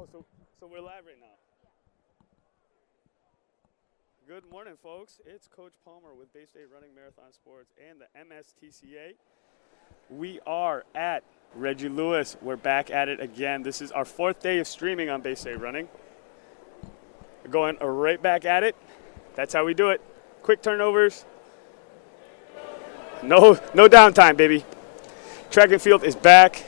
Oh, so we're live right now. Good morning, folks. It's Coach Palmer with Bay State Running Marathon Sports and the MSTCA. We are at Reggie Lewis. We're back at it again. This is our fourth day of streaming on Bay State Running. We're going right back at it. That's how we do it. Quick turnovers. No downtime, baby. Track and field is back.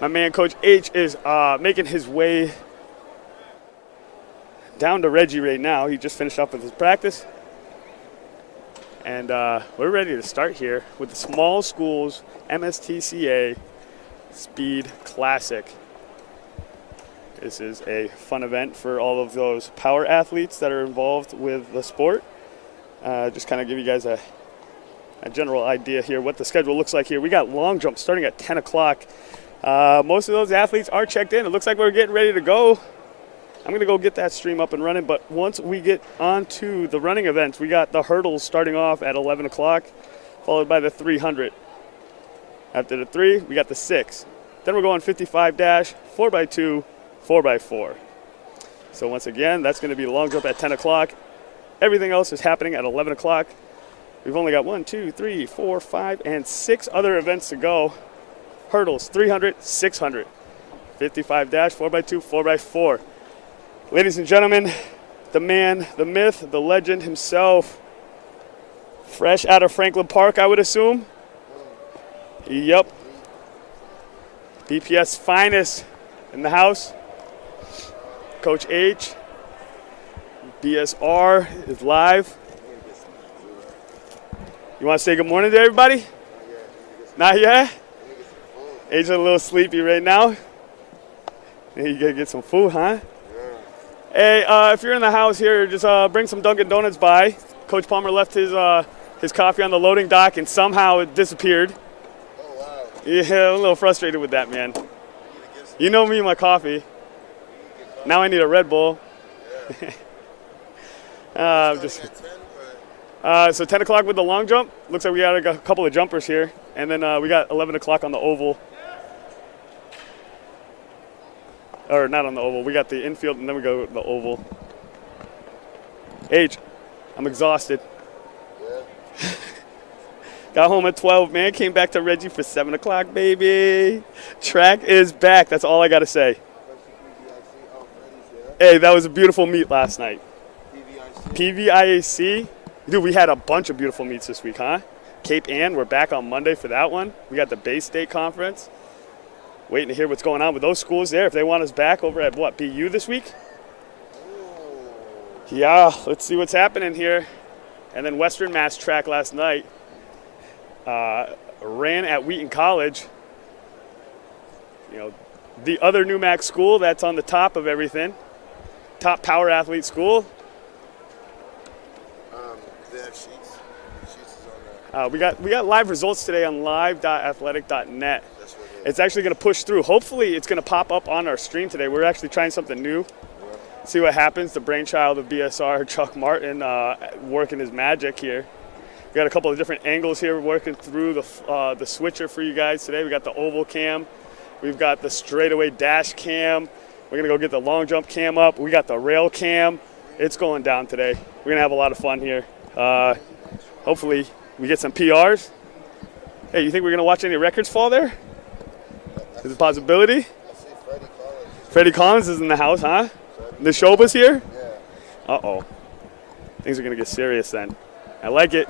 My man, Coach H, is making his way down to Reggie right now. He just finished up with his practice. And we're ready to start here with the Small Schools MSTCA Speed Classic. This is a fun event for all of those power athletes that are involved with the sport. Just kind of give you guys a general idea here what the schedule looks like here. We got long jump starting at 10 o'clock. Most of those athletes are checked in. It looks like we're getting ready to go. I'm going to go get that stream up and running, but once we get onto the running events, we got the hurdles starting off at 11 o'clock, followed by the 300. After the 3, we got the 6. Then we're going 55 dash, 4x2, 4x4. So once again, that's going to be the long jump at 10 o'clock. Everything else is happening at 11 o'clock. We've only got 1, 2, 3, 4, 5, and 6 other events to go. Hurdles, 300, 600, 55 dash, 4x2, 4x4. Ladies and gentlemen, the man, the myth, the legend himself, fresh out of Franklin Park, I would assume. Yep. BPS finest in the house. Coach H, BSR is live. You want to say good morning to everybody? Not yet? H is a little sleepy right now. You gotta get some food, huh? Hey, if you're in the house here, just bring some Dunkin' Donuts by. Coach Palmer left his coffee on the loading dock, and somehow it disappeared. Oh, wow. Yeah, I'm a little frustrated with that, man. You know me and my coffee. Now I need a Red Bull. So 10 o'clock with the long jump. Looks like we got a couple of jumpers here. And then we got 11 o'clock on the oval. Or not on the oval. We got the infield, and then we go to the oval. H, I'm exhausted. Yeah. Got home at 12, man. Came back to Reggie for 7 o'clock, baby. Track is back. That's all I got to say. Hey, that was a beautiful meet last night. PVIAC. Dude, we had a bunch of beautiful meets this week, huh? Cape Ann, we're back on Monday for that one. We got the Bay State Conference. Waiting to hear what's going on with those schools there. If they want us back over at, what, BU this week? Yeah, let's see what's happening here. And then Western Mass track last night ran at Wheaton College. You know, the other NUMAC school that's on the top of everything. Top power athlete school. They have sheets. Sheets is on We got live results today on live.athletic.net. That's what it is. It's actually going to push through. Hopefully it's going to pop up on our stream today. We're actually trying something new. Yeah. See what happens. The brainchild of BSR, Chuck Martin, working his magic here. We got a couple of different angles here working through the switcher for you guys today. We got the oval cam. We've got the straightaway dash cam. We're going to go get the long jump cam up. We got the rail cam. It's going down today. We're going to have a lot of fun here. Hopefully we get some PRs. Hey, you think we're going to watch any records fall there? Is it a possibility? I see Freddie Collins. Freddie Collins is in the house, huh? The Shoba's here? Yeah. Uh-oh. Things are going to get serious then. I like it.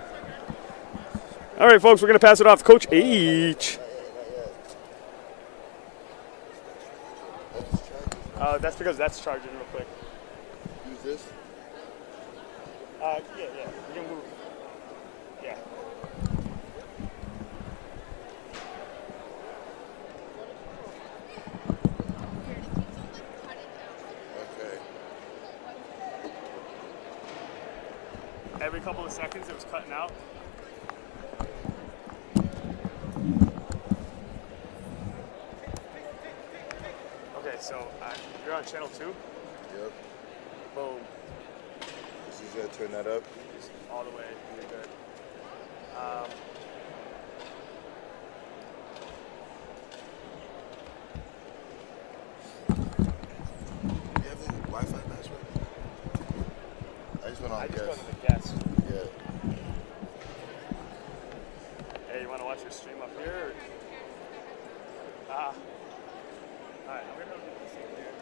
All right, folks, we're going to pass it off to Coach H. That's because that's charging real quick. Use this? Yeah. We can move. Yeah. Okay. Every couple of seconds it was cutting out. Okay, so you're on channel 2? Yep. Boom. So you gotta turn that up. All the way. You're good. going on, I just go guest? to the guest. Yeah. Hey, you want to watch your stream up here? Or? All right, I'm gonna go get this in there.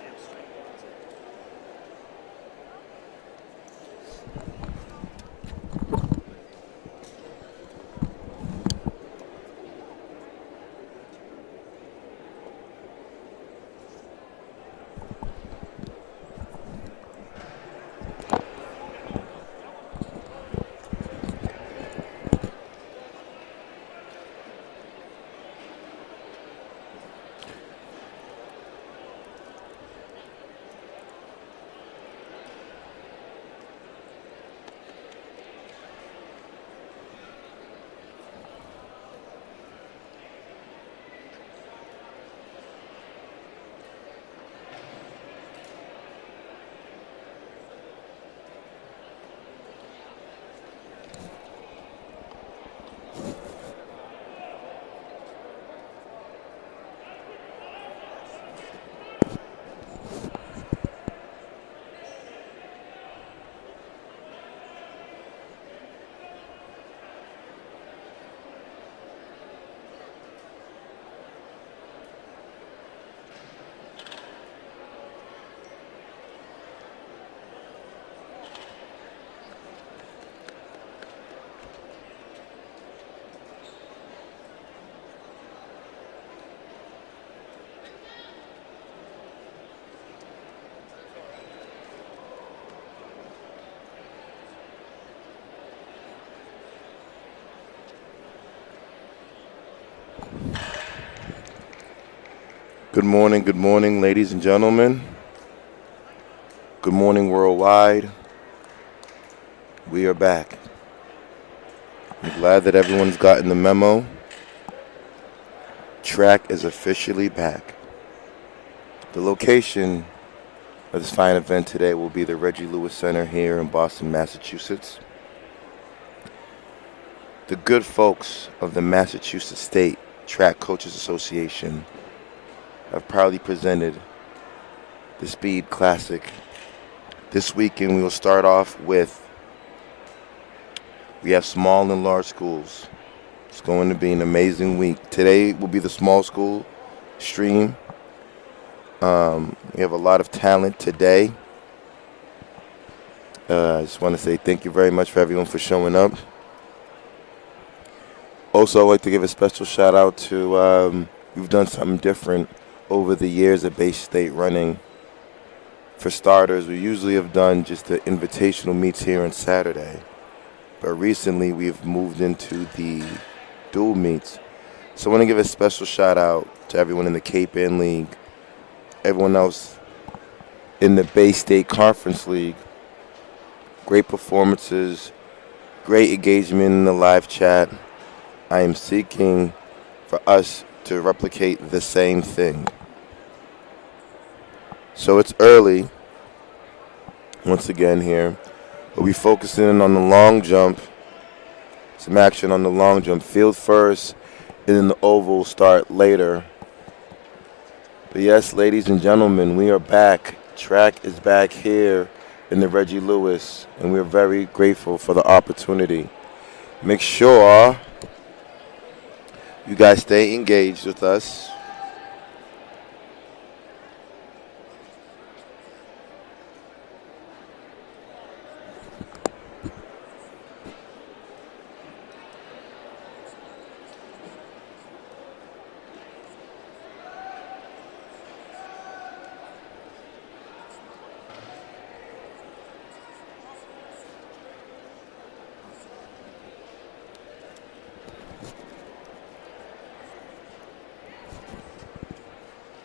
Can't stream. Good morning, ladies and gentlemen. Good morning, worldwide. We are back. I'm glad that everyone's gotten the memo. Track is officially back. The location of this fine event today will be the Reggie Lewis Center here in Boston, Massachusetts. The good folks of the Massachusetts State Track Coaches Association have proudly presented the Speed Classic. This weekend we will start off with, we have small and large schools. It's going to be an amazing week. Today will be the small school stream. We have a lot of talent today. I just want to say thank you very much for everyone for showing up. Also, I'd like to give a special shout out to, we've done something different over the years at Bay State running. For starters, we usually have done just the invitational meets here on Saturday. But recently, we've moved into the dual meets. So I want to give a special shout out to everyone in the Cape Ann League, everyone else in the Bay State Conference League. Great performances, great engagement in the live chat. I am seeking for us to replicate the same thing. So it's early, once again here. We'll be focusing on the long jump, some action on the long jump. Field first, and then the oval start later. But yes, ladies and gentlemen, we are back. Track is back here in the Reggie Lewis, and we're very grateful for the opportunity. Make sure you guys stay engaged with us.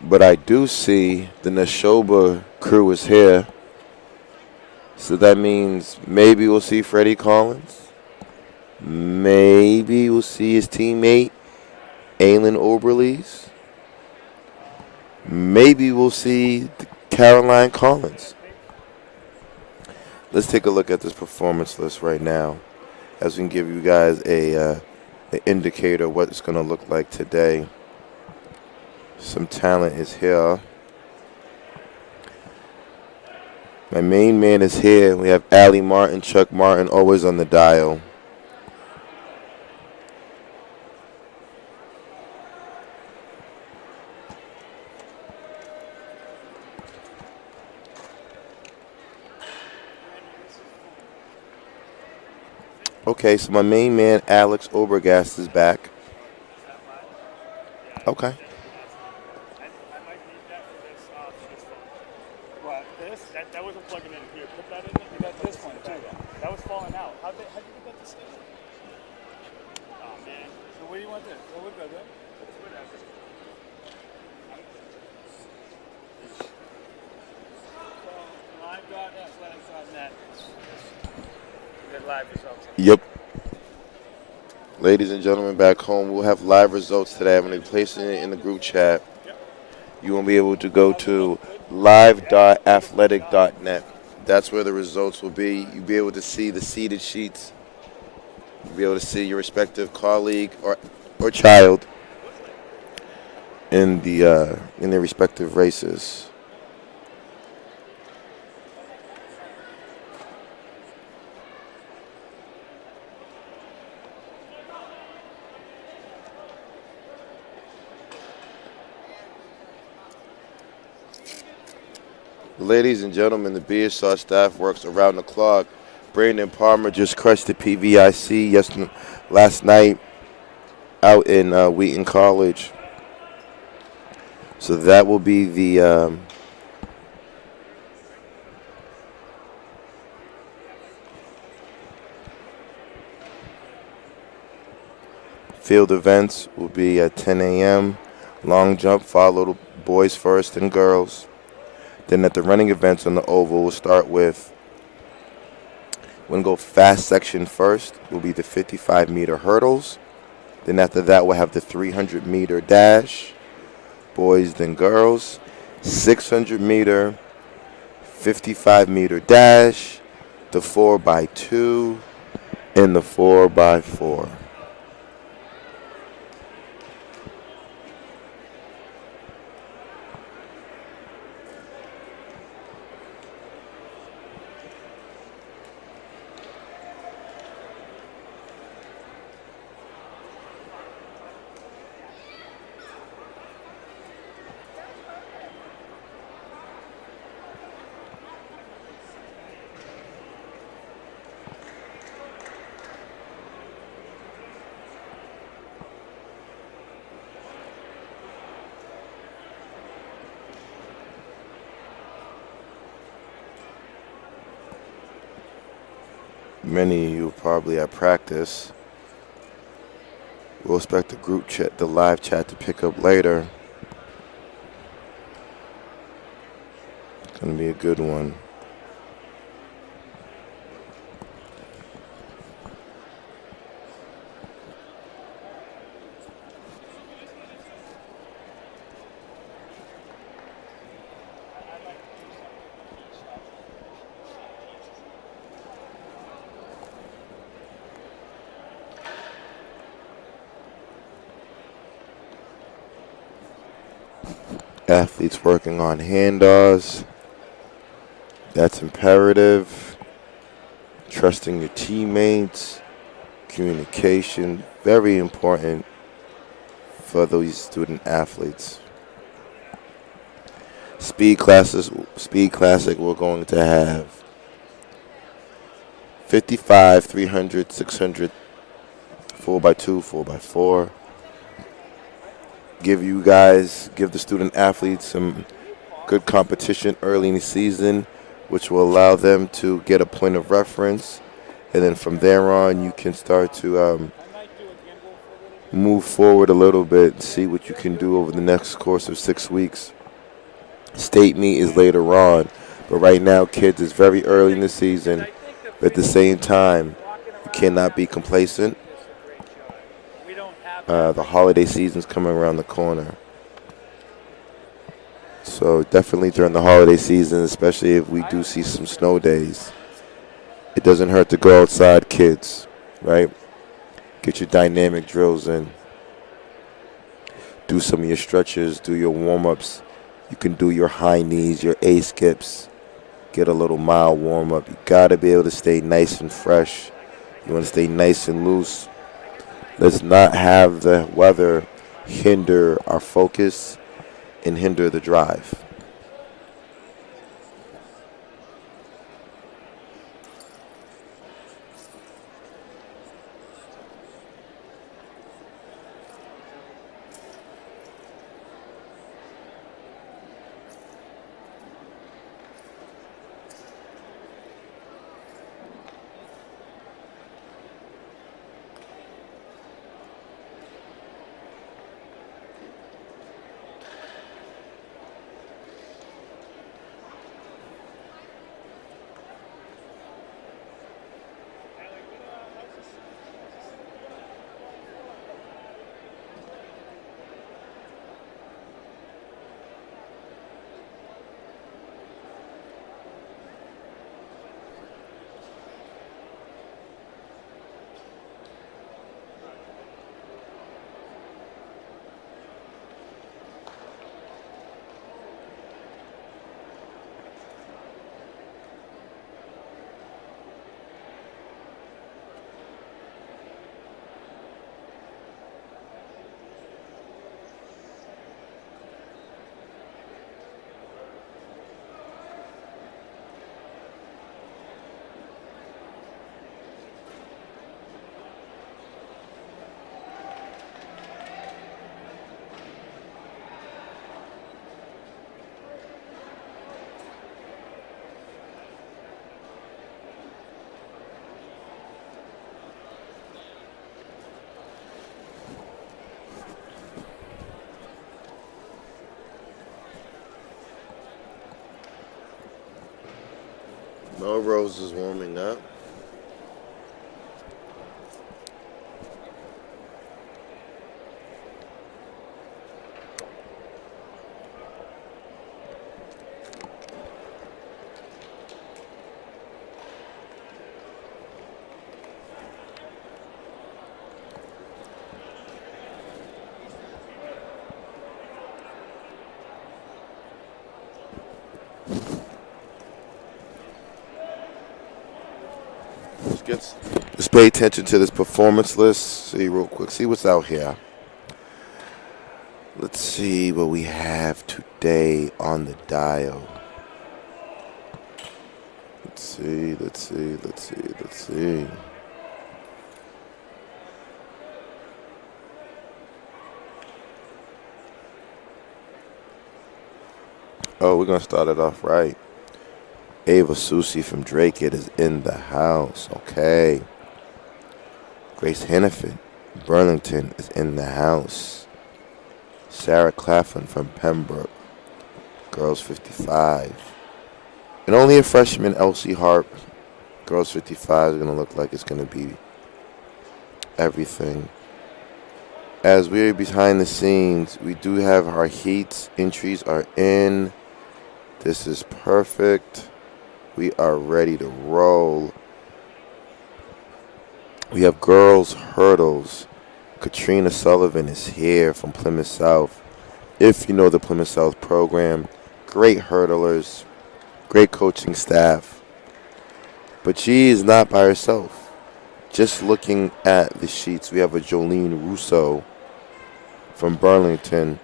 But I do see the Nashoba crew is here. So that means maybe we'll see Freddie Collins. Maybe we'll see his teammate, Aylin Oberlees. Maybe we'll see Caroline Collins. Let's take a look at this performance list right now as we can give you guys an indicator of what it's going to look like today. Some talent is here. My main man is here. We have Allie Martin, Chuck Martin, always on the dial. Okay, so my main man, Alex Obergast, is back. Okay. I might need that for this phone. What? This? That wasn't plugging in. Here, put that in. You got this one too. That was falling out. How'd you get that to stay? Oh man. So where do you want this? Oh, we're good, right? Whatever. So live.athletic.net. Get live results. Yep. Ladies and gentlemen, back home, we'll have live results today. I'm going to place it in the group chat. You won't be able to go to live.athletic.net. That's where the results will be. You'll be able to see the seeded sheets. You'll be able to see your respective colleague or child in their respective races. Ladies and gentlemen, the BSR staff works around the clock. Brandon Palmer just crushed the PVIC last night out in Wheaton College. So that will be the field events will be at 10 a.m. Long jump followed boys first and girls. Then at the running events on the oval, we'll start with, we'll go fast section first, will be the 55-meter hurdles. Then after that, we'll have the 300-meter dash, boys then girls, 600-meter, 55-meter dash, the 4x2, and the 4x4. Many of you probably at practice. We'll expect the group chat, the live chat, to pick up later. It's going to be a good one. Athletes working on handoffs. That's imperative. Trusting your teammates. Communication, very important for those student athletes. Speed Classic, we're going to have 55, 300, 600, 4x2, 4x4. Give the student athletes some good competition early in the season, which will allow them to get a point of reference. And then from there on, you can start to move forward a little bit and see what you can do over the next course of 6 weeks. State meet is later on, but right now, kids, it's very early in the season. But at the same time, you cannot be complacent. The holiday season's coming around the corner. So definitely during the holiday season, especially if we do see some snow days, it doesn't hurt to go outside, kids, right? Get your dynamic drills in. Do some of your stretches, do your warm-ups. You can do your high knees, your A skips. get a little mild warm up. You got to be able to stay nice and fresh. You want to stay nice and loose. Let's not have the weather hinder our focus and hinder the drive. Melrose is warming up. Let's pay attention to this performance list. See real quick. See what's out here. Let's see what we have today on the dial. Let's see. Oh, we're going to start it off right. Ava Susi from Drake It is in the house. Okay. Grace Hennepin, Burlington, is in the house. Sarah Claflin from Pembroke, girls 55. And only a freshman, Elsie Harp, girls 55, is going to look like it's going to be everything. As we're behind the scenes, we do have our heats. Entries are in. This is perfect. We are ready to roll. We have girls hurdles. Katrina Sullivan is here from Plymouth South. If you know the Plymouth South program, great hurdlers, great coaching staff. But she is not by herself. Just looking at the sheets, we have a Jolene Russo from Burlington.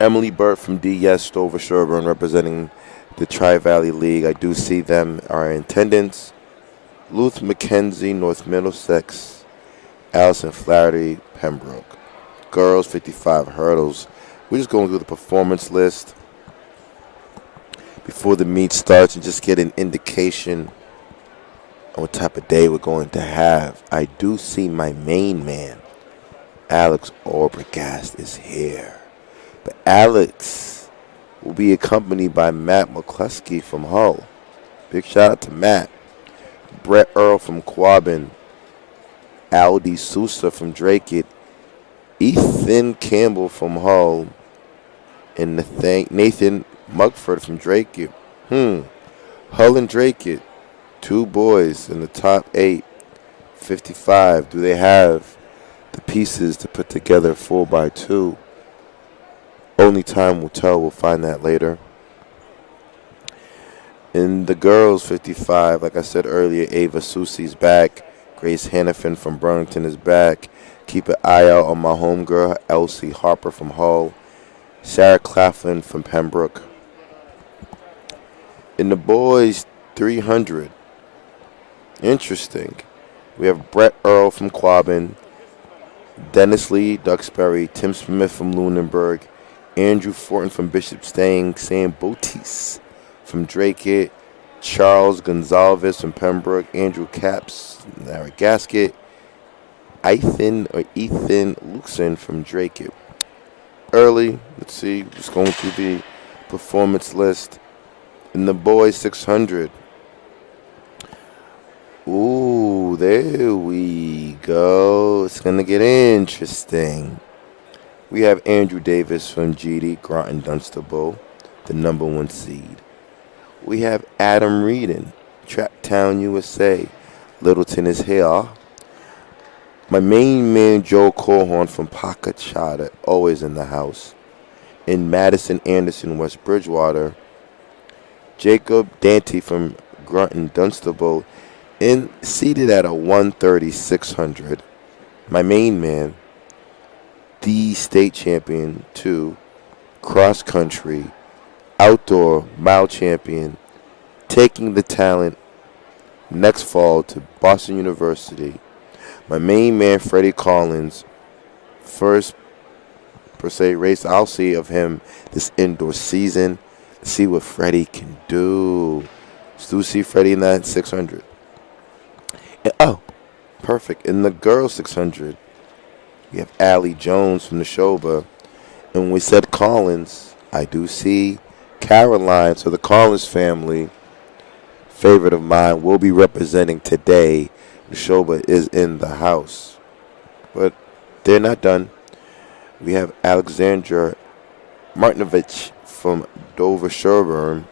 Emily Burt from DS Stover Sherburne representing the Tri-Valley League. I do see them are in attendance. Luth McKenzie, North Middlesex. Allison Flaherty, Pembroke. Girls, 55 hurdles. We're just going through the performance list before the meet starts and just get an indication on what type of day we're going to have. I do see my main man, Alex Orbregast, is here. But Alex will be accompanied by Matt McCluskey from Hull. Big shout out to Matt. Brett Earl from Quabbin. Aldi Sousa from Drake It. Ethan Campbell from Hull. And Nathan Mugford from Drake It. Hull and Drake It. Two boys in the top 8. 55. Do they have the pieces to put together a 4x2? Only time will tell. We'll find that later. In the girls 55, like I said earlier, Ava Susie's back. Grace Hannafin from Burlington is back. Keep an eye out on my homegirl, Elsie Harper from Hull. Sarah Claflin from Pembroke. In the boys 300, interesting. We have Brett Earl from Quabbin, Dennis Lee, Duxbury, Tim Smith from Lunenburg, Andrew Fortin from Bishop Stang, Sam Botis from Drake, Charles Gonzalez from Pembroke, Andrew Caps, Narragansett, Ethan Luxon from Drake. Early, let's see, just going through the performance list. In the boys 600. Ooh, there we go. It's going to get interesting. We have Andrew Davis from GD, Groton Dunstable, the number 1 seed. We have Adam Reedon, Tracktown, USA. Littleton is here. My main man, Joe Colhorn from Pocatchata, always in the house. In Madison Anderson, West Bridgewater. Jacob Dante from Groton Dunstable, seated at a 130-600. My main man, the state champion, 2, cross country, outdoor mile champion, taking the talent next fall to Boston University. My main man, Freddie Collins, first per se race I'll see of him this indoor season. See what Freddie can do. Still see Freddie in that 600. And, oh, perfect. In the girls 600, we have Allie Jones from the Neshoba. And when we said Collins, I do see Caroline. So the Collins family, favorite of mine, will be representing today. The Neshoba is in the house. But they're not done. We have Alexandra Martinovich from Dover Sherburne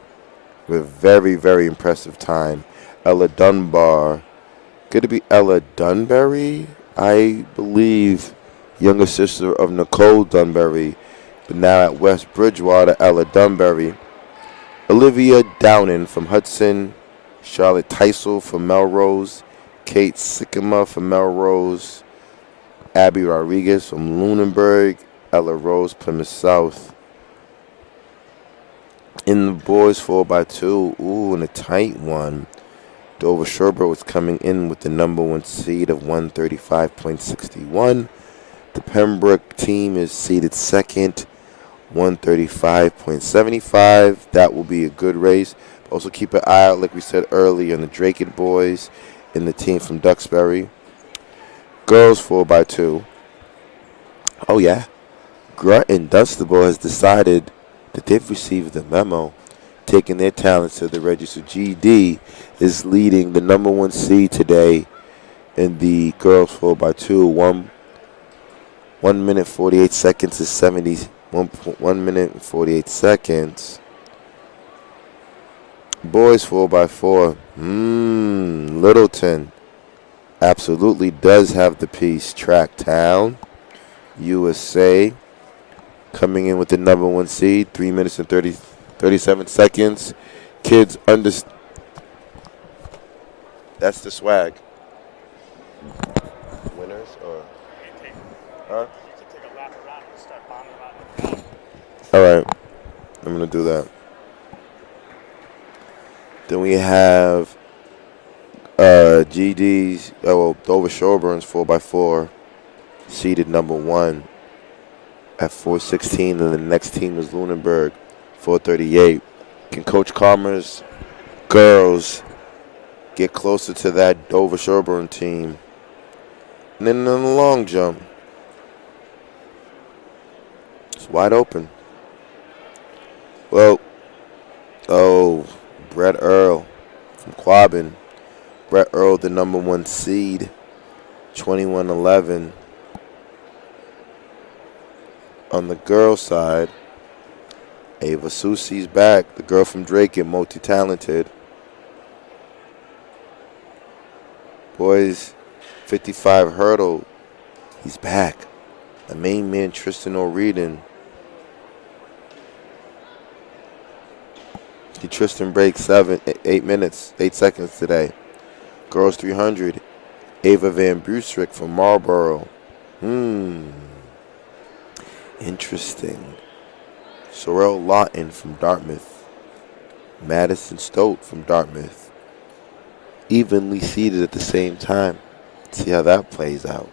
with very, very impressive time. Ella Dunbar. Could it be Ella Dunbury? I believe younger sister of Nicole Dunbury, but now at West Bridgewater, Ella Dunbury. Olivia Downen from Hudson. Charlotte Teisel from Melrose. Kate Sycamore from Melrose. Abby Rodriguez from Lunenburg. Ella Rose, Plymouth South. In the boys 4x2, ooh, and a tight one. Dover Sherburne was coming in with the number 1 seed of 135.61. The Pembroke team is seeded second, 135.75. That will be a good race. Also keep an eye out, like we said earlier, on the Drake boys and the team from Duxbury. Girls 4x2. Oh, yeah. Groton Dunstable has decided that they've received the memo, taking their talents to the register. GD is leading the number 1 seed today in the girls 4x2. 1 minute 48 seconds is 1 minute and 48 seconds. Boys 4x4. Littleton absolutely does have the piece. Tracktown, USA, coming in with the number 1 seed, 3 minutes and 37 seconds. Kids that's the swag. Winners or? Huh? All right. I'm going to do that. Then we have GD's, Dover Shorburns 4x4, seeded number 1 at 416, and the next team is Lunenburg, 438. Can Coach Calmer's girls get closer to that Dover Sherburne team? And then in the long jump, it's wide open. Well, Brett Earl from Quabbin. Brett Earl, the number 1 seed, 21-11. On the girls' side, Ava Susie's back, the girl from Drake, and multi-talented. Boys, 55 hurdle, he's back. The main man, Tristan O'Reardon. Tristan break 8 minutes, 8 seconds today. Girls 300, Ava Van Bustrick from Marlboro. Interesting. Sorrel Lawton from Dartmouth. Madison Stote from Dartmouth. Evenly seated at the same time. See how that plays out.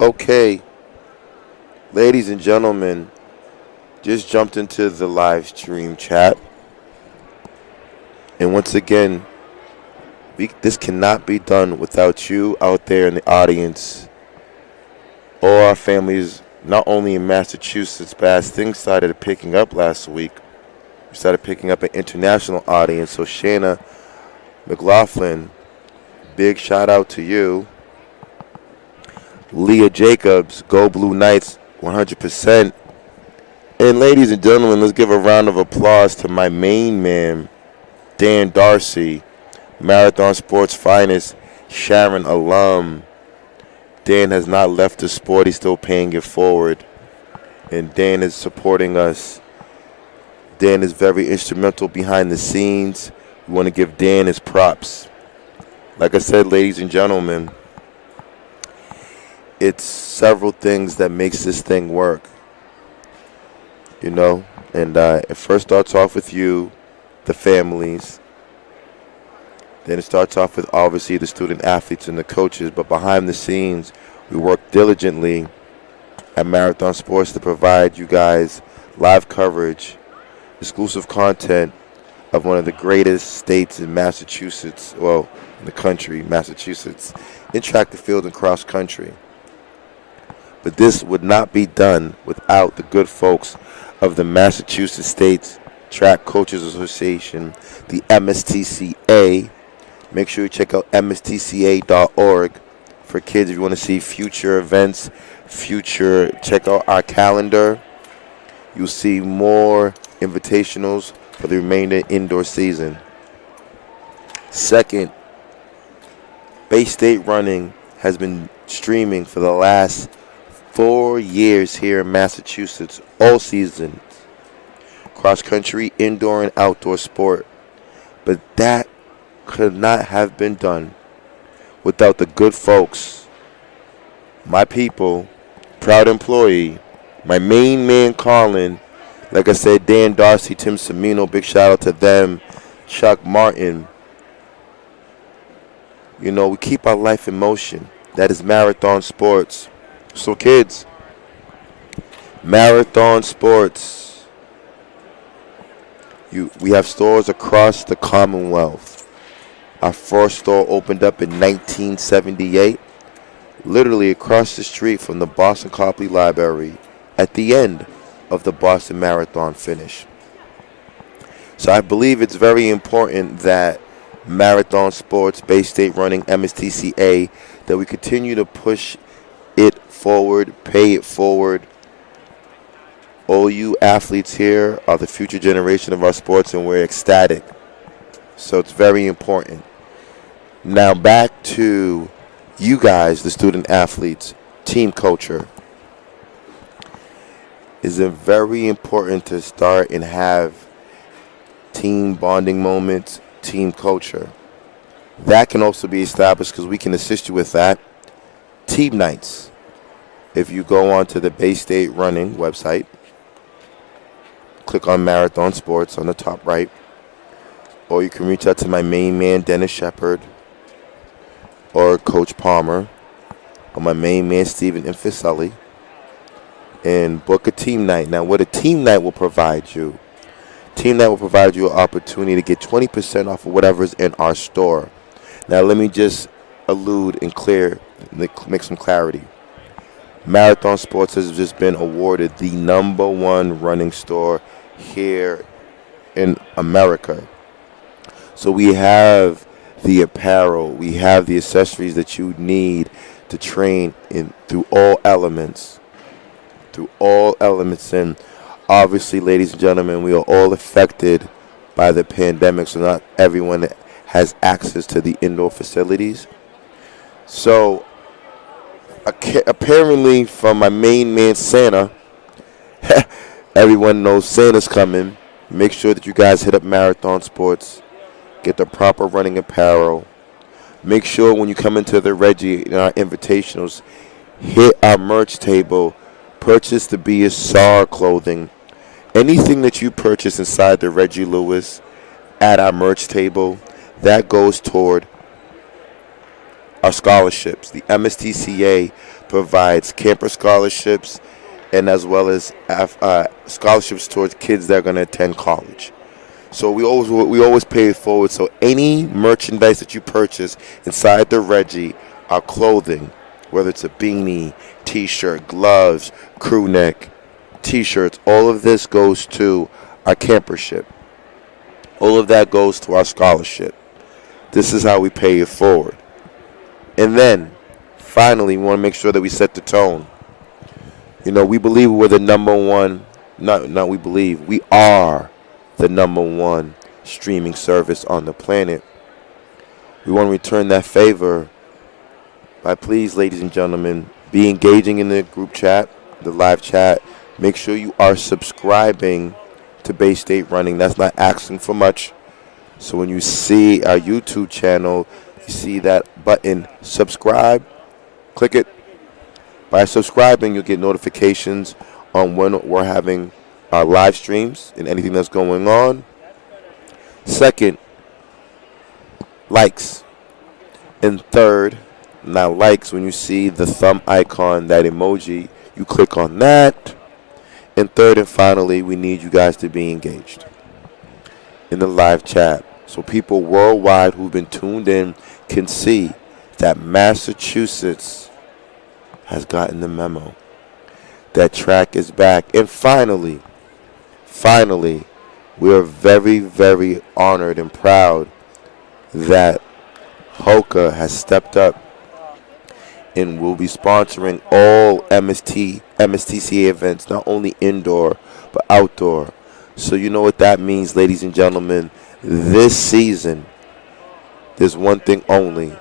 Okay, ladies and gentlemen, just jumped into the live stream chat. And once again, this cannot be done without you out there in the audience. All our families, not only in Massachusetts, but as things started picking up last week, we started picking up an international audience. So Shayna McLaughlin, big shout out to you. Leah Jacobs, Go Blue Knights, 100%. And ladies and gentlemen, let's give a round of applause to my main man, Dan Darcy, Marathon Sports finest, Sharon alum. Dan has not left the sport. He's still paying it forward. And Dan is supporting us. Dan is very instrumental behind the scenes. We want to give Dan his props. Like I said, ladies and gentlemen, it's several things that makes this thing work. You know, and it first starts off with you, the families. Then it starts off with obviously the student athletes and the coaches. But behind the scenes, we work diligently at Marathon Sports to provide you guys live coverage, exclusive content of one of the greatest states in Massachusetts, well, in the country, Massachusetts, in track and field and cross country. But this would not be done without the good folks of the Massachusetts State Track Coaches Association, the MSTCA. Make sure you check out mstca.org for kids if you want to see future events, check out our calendar. You'll see more invitationals for the remainder indoor season. Second, Bay State Running has been streaming for the last 4 years here in Massachusetts, all seasons. Cross country, indoor and outdoor sport. But that could not have been done without the good folks, my people, proud employee, my main man Colin, like I said, Dan Darcy, Tim Semino, big shout out to them, Chuck Martin. You know, we keep our life in motion. That is Marathon Sports. So kids, Marathon Sports. We have stores across the Commonwealth. Our first store opened up in 1978, literally across the street from the Boston Copley Library at the end of the Boston Marathon finish. So I believe it's very important that Marathon Sports, Bay State Running, MSTCA, that we continue to push it forward, pay it forward. All you athletes here are the future generation of our sports, and we're ecstatic. So it's very important. Now back to you guys, the student athletes, team culture. Is it very important to start and have team bonding moments, team culture? That can also be established because we can assist you with that. Team nights. If you go onto the Bay State Running website, click on Marathon Sports on the top right, or you can reach out to my main man, Dennis Shepard, or Coach Palmer, or my main man, Stephen Inficelli, and book a team night. Now, what a team night will provide you, team night will provide you an opportunity to get 20% off of whatever's in our store. Now, let me just allude and make some clarity. Marathon Sports has just been awarded the #1 running store here in America. So we have the apparel, we have the accessories that you need to train in through all elements. And Obviously, ladies and gentlemen, we are all affected by the pandemic, so not everyone has access to the indoor facilities. So, apparently, from my main man Santa, everyone knows Santa's coming. Make sure that you guys hit up Marathon Sports, get the proper running apparel. Make sure when you come into the Reggie in our invitationals, hit our merch table, purchase the BSR clothing. Anything that you purchase inside the Reggie Lewis at our merch table, that goes toward our scholarships. The MSTCA provides camper scholarships and as well as scholarships towards kids that are going to attend college. So we always pay it forward. So any merchandise that you purchase inside the Reggie, our clothing, whether it's a beanie, T-shirt, gloves, crew neck, T-shirts, all of this goes to our campership. All of that goes to our scholarship. This is how we pay it forward. And then, finally, we want to make sure that we set the tone. You know, we believe we're the number one, not we believe, we are the number one streaming service on the planet. We want to return that favor by, please, ladies and gentlemen, be engaging in the group chat, the live chat. Make sure you are subscribing to Bay State Running. That's not asking for much. So when you see our YouTube channel, you see that button, subscribe, click it. By subscribing, you'll get notifications on when we're having our live streams and anything that's going on. Second, likes. And third, now likes, when you see the thumb icon, that emoji, you click on that. And third and finally, we need you guys to be engaged in the live chat so people worldwide who've been tuned in can see that Massachusetts has gotten the memo. That track is back. And finally, we are very, very honored and proud that Hoka has stepped up and will be sponsoring all MSTCA events, not only indoor, but outdoor. So you know what that means, ladies and gentlemen. This season, there's one thing only,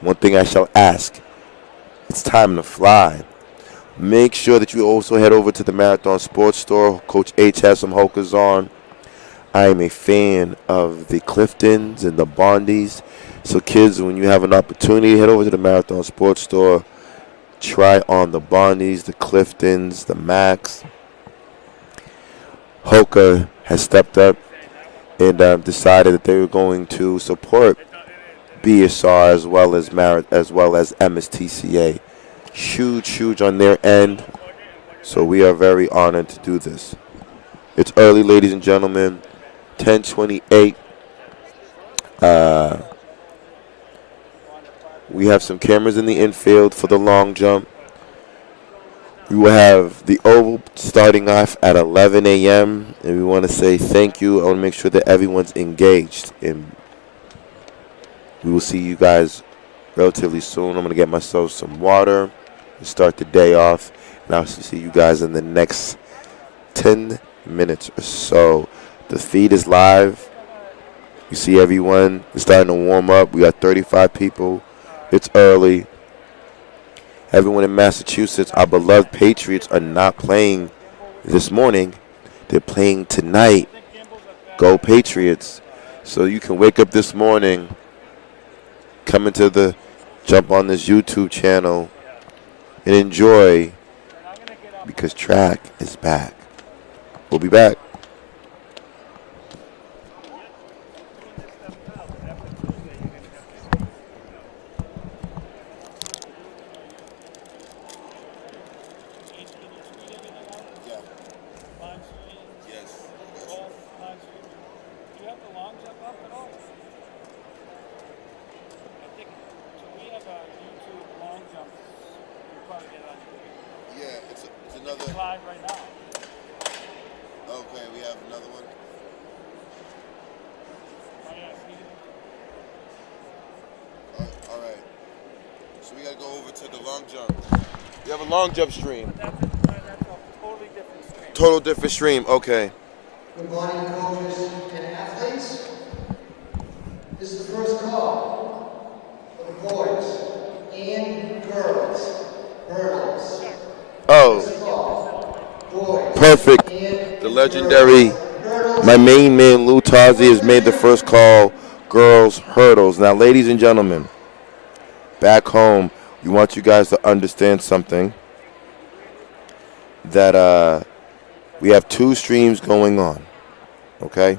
one thing I shall ask. It's time to fly. Make sure that you also head over to the Marathon Sports Store. Coach H has some Hokas on. I am a fan of the Cliftons and the Bondies. So kids, when you have an opportunity, head over to the Marathon Sports Store. Try on the Bondies, the Cliftons, the Max. Hoka has stepped up and decided that they were going to support BSR as well as MSTCA. Huge on their end. So we are very honored to do this. It's early, ladies and gentlemen. 10:28. We have some cameras in the infield for the long jump. We will have the oval starting off at 11 a.m. and we want to say thank you. I want to make sure that everyone's engaged, and we will see you guys relatively soon. I'm going to get myself some water and start the day off, and I'll see you guys in the next 10 minutes or so. The feed is live. You see everyone is starting to warm up. We got 35 people. It's early. Everyone in Massachusetts, our beloved Patriots, are not playing this morning. They're playing tonight. Go Patriots. So you can wake up this morning, jump on this YouTube channel, and enjoy, because track is back. We'll be back. Long jump stream. That's a totally different stream. Total different stream. Okay. Good morning, coaches and athletes. This is the first call for the boys and girls hurdles. Oh, First call, boys perfect. and The girls legendary, hurdles. my main man Lou Tazi has made the first call. Girls hurdles. Now, ladies and gentlemen, back home, we want you guys to understand something. That we have two streams going on. Okay.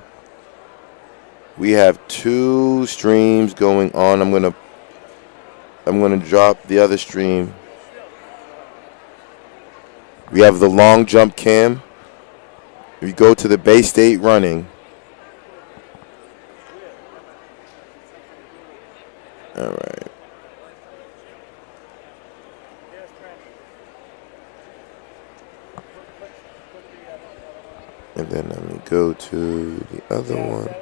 We have two streams going on. I'm gonna drop the other stream. We have the long jump cam. We go to the Bay State running. All right. And then let me go to the other one.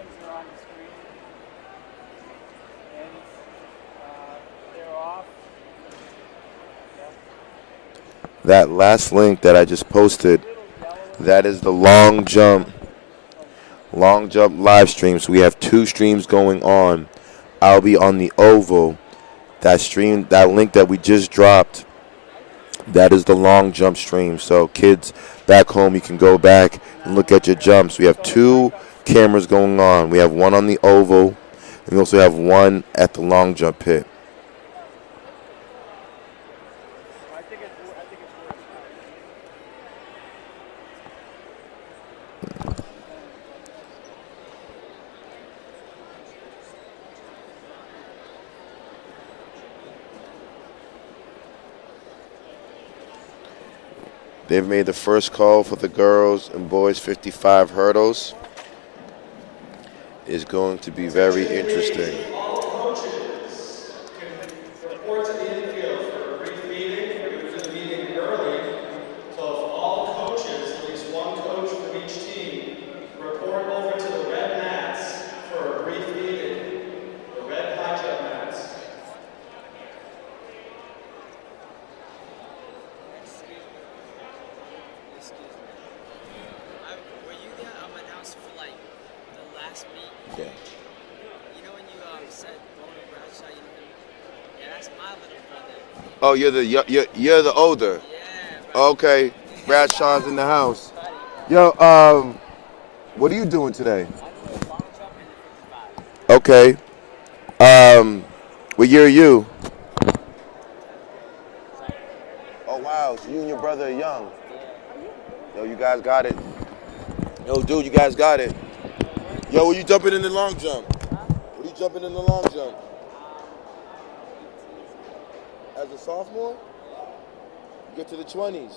That last link that I just posted, that is the long jump live stream. So we have two streams going on. I'll be on the oval. That stream, that link that we just dropped, that is the long jump stream. So kids back home, you can go back and look at your jumps. We have two cameras going on. We have one on the oval, and we also have one at the long jump pit. They've made the first call for the girls and boys 55 hurdles. It's going to be very interesting. All coaches can report to the infield for a brief meeting. We're going to do the meeting early. So if all coaches, at least one coach from each team, report over to the red mats for a brief meeting. The red high jump mats. Were you the announcer for like the last meet? Yeah. You know when you said going to Bradshaw, you know, yeah, that's my little brother. Oh, you're the older. Yeah, bro. Okay. Bradshaw's in the house. Yo, what are you doing today? I do a long jump and a 55. Okay. What year are you? Oh wow, so you and your brother are young. Yo, you guys got it. Yo, dude, you guys got it. Yo, were you jumping in the long jump? Were you jumping in the long jump? As a sophomore? You get to the 20s.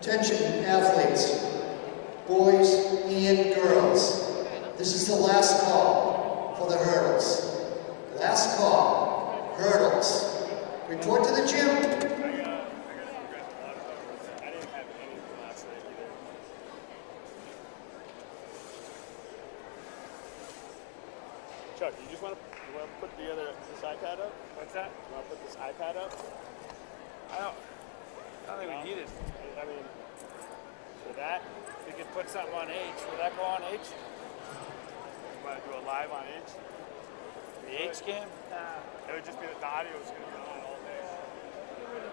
Attention athletes, boys and girls. This is the last call for the hurdles. Last call, hurdles. Report to the gym. I didn't have any last night either. Chuck, you just want to put this iPad up? What's that? You want to put this iPad up? I don't think we need it. I mean, for that, We could put something on H. Would that go on H? you want to do a live on H? The H cam? It would just be the audio is going to be on all day.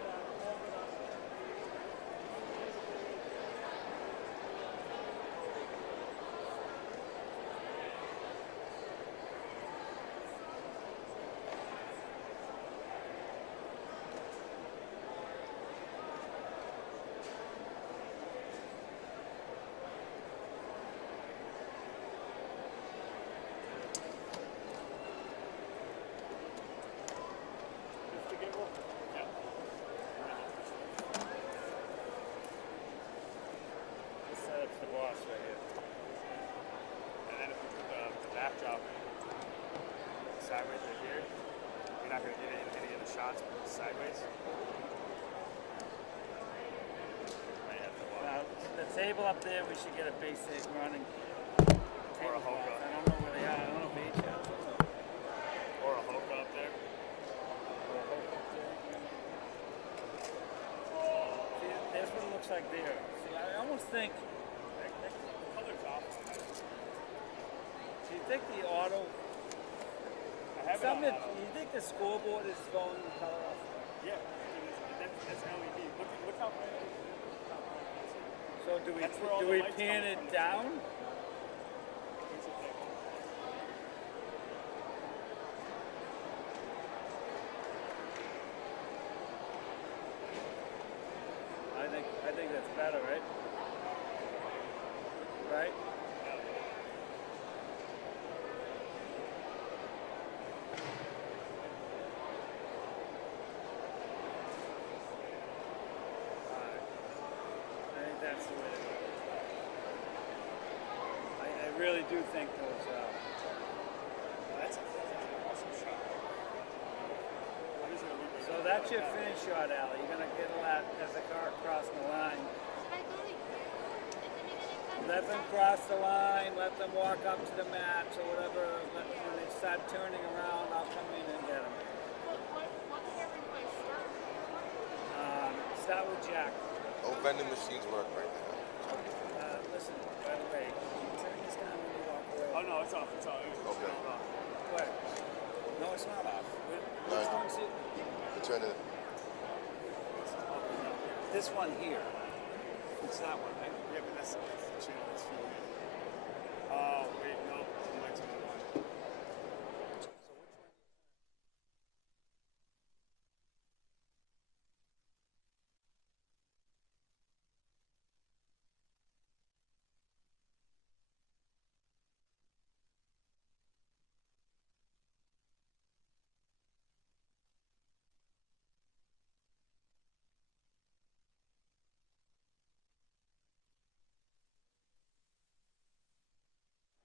This setup's the boss right here. And then if we put the backdrop sideways right here, you're not going to get any of the shots sideways. Might have to walk. Now, the table up there, we should get a basic running Or a tablecloth. hoka. I don't know where they are. I don't know if H has it. Or a hoka up there. Or a hoka up there. See, there's what it looks like there. See, I almost think. The color's off. Do you think the auto? I have it on Something. auto. Do you think the scoreboard is going the color off? Yeah, that's LED. Look how bright it is. So do we That's where all do the we lights pan come it from. down? Here's the thing. I think that's better, right? Right? I think that's the way to go. I really do think those. That's an awesome shot. What is it? So that's your finish shot, Allie. You're gonna get a lot as the car crossing the line. Let them cross the line. Let them walk up to the match or whatever. When they start turning around, I'll come in and get them. Start with Jack. Oh, vending machines work right now. Listen, by the way, can you turn this down when you walk away? Oh no, it's off. It's off. Okay. What? No, it's not off. No, Which one's it? Turn it. This one here. It's that one, right? Yeah, but that's the channel that's feeding it. Oh wait, no, it might be the one.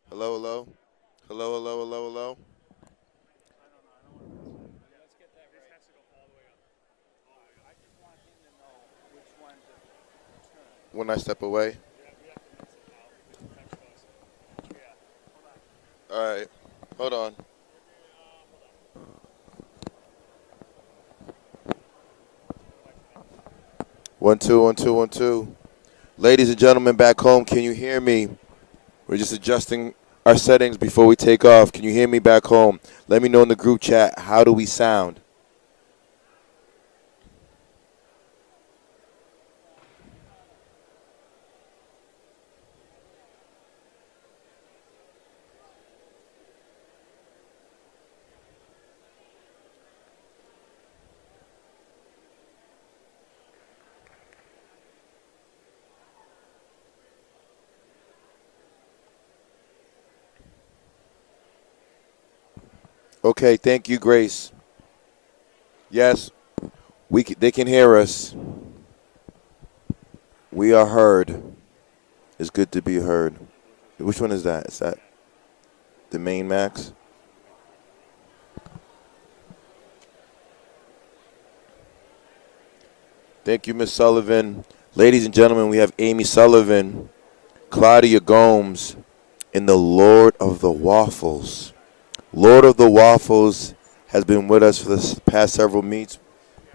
Hello, hello. Hello, hello, hello, hello. Let's get that right. Has to go all the way up. I just want him to know which one to turn. When I step away. We have to mix it now because the text goes. Yeah. All right. Hold on. One, two, one, two, one, two. Ladies and gentlemen back home, can you hear me? We're just adjusting our settings before we take off. Can you hear me back home? Let me know in the group chat, how do we sound? Okay, thank you, Grace. Yes, they can hear us. We are heard. It's good to be heard. Which one is that? Is that the main max? Thank you, Miss Sullivan. Ladies and gentlemen, we have Amy Sullivan, Claudia Gomes, and the Lord of the Waffles. Lord of the Waffles has been with us for the past several meets.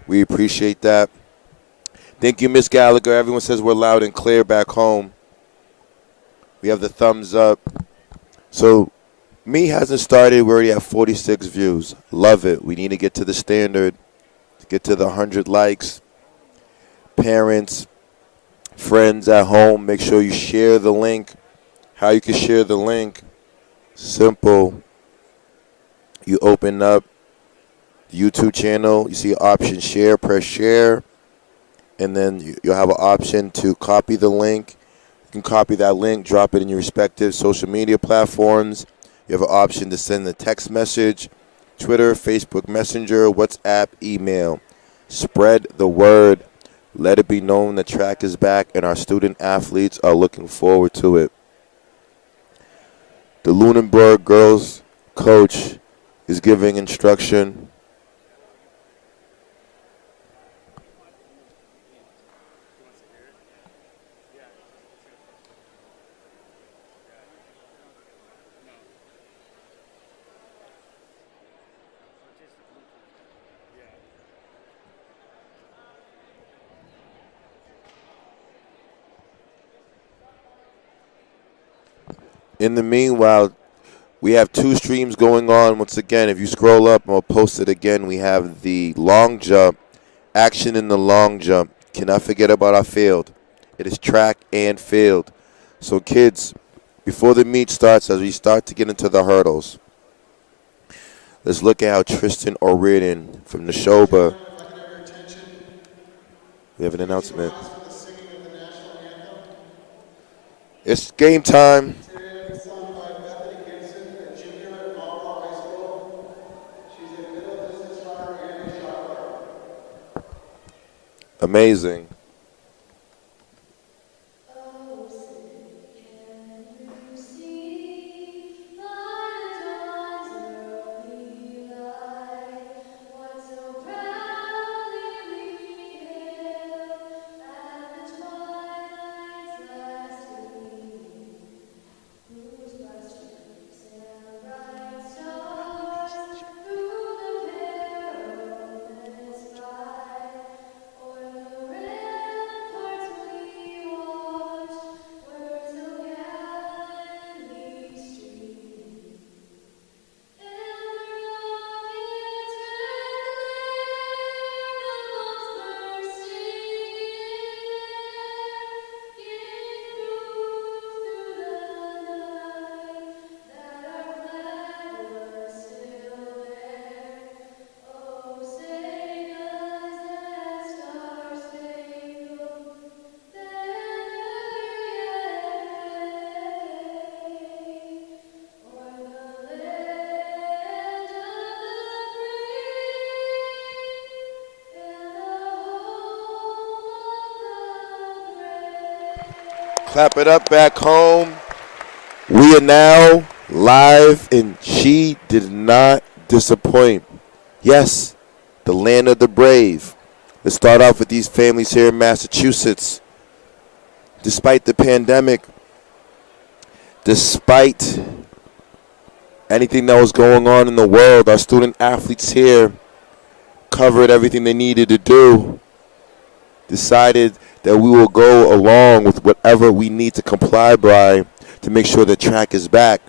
We appreciate that. Thank you, Miss Gallagher. Everyone says we're loud and clear back home. We have the thumbs up. So, me hasn't started. We already have 46 views. Love it. We need to get to the standard, to get to the 100 likes. Parents, friends at home, make sure you share the link. How you can share the link? Simple. You open up the YouTube channel. You see an option share. Press share. And then you'll have an option to copy the link. You can copy that link, drop it in your respective social media platforms. You have an option to send a text message, Twitter, Facebook Messenger, WhatsApp, email. Spread the word. Let it be known that track is back and our student athletes are looking forward to it. The Lunenburg girls coach is giving instruction. In the meanwhile, we have two streams going on. Once again, if you scroll up, I'll post it again. We have the long jump, action in the long jump. Cannot forget about our field. It is track and field. So kids, before the meet starts, as we start to get into the hurdles, let's look at how Tristan O'Riordan from Neshoba. We have an announcement. It's game time. Amazing. Clap it up back home. We are now live, and she did not disappoint. Yes, the land of the brave. Let's start off with these families here in Massachusetts. Despite the pandemic, despite anything that was going on in the world, our student athletes here covered everything they needed to do, decided that we will go along with whatever we need to comply by to make sure the track is back.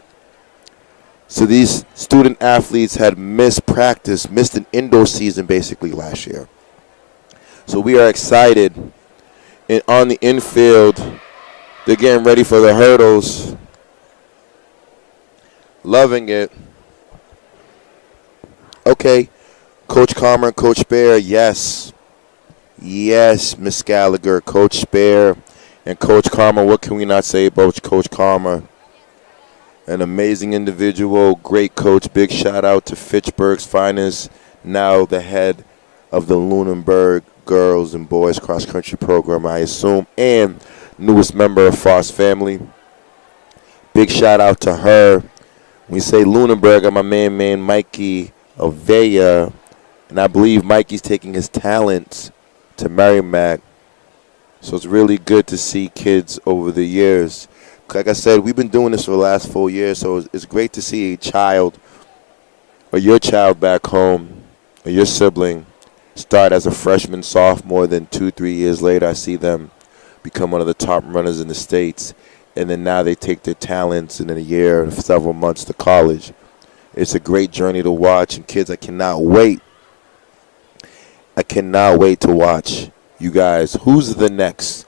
So these student athletes had missed practice, missed an indoor season basically last year. So we are excited. And on the infield, they're getting ready for the hurdles. Loving it. Okay, Coach Palmer and Coach Bear, yes. Yes, Miss Gallagher, Coach Spear, and Coach Karma. What can we not say about Coach Karma? An amazing individual, great coach. Big shout out to Fitchburg's finest, now the head of the Lunenburg girls and boys cross country program, I assume, and newest member of Foss family. Big shout out to her. We say Lunenburg, my man Mikey Avea, and I believe Mikey's taking his talents to Merrimack. So it's really good to see kids over the years. Like I said, we've been doing this for the last 4 years, so it's great to see a child or your child back home or your sibling start as a freshman, sophomore, then 2-3 years later I see them become one of the top runners in the States. And then now they take their talents and in a year, several months to college. It's a great journey to watch. And kids, I cannot wait. I cannot wait to watch you guys. Who's the next?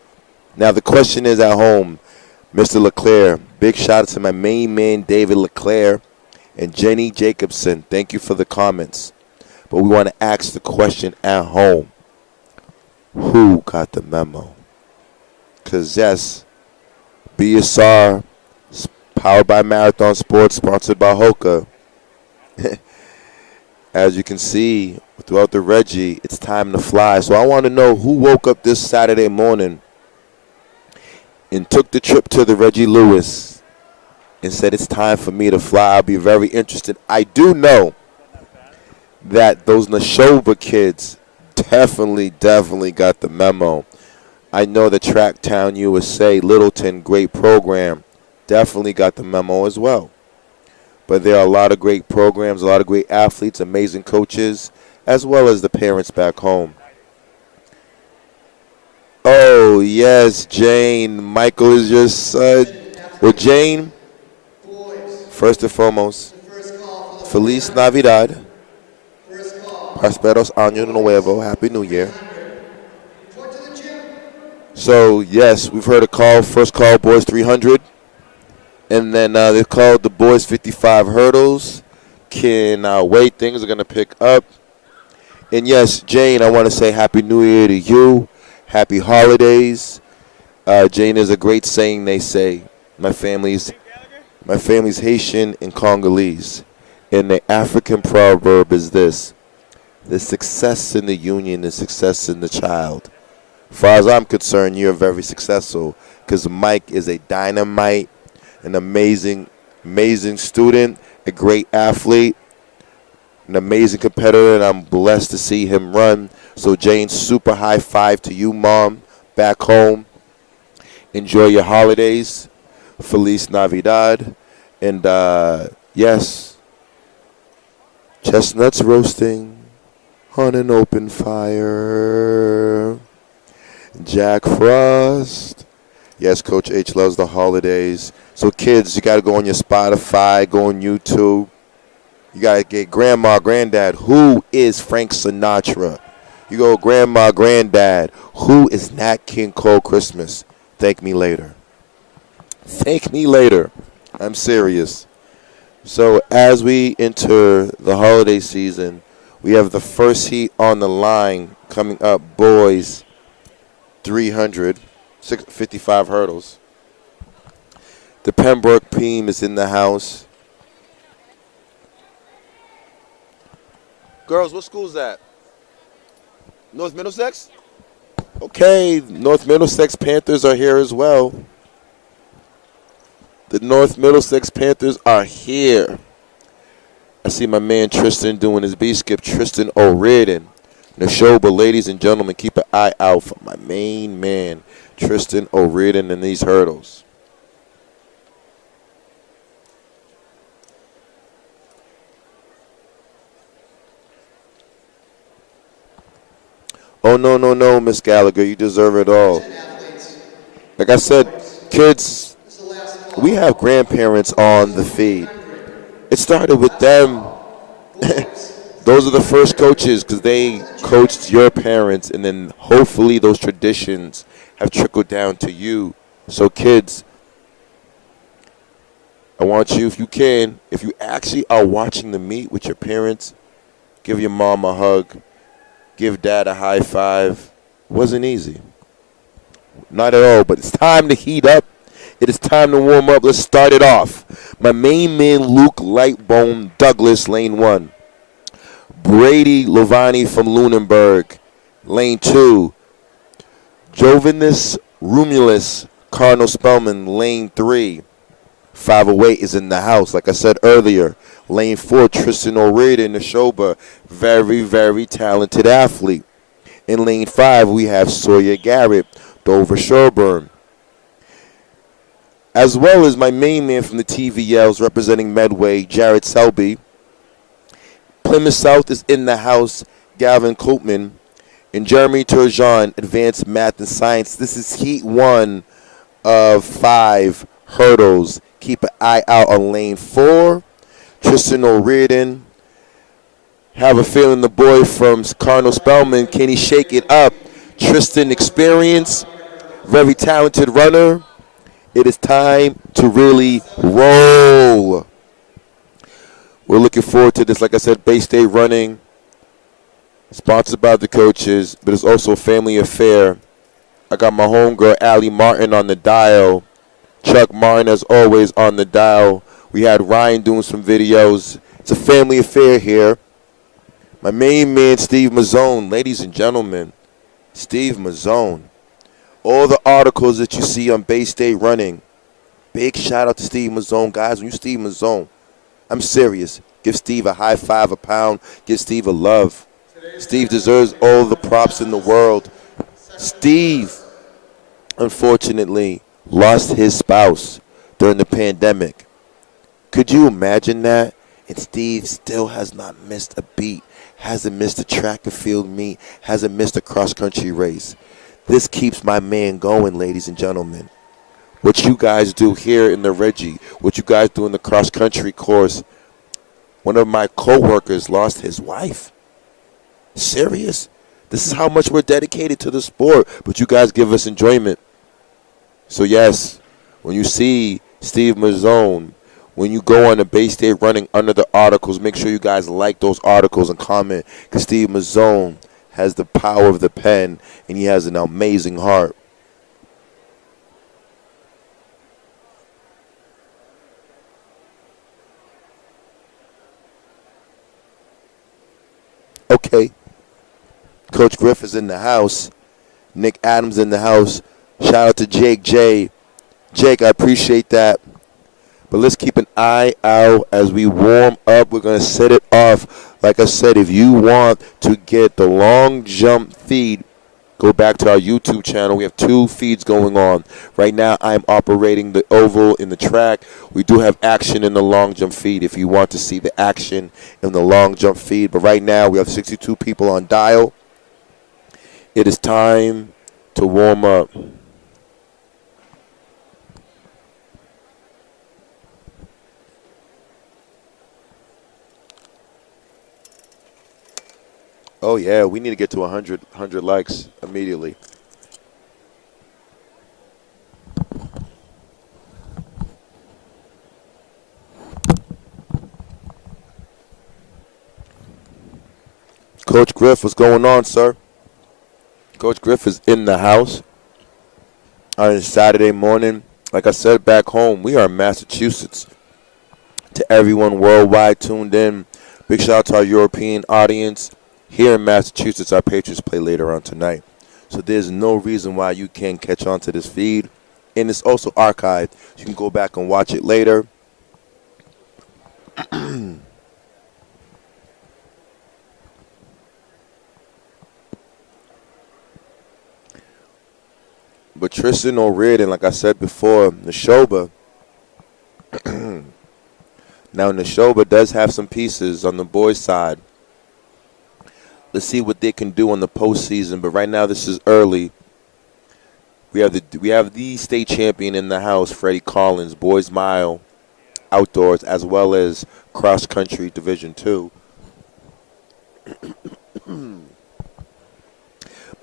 Now the question is at home, Mr. LeClaire. Big shout out to my main man, David LeClaire, and Jenny Jacobson. Thank you for the comments. But we want to ask the question at home. Who got the memo? Because, yes, BSR, powered by Marathon Sports, sponsored by Hoka. As you can see, throughout the Reggie, it's time to fly. So I want to know who woke up this Saturday morning and took the trip to the Reggie Lewis and said it's time for me to fly. I'll be very interested. I do know that those Nashoba kids definitely got the memo. I know the Tracktown USA, Littleton, great program, definitely got the memo as well. But there are a lot of great programs, a lot of great athletes, amazing coaches, as well as the parents back home. Oh, yes, Jane. Michael is your son. Well, Jane, first and foremost, Feliz Navidad. Prosperos Año Nuevo. Happy New Year. So, yes, we've heard a call, first call, boys 300. And then they called the boys 55 hurdles. Can wait, things are going to pick up. And, yes, Jane, I want to say Happy New Year to you. Happy holidays. Jane, is a great saying they say. My family's Haitian and Congolese. And the African proverb is this: the success in the union is success in the child. As far as I'm concerned, you're very successful because Mike is a dynamite, an amazing student, a great athlete, an amazing competitor, and I'm blessed to see him run. So, Jane, super high five to you, Mom, back home. Enjoy your holidays. Feliz Navidad. And, yes, chestnuts roasting on an open fire. Jack Frost. Yes, Coach H loves the holidays. So, kids, you got to go on your Spotify, go on YouTube. You got to get Grandma, Granddad, who is Frank Sinatra? You go, Grandma, Granddad, who is Nat King Cole Christmas? Thank me later. Thank me later. I'm serious. So, as we enter the holiday season, we have the first heat on the line coming up, boys 300, 55 hurdles. The Pembroke team is in the house. Girls, what school's that? North Middlesex? Okay, North Middlesex Panthers are here as well. The North Middlesex Panthers are here. I see my man Tristan doing his B-skip, Tristan O'Riordan. Nashoba, ladies and gentlemen, keep an eye out for my main man, Tristan O'Riordan, in these hurdles. Oh, no, Miss Gallagher, you deserve it all. Like I said, kids, we have grandparents on the feed. It started with them. Those are the first coaches because they coached your parents, and then hopefully those traditions have trickled down to you. So, kids, I want you, if you can, if you actually are watching the meet with your parents, give your mom a hug, give dad a high five. Wasn't easy. Not at all, but it's time to heat up. It is time to warm up. Let's start it off. My main man, Luke Lightbone Douglas, lane 1. Brady Lovani from Lunenburg. Lane 2, Jovinus Rumulus, Cardinal Spellman. Lane 3, 508 is in the house. Like I said earlier, Lane 4, Tristan O'Riordan, Neshoba, very, very talented athlete. In Lane 5, we have Sawyer Garrett, Dover Sherburne. As well as my main man from the TVLs representing Medway, Jared Selby. Plymouth South is in the house, Gavin Koopman. And Jeremy Turgeon, Advanced Math and Science. This is Heat 1 of 5 hurdles. Keep an eye out on Lane 4. Tristan O'Riordan. Have a feeling the boy from Cardinal Spellman, can he shake it up? Tristan experience, very talented runner. It is time to really roll. We're looking forward to this. Like I said, Bay State running, sponsored by the coaches, but it's also a family affair. I got my homegirl, Allie Martin, on the dial. Chuck Martin, as always, on the dial. We had Ryan doing some videos. It's a family affair here. My main man, Steve Mazzone. Ladies and gentlemen, Steve Mazzone. All the articles that you see on Bay State Running, big shout out to Steve Mazzone. Guys, when you Steve Mazzone, I'm serious. Give Steve a high five, a pound. Give Steve a love. Steve deserves all the props in the world. Steve, unfortunately, lost his spouse during the pandemic. Could you imagine that? And Steve still has not missed a beat. Hasn't missed a track and field meet. Hasn't missed a cross-country race. This keeps my man going, ladies and gentlemen. What you guys do here in the Reggie, what you guys do in the cross-country course, one of my co-workers lost his wife. Serious? This is how much we're dedicated to the sport, but you guys give us enjoyment. So, yes, when you see Steve Mazzone, when you go on the Bay State Running under the articles, make sure you guys like those articles and comment, because Steve Mazzone has the power of the pen, and he has an amazing heart. Okay. Coach Griff is in the house. Nick Adams in the house. Shout out to Jake J. Jake, I appreciate that. But let's keep an eye out as we warm up. We're going to set it off. Like I said, if you want to get the long jump feed, go back to our YouTube channel. We have 2 feeds going on. Right now, I'm operating the oval in the track. We do have action in the long jump feed if you want to see the action in the long jump feed. But right now, we have 62 people on dial. It is time to warm up. Oh, yeah, we need to get to 100 likes immediately. Coach Griff, what's going on, sir? Coach Griff is in the house on a Saturday morning. Like I said, back home, we are in Massachusetts. To everyone worldwide tuned in, big shout out to our European audience. Here in Massachusetts, our Patriots play later on tonight. So there's no reason why you can't catch on to this feed. And it's also archived. You can go back and watch it later. But Tristan O'Riordan, like I said before, Neshoba. Now, Neshoba does have some pieces on the boys' side. Let's see what they can do on the postseason. But right now, this is early. We have the state champion in the house, Freddie Collins, boys mile, outdoors, as well as cross country Division II.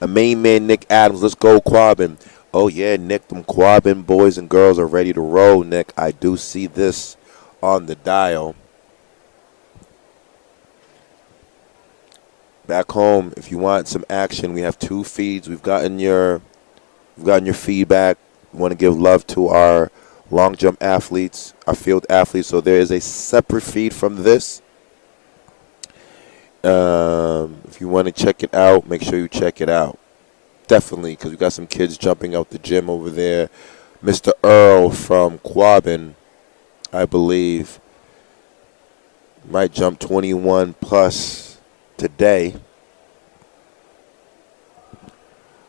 My main man, Nick Adams. Let's go, Quabbin. Oh yeah, Nick, them Quabbin boys and girls are ready to roll. Nick, I do see this on the dial. Back home, if you want some action, we have 2 feeds. We've gotten your feedback. We want to give love to our long jump athletes, our field athletes. So there is a separate feed from this. If you want to check it out, make sure you check it out. Definitely, because we got some kids jumping out the gym over there. Mr. Earl from Quabbin, I believe, might jump 21 plus today.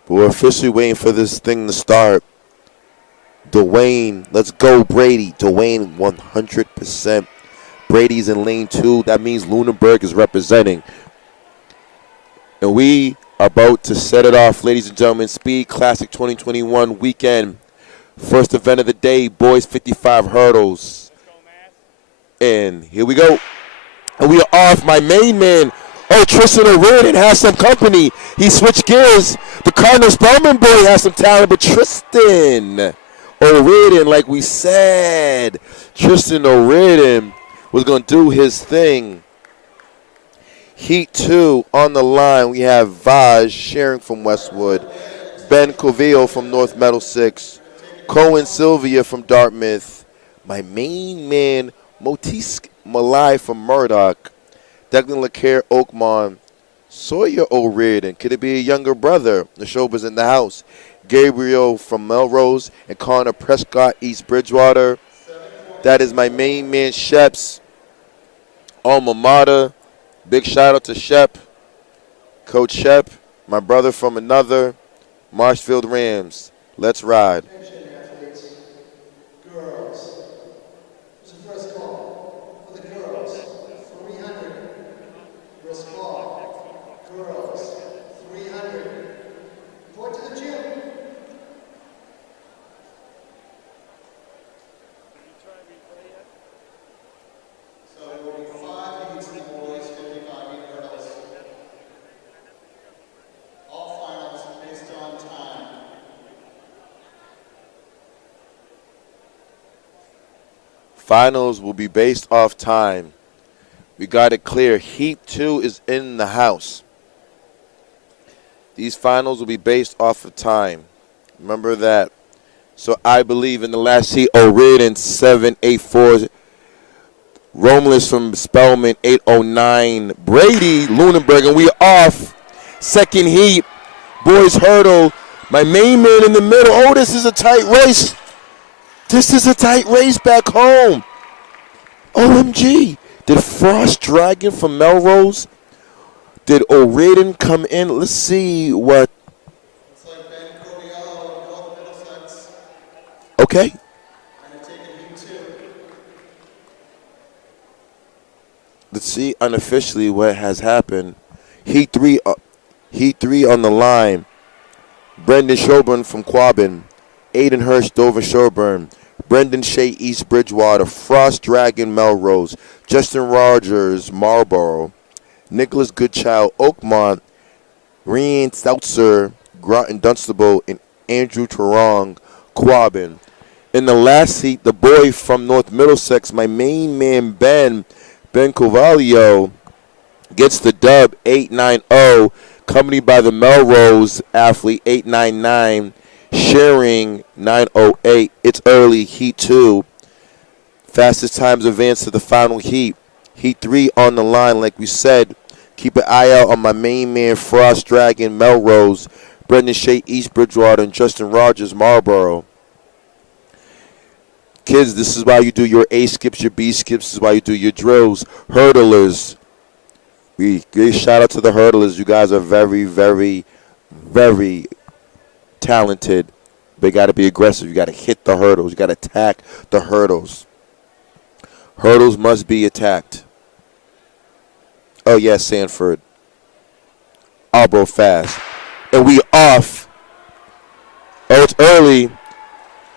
But we're officially waiting for this thing to start. Dwayne, let's go, Brady. Dwayne, 100%. Brady's in lane 2. That means Lunenburg is representing. And we are about to set it off, ladies and gentlemen. Speed Classic 2021 weekend. First event of the day, boys 55 hurdles. And here we go. And we are off. My main man, Tristan O'Riordan has some company. He switched gears. The Cardinal Spellman boy has some talent, but Tristan O'Riordan, like we said, Tristan O'Riordan was going to do his thing. Heat 2 on the line. We have Vaj Sharing from Westwood, Ben Covillo from North Middlesex, Cohen Sylvia from Dartmouth, my main man, Motis Malai from Murdoch, Declan LeCaire Oakmont, Sawyer O'Riordan. Could it be a younger brother? The Showbiz in the house. Gabriel from Melrose and Connor Prescott, East Bridgewater. That is my main man, Shep's alma mater. Big shout out to Shep, Coach Shep, my brother from another, Marshfield Rams. Let's ride. Attention athletes, girls. This is the first call for the girls. 300. First call. Girls. 300. Report to the gym. So there will be 5 heats in the boys, 55-meter hurdles. All finals based on time. Finals will be based off time. We got it clear. Heat 2 is in the house. These finals will be based off of time. Remember that. So I believe in the last heat, O'Riordan 7.84. Romulus from Spellman 8.09. Brady, Lunenburg, and we off. Second heat. Boys hurdle. My main man in the middle. Oh, this is a tight race. This is a tight race back home. OMG. Did Frost Dragon from Melrose? Did O'Riordan come in? Let's see what. It's like Ben Coviello of North Middlesex. Okay. And they're taking heat 2. Let's see unofficially what has happened. Heat 3 on the line. Brendan Sherburn from Quabbin. Aiden Hirsch, Dover Sherburn. Brendan Shea, East Bridgewater. Frost Dragon, Melrose. Justin Rogers, Marlborough. Nicholas Goodchild, Oakmont. Ryan Stoutzer, Groton Dunstable. And Andrew Tarong, Quabbin. In the last heat, the boy from North Middlesex, my main man, Ben Covalio, gets the dub 8.90, accompanied by the Melrose athlete 8.99, Sharing 9.08. It's early, Heat 2. Fastest times advance to the final heat. Heat 3 on the line, like we said. Keep an eye out on my main man, Frost Dragon, Melrose, Brendan Shea, East Bridgewater, and Justin Rogers, Marlborough. Kids, this is why you do your A skips, your B skips. This is why you do your drills. Hurdlers. We give shout out to the hurdlers. You guys are very, very, very talented. But you got to be aggressive. You got to hit the hurdles. You got to attack the hurdles. Hurdles must be attacked. Oh, yes, Sanford. Arbro fast. And we off. Oh, it's early.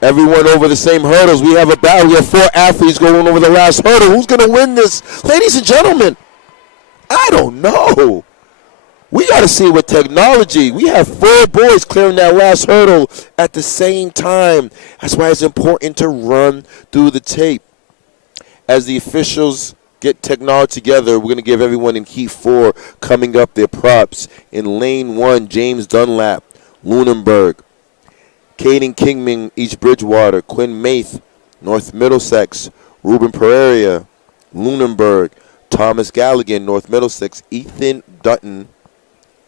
Everyone over the same hurdles. We have a battle. We have 4 athletes going over the last hurdle. Who's going to win this? Ladies and gentlemen, I don't know. We got to see with technology. We have 4 boys clearing that last hurdle at the same time. That's why it's important to run through the tape. As the officials get technology together, we're going to give everyone in Heat 4 coming up their props. In Lane 1, James Dunlap, Lunenburg. Caden Kingman, East Bridgewater. Quinn Maith, North Middlesex. Ruben Pereira, Lunenburg. Thomas Galligan, North Middlesex. Ethan Dutton,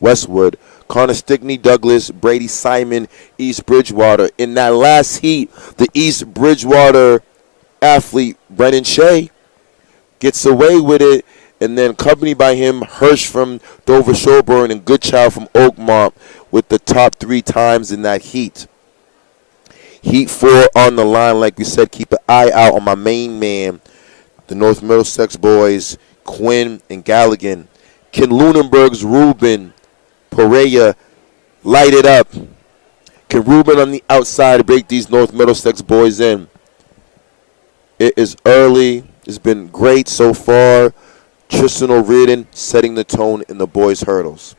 Westwood. Connor Stickney, Douglas. Brady Simon, East Bridgewater. In that last heat, the East Bridgewater athlete, Brennan Shea, gets away with it, and then accompanied by him, Hirsch from Dover Shelburne and Goodchild from Oakmont with the top 3 times in that heat. Heat 4 on the line, like we said. Keep an eye out on my main man, the North Middlesex boys, Quinn and Galligan. Can Lunenburg's Ruben Pereira light it up? Can Ruben on the outside break these North Middlesex boys in? It is early. It's been great so far. Tristan O'Riordan setting the tone in the boys' hurdles.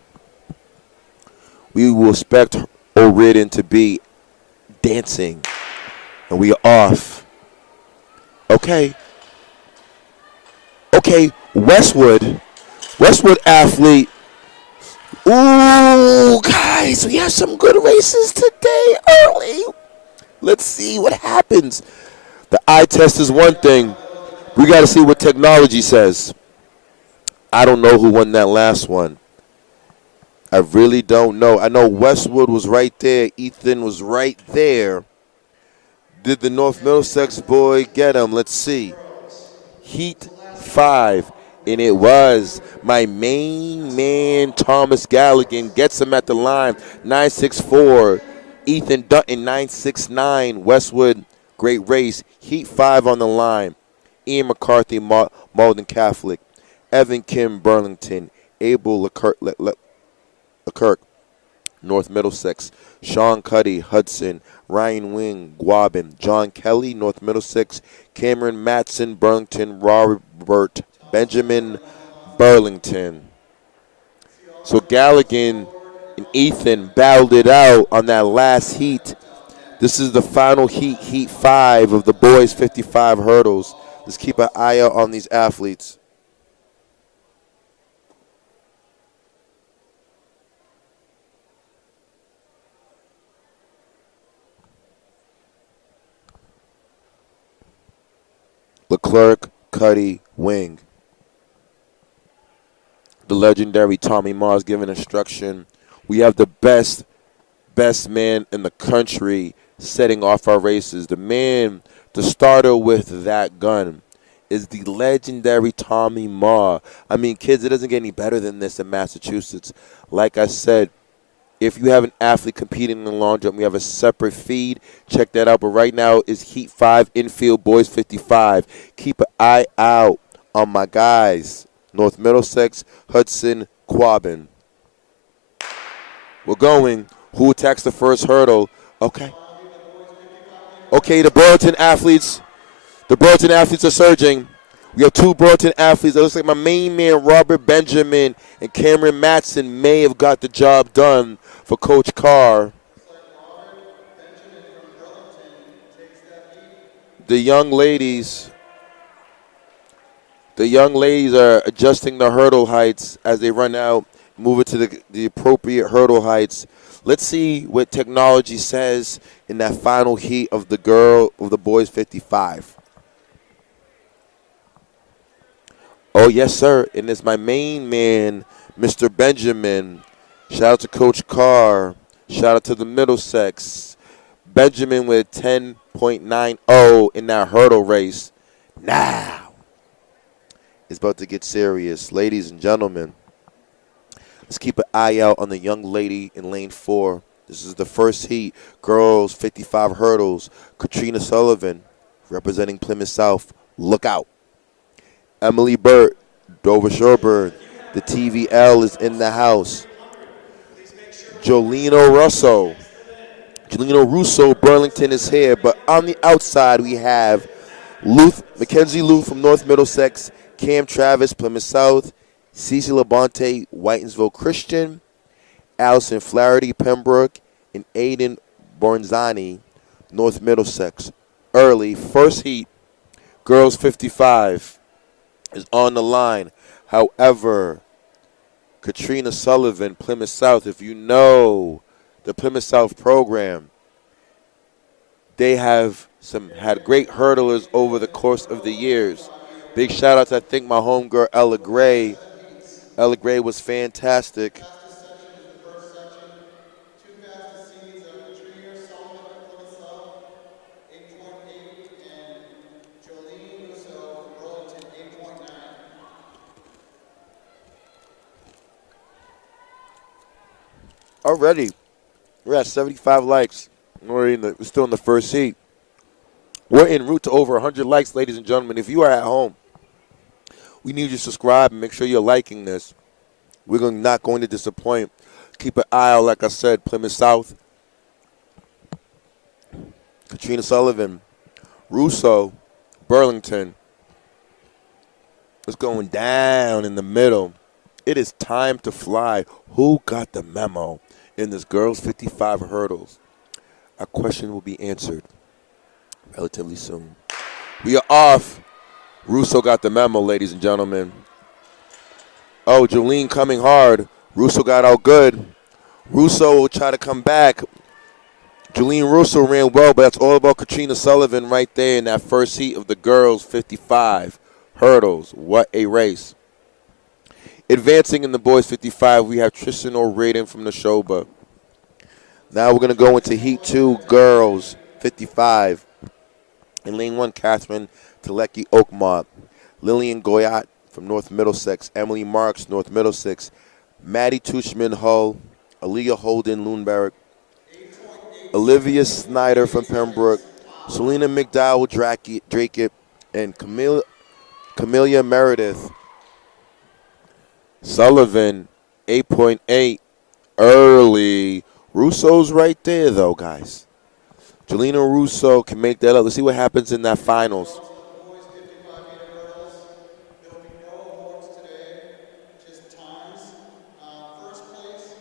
We will expect O'Riordan to be dancing. And we are off. Okay, Westwood athlete. Ooh, guys, we have some good races today early. Let's see what happens. The eye test is one thing. We got to see what technology says. I don't know who won that last one. I really don't know. I know Westwood was right there. Ethan was right there. Did the North Middlesex boy get him? Let's see. Heat 5. And it was my main man, Thomas Galligan, gets him at the line, 9.64. Ethan Dutton, 9.69. Westwood, great race. Heat 5 on the line. Ian McCarthy, Malden Catholic. Evan Kim, Burlington. Abel Leclerc, North Middlesex. Sean Cuddy, Hudson. Ryan Wing, Guabin. John Kelly, North Middlesex. Cameron Matson, Burlington. Robert Benjamin, Burlington. So Galligan and Ethan battled it out on that last heat. This is the final heat, Heat 5 of the boys' 55 hurdles. Let's keep an eye out on these athletes. Leclerc, Cuddy, Wing. The legendary Tommy Mars giving instruction. We have the best man in the country setting off our races. The man, the starter with that gun, is the legendary Tommy Ma. I mean, kids, it doesn't get any better than this in Massachusetts. Like I said, if you have an athlete competing in the long jump, we have a separate feed. Check that out. But right now is Heat 5, infield, boys 55. Keep an eye out on my guys. North Middlesex, Hudson, Quabbin. We're going. Who attacks the first hurdle? Okay, the Burlington athletes. The Burlington athletes are surging. We have 2 Burlington athletes. It looks like my main man, Robert Benjamin, and Cameron Matson may have got the job done for Coach Carr. The young ladies are adjusting the hurdle heights as they run out, move it to the appropriate hurdle heights. Let's see what technology says in that final heat of the boys 55. Oh, yes, sir. And it's my main man, Mr. Benjamin. Shout out to Coach Carr. Shout out to the Middlesex. Benjamin with 10.90 in that hurdle race. Now, it's about to get serious. Ladies and gentlemen, let's keep an eye out on the young lady in lane 4. This is the first heat. Girls 55 hurdles. Katrina Sullivan representing Plymouth South. Look out. Emily Burt, Dover Shelburne. The TVL is in the house. Jolino Russo, Burlington is here. But on the outside, we have Mackenzie Luth from North Middlesex, Cam Travis, Plymouth South, Cece Labonte, Whitensville Christian, Allison Flaherty, Pembroke, and Aiden Borzani, North Middlesex. Early, first heat, girls 55 is on the line. However, Katrina Sullivan, Plymouth South, if you know the Plymouth South program, they have had great hurdlers over the course of the years. Big shout out to, I think, my homegirl, Ella Gray. Ella Gray was fantastic. Fastest section is the first section. Two fastest seeds are Katrina Sullivan of Plymouth South, 8.8, and Jolene Russo from Burlington, 8.9. Already, we're at 75 likes. We're still in the first heat. We're en route to over 100 likes, ladies and gentlemen. If you are at home, we need you to subscribe and make sure you're liking this. We're not going to disappoint. Keep an eye out, like I said, Plymouth South, Katrina Sullivan, Russo, Burlington. It's going down in the middle. It is time to fly. Who got the memo in this girls' 55 hurdles? Our question will be answered relatively soon. We are off. Russo got the memo, ladies and gentlemen. Oh, Jolene coming hard. Russo got out good. Russo will try to come back. Jolene Russo ran well, but that's all about Katrina Sullivan right there in that first heat of the girls' 55 hurdles. What a race. Advancing in the boys' 55, we have Tristan O'Raden from the Neshoba. Now we're going to go into Heat 2, girls, 55. In lane 1, Catherine Telecki Oakmont. Lillian Goyat from North Middlesex. Emily Marks, North Middlesex. Maddie Tuchman Hull. Aaliyah Holden Lundberg. Olivia Snyder from Pembroke. Selena McDowell Drake, and Camellia Meredith. Sullivan, 8.8 early. Russo's right there, though, guys. Jelena Russo can make that up. Let's see what happens in that finals. Boys 55-meter hurdles. There will be no awards today, just times. First place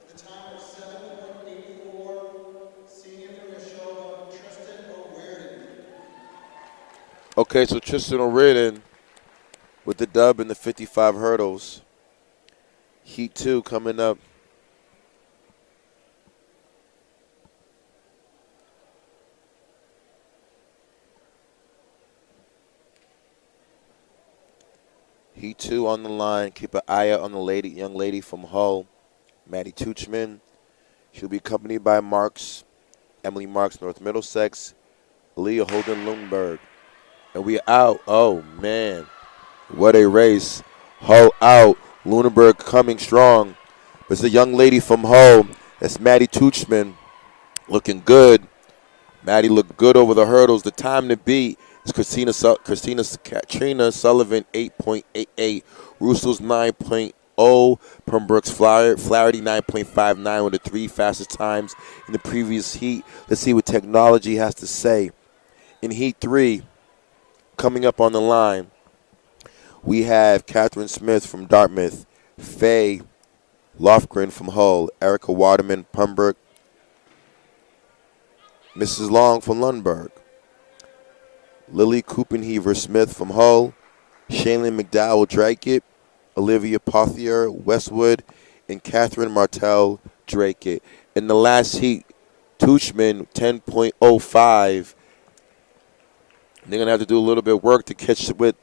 with a time of 7.84, senior from Neshoba, Tristan O'Riordan. Okay, so Tristan O'Riordan with the dub in the 55 hurdles. Heat 2 coming up. Heat 2 on the line. Keep an eye out on the young lady from Hull, Maddie Tuchman. She'll be accompanied by Emily Marks, North Middlesex, Aaliyah Holden Lundberg. And we are out. Oh, man. What a race. Hull out. Lunenburg coming strong. But it's the young lady from Hull. That's Maddie Tuchman. Looking good. Maddie looked good over the hurdles. The time to beat is Katrina Sullivan, 8.88. Russo's 9.0. Pembroke's Flaherty, 9.59 with the 3 fastest times in the previous heat. Let's see what technology has to say. In Heat 3, coming up on the line, we have Catherine Smith from Dartmouth, Faye Lofgren from Hull, Erica Waterman, Pembroke, Mrs. Long from Lundberg, Lily Kupenheaver Smith from Hull, Shaylin McDowell Drake, Olivia Pothier Westwood, and Catherine Martell Drake. In the last heat, Tuchman 10.05. They're going to have to do a little bit of work to catch with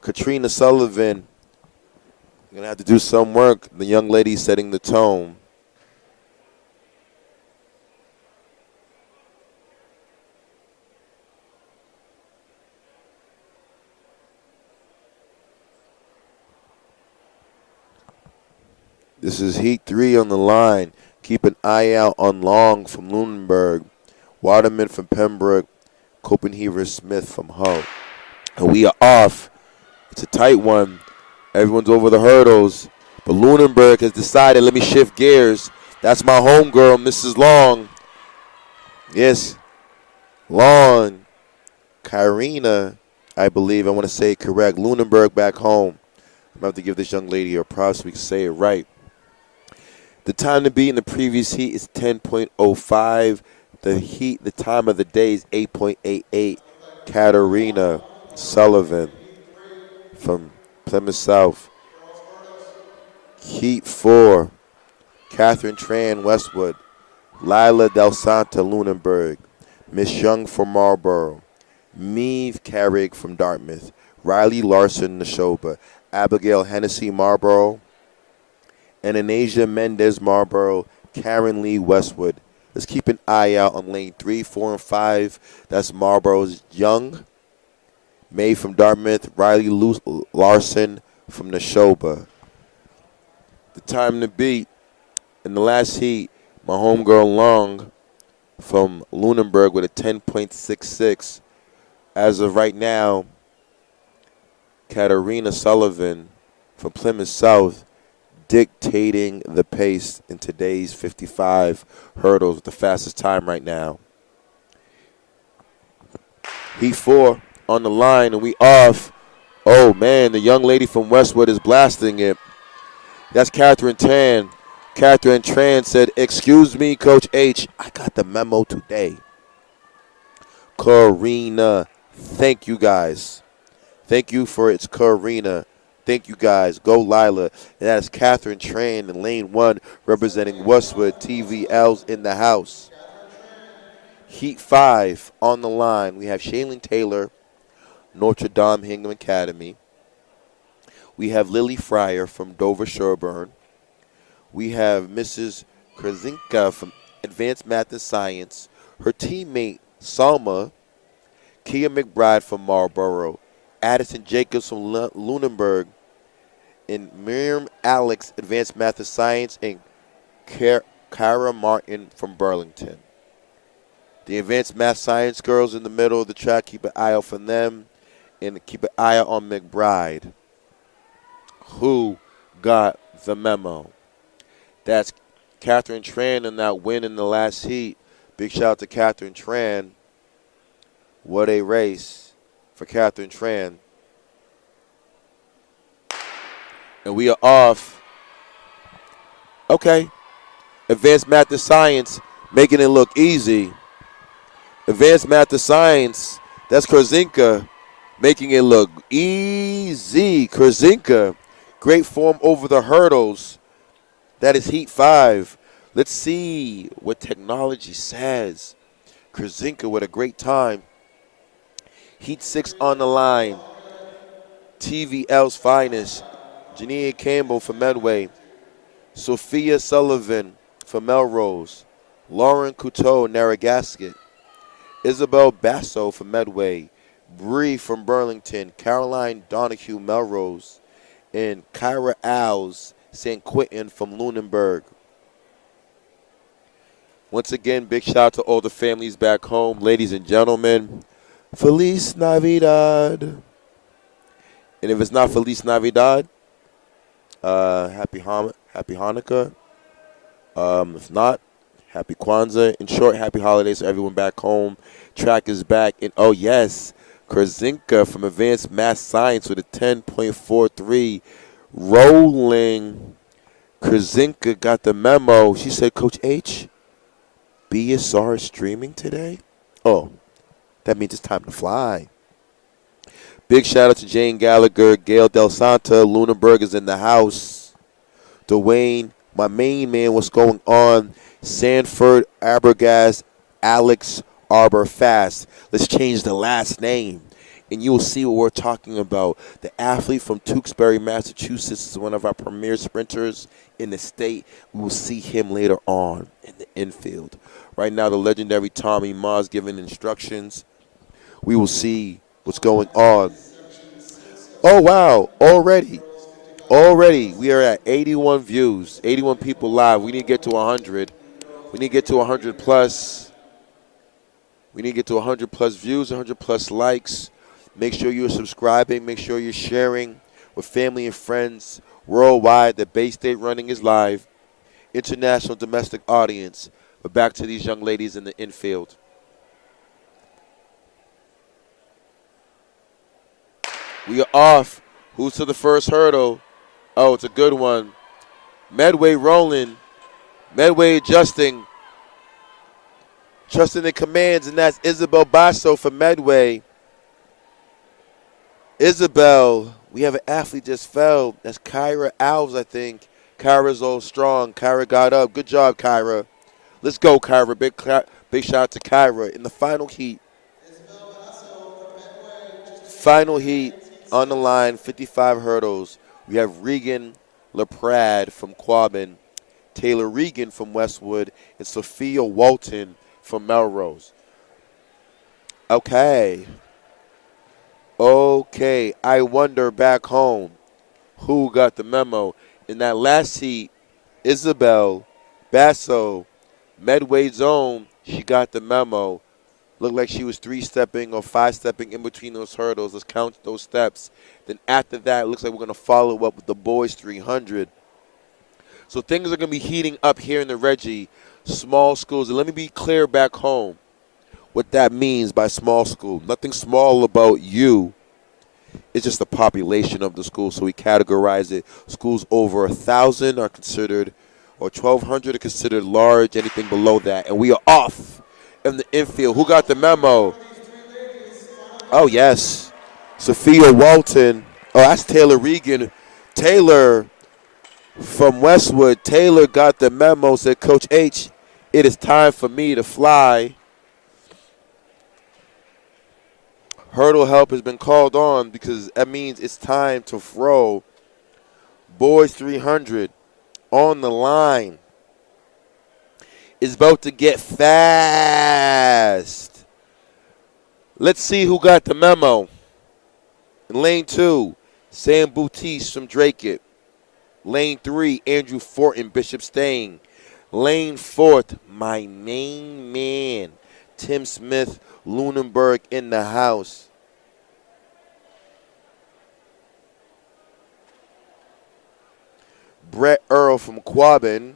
Katrina Sullivan. They're going to have to do some work. The young lady setting the tone. This is Heat 3 on the line. Keep an eye out on Long from Lunenburg, Waterman from Pembroke, Copenhagen Smith from Hull. And we are off. It's a tight one. Everyone's over the hurdles. But Lunenburg has decided, let me shift gears. That's my homegirl, Mrs. Long. Yes, Long. Kyrena, I believe. I want to say it correct. Lunenburg back home. I'm going to have to give this young lady her props so we can say it right. The time to beat in the previous heat is 10.05. The time of the day is 8.88. Katarina Sullivan from Plymouth South. Heat 4. Catherine Tran Westwood. Lila Del Santa Lunenburg. Miss Young from Marlborough. Meave Carrick from Dartmouth. Riley Larson Neshoba, Abigail Hennessy Marlboro, and Anasia Mendez Marlboro, Karen Lee Westwood. Let's keep an eye out on lane 3, 4, and 5. That's Marlboro's Young, May from Dartmouth, Riley Larson from Neshoba. The time to beat in the last heat, my homegirl Long from Lunenburg with a 10.66. As of right now, Katarina Sullivan from Plymouth South dictating the pace in today's 55 hurdles with the fastest time right now. Heat 4 on the line, and we off. Oh, man, the young lady from Westwood is blasting it. That's Catherine Tan. Catherine Tran said, "Excuse me, Coach H, I got the memo today." Karina, thank you guys. Thank you for it's Karina. Thank you guys. Go Lila. And that is Catherine Tran in lane 1 representing Westwood. TVL's in the house. Heat 5 on the line. We have Shailene Taylor, Notre Dame Hingham Academy. We have Lily Fryer from Dover Sherburne. We have Mrs. Krasinka from Advanced Math and Science. Her teammate, Salma, Kia McBride from Marlboro, Addison Jacobs from Lunenburg, and Miriam Alex, Advanced Math and Science, and Kyra Martin from Burlington. The Advanced Math Science girls in the middle of the track, keep an eye out for them, and keep an eye out on McBride. Who got the memo? That's Catherine Tran in that win in the last heat. Big shout out to Catherine Tran. What a race for Catherine Tran. And we are off. Okay. Advanced Math and Science, making it look easy. Advanced Math and Science, that's Korzinka, making it look easy. Korzinka, great form over the hurdles. That is Heat 5. Let's see what technology says. Korzinka with a great time. Heat 6 on the line. TVL's finest. Jania Campbell for Medway. Sophia Sullivan for Melrose. Lauren Couteau, Narragansett. Isabel Basso for Medway. Bree from Burlington. Caroline Donahue, Melrose. And Kyra Owls, St. Quentin from Lunenburg. Once again, big shout out to all the families back home. Ladies and gentlemen, Feliz Navidad. And if it's not Feliz Navidad, happy Hanukkah. If not, happy Kwanzaa. In short, happy holidays to everyone back home. Track is back. And oh, yes, Korzinka from Advanced Math Science with a 10.43. Rolling. Korzinka got the memo. She said, Coach H, BSR is streaming today? Oh, that means it's time to fly. Big shout out to Jane Gallagher, Gail Del Santa. Lunenburg is in the house. Dwayne, my main man, what's going on? Sanford Abergast, Alex Arbor Fast. Let's change the last name, and you will see what we're talking about. The athlete from Tewksbury, Massachusetts is one of our premier sprinters in the state. We will see him later on in the infield. Right now, the legendary Tommy Moss giving instructions. We will see what's going on. Oh, wow. Already, we are at 81 views, 81 people live. We need to get to 100. We need to get to 100 plus. We need to get to 100 plus views, 100 plus likes. Make sure you're subscribing. Make sure you're sharing with family and friends worldwide that Bay State Running is live. International, domestic audience. But back to these young ladies in the infield. We are off. Who's to the first hurdle? Oh, it's a good one. Medway rolling. Medway adjusting. Trusting the commands, and that's Isabel Basso for Medway. Isabel, we have an athlete just fell. That's Kyra Alves, I think. Kyra's all strong. Kyra got up. Good job, Kyra. Let's go, Kyra. Big shout out to Kyra in the final heat. Final heat. On the line, 55 hurdles. We have Regan LaPrade from Quabbin, Taylor Regan from Westwood, and Sophia Walton from Melrose. Okay. I wonder back home who got the memo. In that last heat, Isabel Basso, Medway zone, she got the memo. Looked like she was 3-stepping or 5-stepping in between those hurdles. Let's count those steps. Then after that, it looks like we're going to follow up with the boys 300. So things are going to be heating up here in the Reggie. Small schools. And let me be clear back home what that means by small school. Nothing small about you. It's just the population of the school. So we categorize it. Schools over 1,000 are considered, or 1,200 are considered large. Anything below that. And we are off in the infield. Who got the memo? Oh, yes. Sophia Walton. Oh, that's Taylor Regan. Taylor from Westwood. Taylor got the memo, said, Coach H, it is time for me to fly. Hurdle help has been called on because that means it's time to throw. Boys 300 on the line. Is about to get fast. Let's see who got the memo. In lane 2, Sam Boutis from Drake. Lane 3, Andrew Fortin, Bishop Stain. Lane 4, my main man, Tim Smith, Lunenburg in the house. Brett Earl from Quabbin.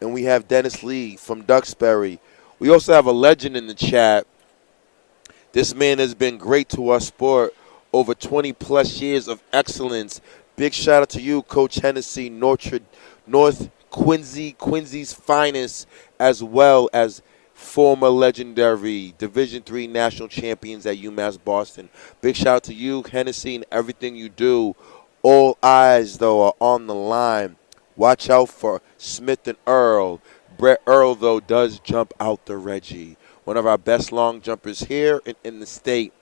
And we have Dennis Lee from Duxbury. We also have a legend in the chat. This man has been great to our sport. Over 20-plus years of excellence. Big shout out to you, Coach Hennessy, North Quincy's finest, as well as former legendary Division III national champions at UMass Boston. Big shout out to you, Hennessy, and everything you do. All eyes, though, are on the line. Watch out for Smith and Earl. Brett Earl, though, does jump out the Reggie. One of our best long jumpers here and in the state.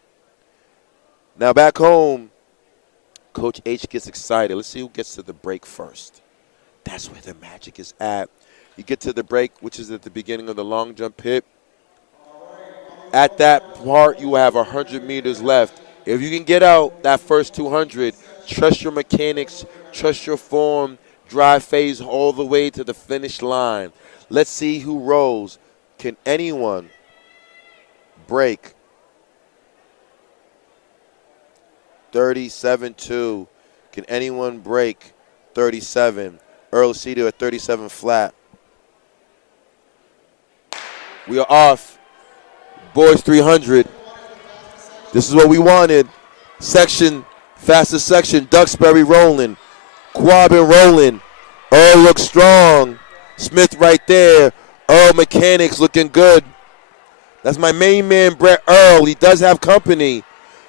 Now back home, Coach H gets excited. Let's see who gets to the break first. That's where the magic is at. You get to the break, which is at the beginning of the long jump hit. At that part, you have 100 meters left. If you can get out that first 200, trust your mechanics, trust your form, drive phase all the way to the finish line. Let's see who rolls. Can anyone break 37.2? Can anyone break 37? Earl Cedar at 37 flat. We are off. Boys 300. This is what we wanted. Section, fastest section. Duxbury rolling. Quabbin rolling. Earl looks strong. Smith right there. Earl Mechanics looking good. That's my main man, Brett Earl. He does have company.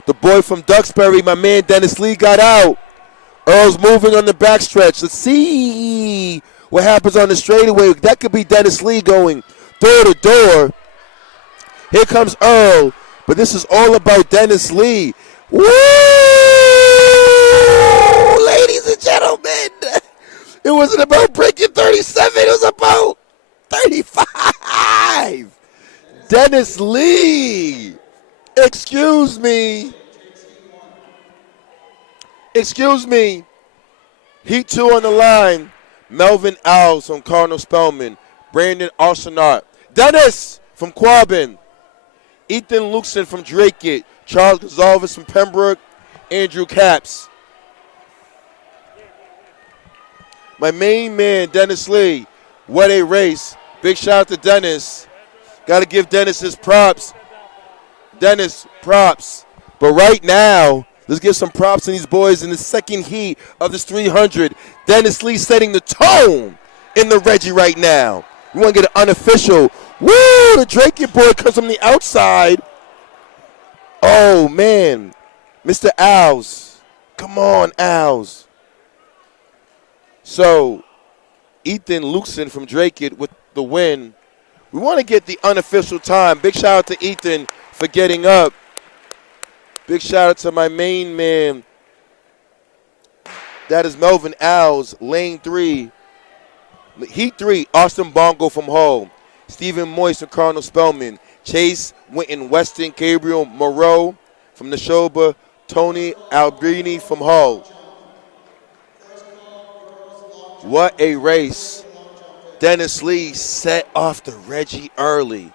The boy from Duxbury, my man Dennis Lee, got out. Earl's moving on the backstretch. Let's see what happens on the straightaway. That could be Dennis Lee going door to door. Here comes Earl, but this is all about Dennis Lee. Woo! Ladies and gentlemen, it wasn't about breaking 37. It was about 35. Dennis Lee. Excuse me. Heat 2 on the line. Melvin Owls from Cardinal Spellman. Brandon Arsenault. Dennis from Quabbin. Ethan Luxon from Drake. Charles Gonzalez from Pembroke. Andrew Capps. My main man, Dennis Lee. What a race. Big shout out to Dennis. Got to give Dennis his props. Dennis, props. But right now, let's give some props to these boys in the second heat of this 300. Dennis Lee setting the tone in the Reggie right now. We want to get an unofficial. Woo! The Drake boy comes from the outside. Oh, man. Mr. Owls. Come on, Owls. So, Ethan Luxon from Drake with the win. We want to get the unofficial time. Big shout out to Ethan for getting up. Big shout out to my main man. That is Melvin Owls, lane 3. Heat 3, Austin Bongo from Hull. Stephen Moyes and Cardinal Spellman. Chase Winton Weston, Gabriel Moreau from Neshoba. Tony Albrini from Hull. What a race. Dennis Lee set off the Reggie early.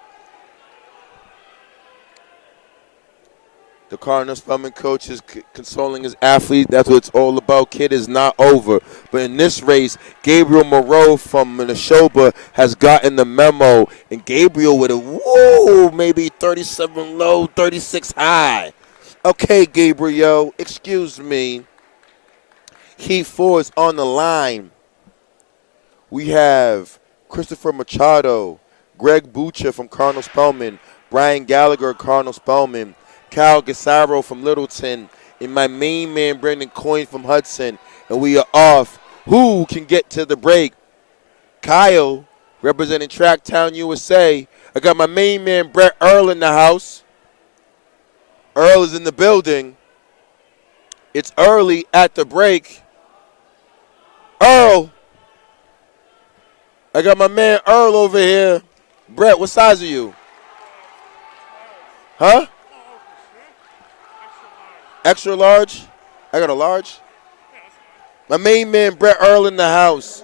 The Cardinal Spellman coach is consoling his athlete. That's what it's all about. Kid is not over. But in this race, Gabriel Moreau from Neshoba has gotten the memo. And Gabriel with a, maybe 37 low, 36 high. Okay, Gabriel, excuse me. Heat 4 is on the line. We have Christopher Machado, Greg Bucha from Cardinal Spellman, Brian Gallagher, Cardinal Spellman, Cal Gasaro from Littleton, and my main man, Brendan Coyne from Hudson. And we are off. Who can get to the break? Kyle, representing Tracktown, USA. I got my main man, Brett Earl, in the house. Earl is in the building. It's early at the break. Earl. I got my man Earl over here. Brett, what size are you? Huh? Extra large? I got a large? My main man, Brett Earl, in the house.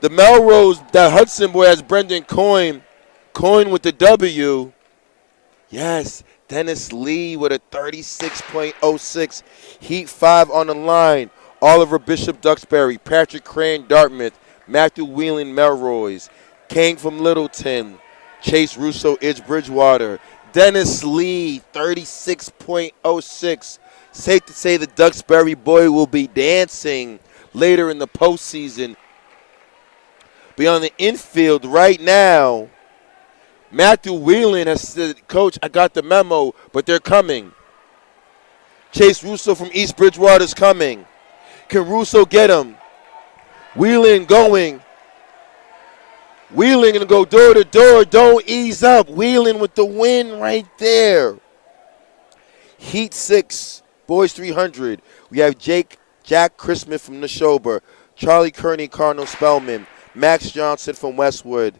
The Melrose, that Hudson boy, has Brendan Coyne. Coyne with the W. Yes, Dennis Lee with a 36.06. Heat 5 on the line. Oliver Bishop Duxbury, Patrick Crane Dartmouth, Matthew Whelan Melrose, Kang from Littleton, Chase Russo Edge Bridgewater, Dennis Lee 36.06. Safe to say the Duxbury boy will be dancing later in the postseason. Beyond the infield right now, Matthew Whelan has said, Coach, I got the memo, but they're coming. Chase Russo from East Bridgewater is coming. Can Russo get him? Whelan going. Whelan going to go door to door. Don't ease up. Whelan with the win right there. Heat 6, boys 300. We have Jack Christmas from Neshoba, Charlie Kearney, Cardinal Spellman, Max Johnson from Westwood,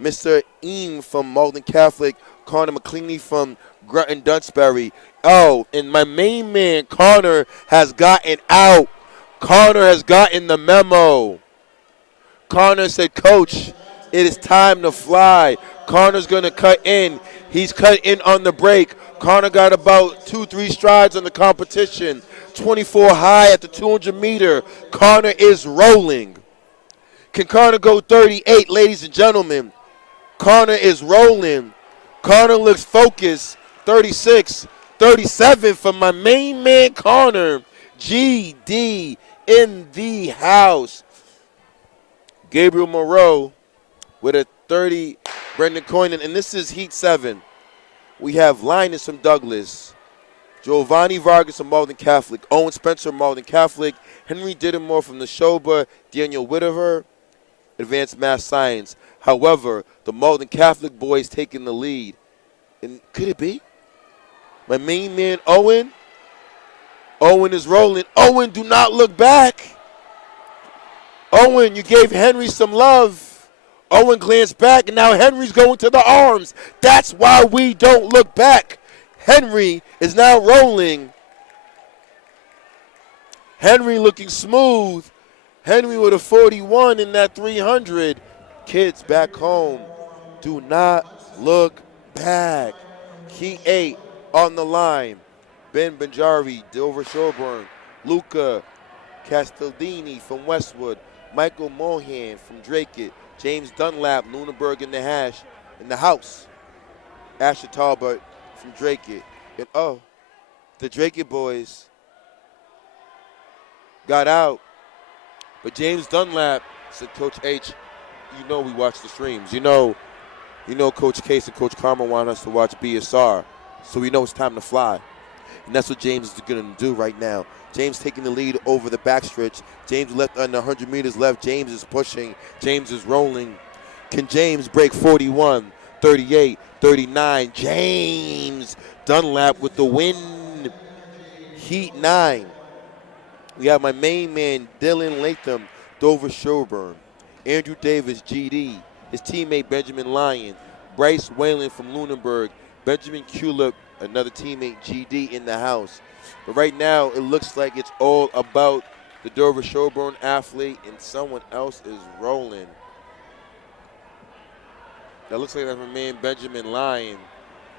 Mr. Eam from Malden Catholic, Connor McCleany from Grunton Dunsbury. Oh, and my main man, Connor, has gotten out. Connor has gotten the memo. Connor said, Coach, it is time to fly. Connor's going to cut in. He's cut in on the break. Connor got about 2-3 strides on the competition. 24 high at the 200 meter. Connor is rolling. Can Connor go 38, ladies and gentlemen? Connor is rolling. Connor looks focused. 36, 37 for my main man, Connor. GD in the house. Gabriel Moreau with a 30, Brendan Coyne, and this is Heat 7. We have Linus from Douglas, Giovanni Vargas from Malden Catholic, Owen Spencer from Malden Catholic, Henry Dittmore from Neshoba, Daniel Whittaker, Advanced Math Science. However, the Malden Catholic boys taking the lead. And could it be? My main man, Owen. Owen is rolling. Owen, do not look back. Owen, you gave Henry some love. Owen glanced back, and now Henry's going to the arms. That's why we don't look back. Henry is now rolling. Henry looking smooth. Henry with a 41 in that 300. Kids back home, do not look back. Key 8 on the line. Ben Benjari, Dover Shelburne, Luca Castellini from Westwood, Michael Mohan from Drake, James Dunlap, Lunenburg in the house. Asher Talbot from Drake. And the Drake boys got out. But James Dunlap said, Coach H, you know we watch the streams. You know Coach Case and Coach Karma want us to watch BSR. So we know it's time to fly. And that's what James is going to do right now. James taking the lead over the backstretch. James left under 100 meters left. James is pushing. James is rolling. Can James break 41, 38, 39? James Dunlap with the win. Heat 9. We have my main man, Dylan Latham, Dover Sherburne. Andrew Davis, GD. His teammate, Benjamin Lyon. Bryce Whalen from Lunenburg. Benjamin Culip, another teammate, GD, in the house. But right now, it looks like it's all about the Dover Sherburne athlete, and someone else is rolling. That looks like that's my man, Benjamin Lyon.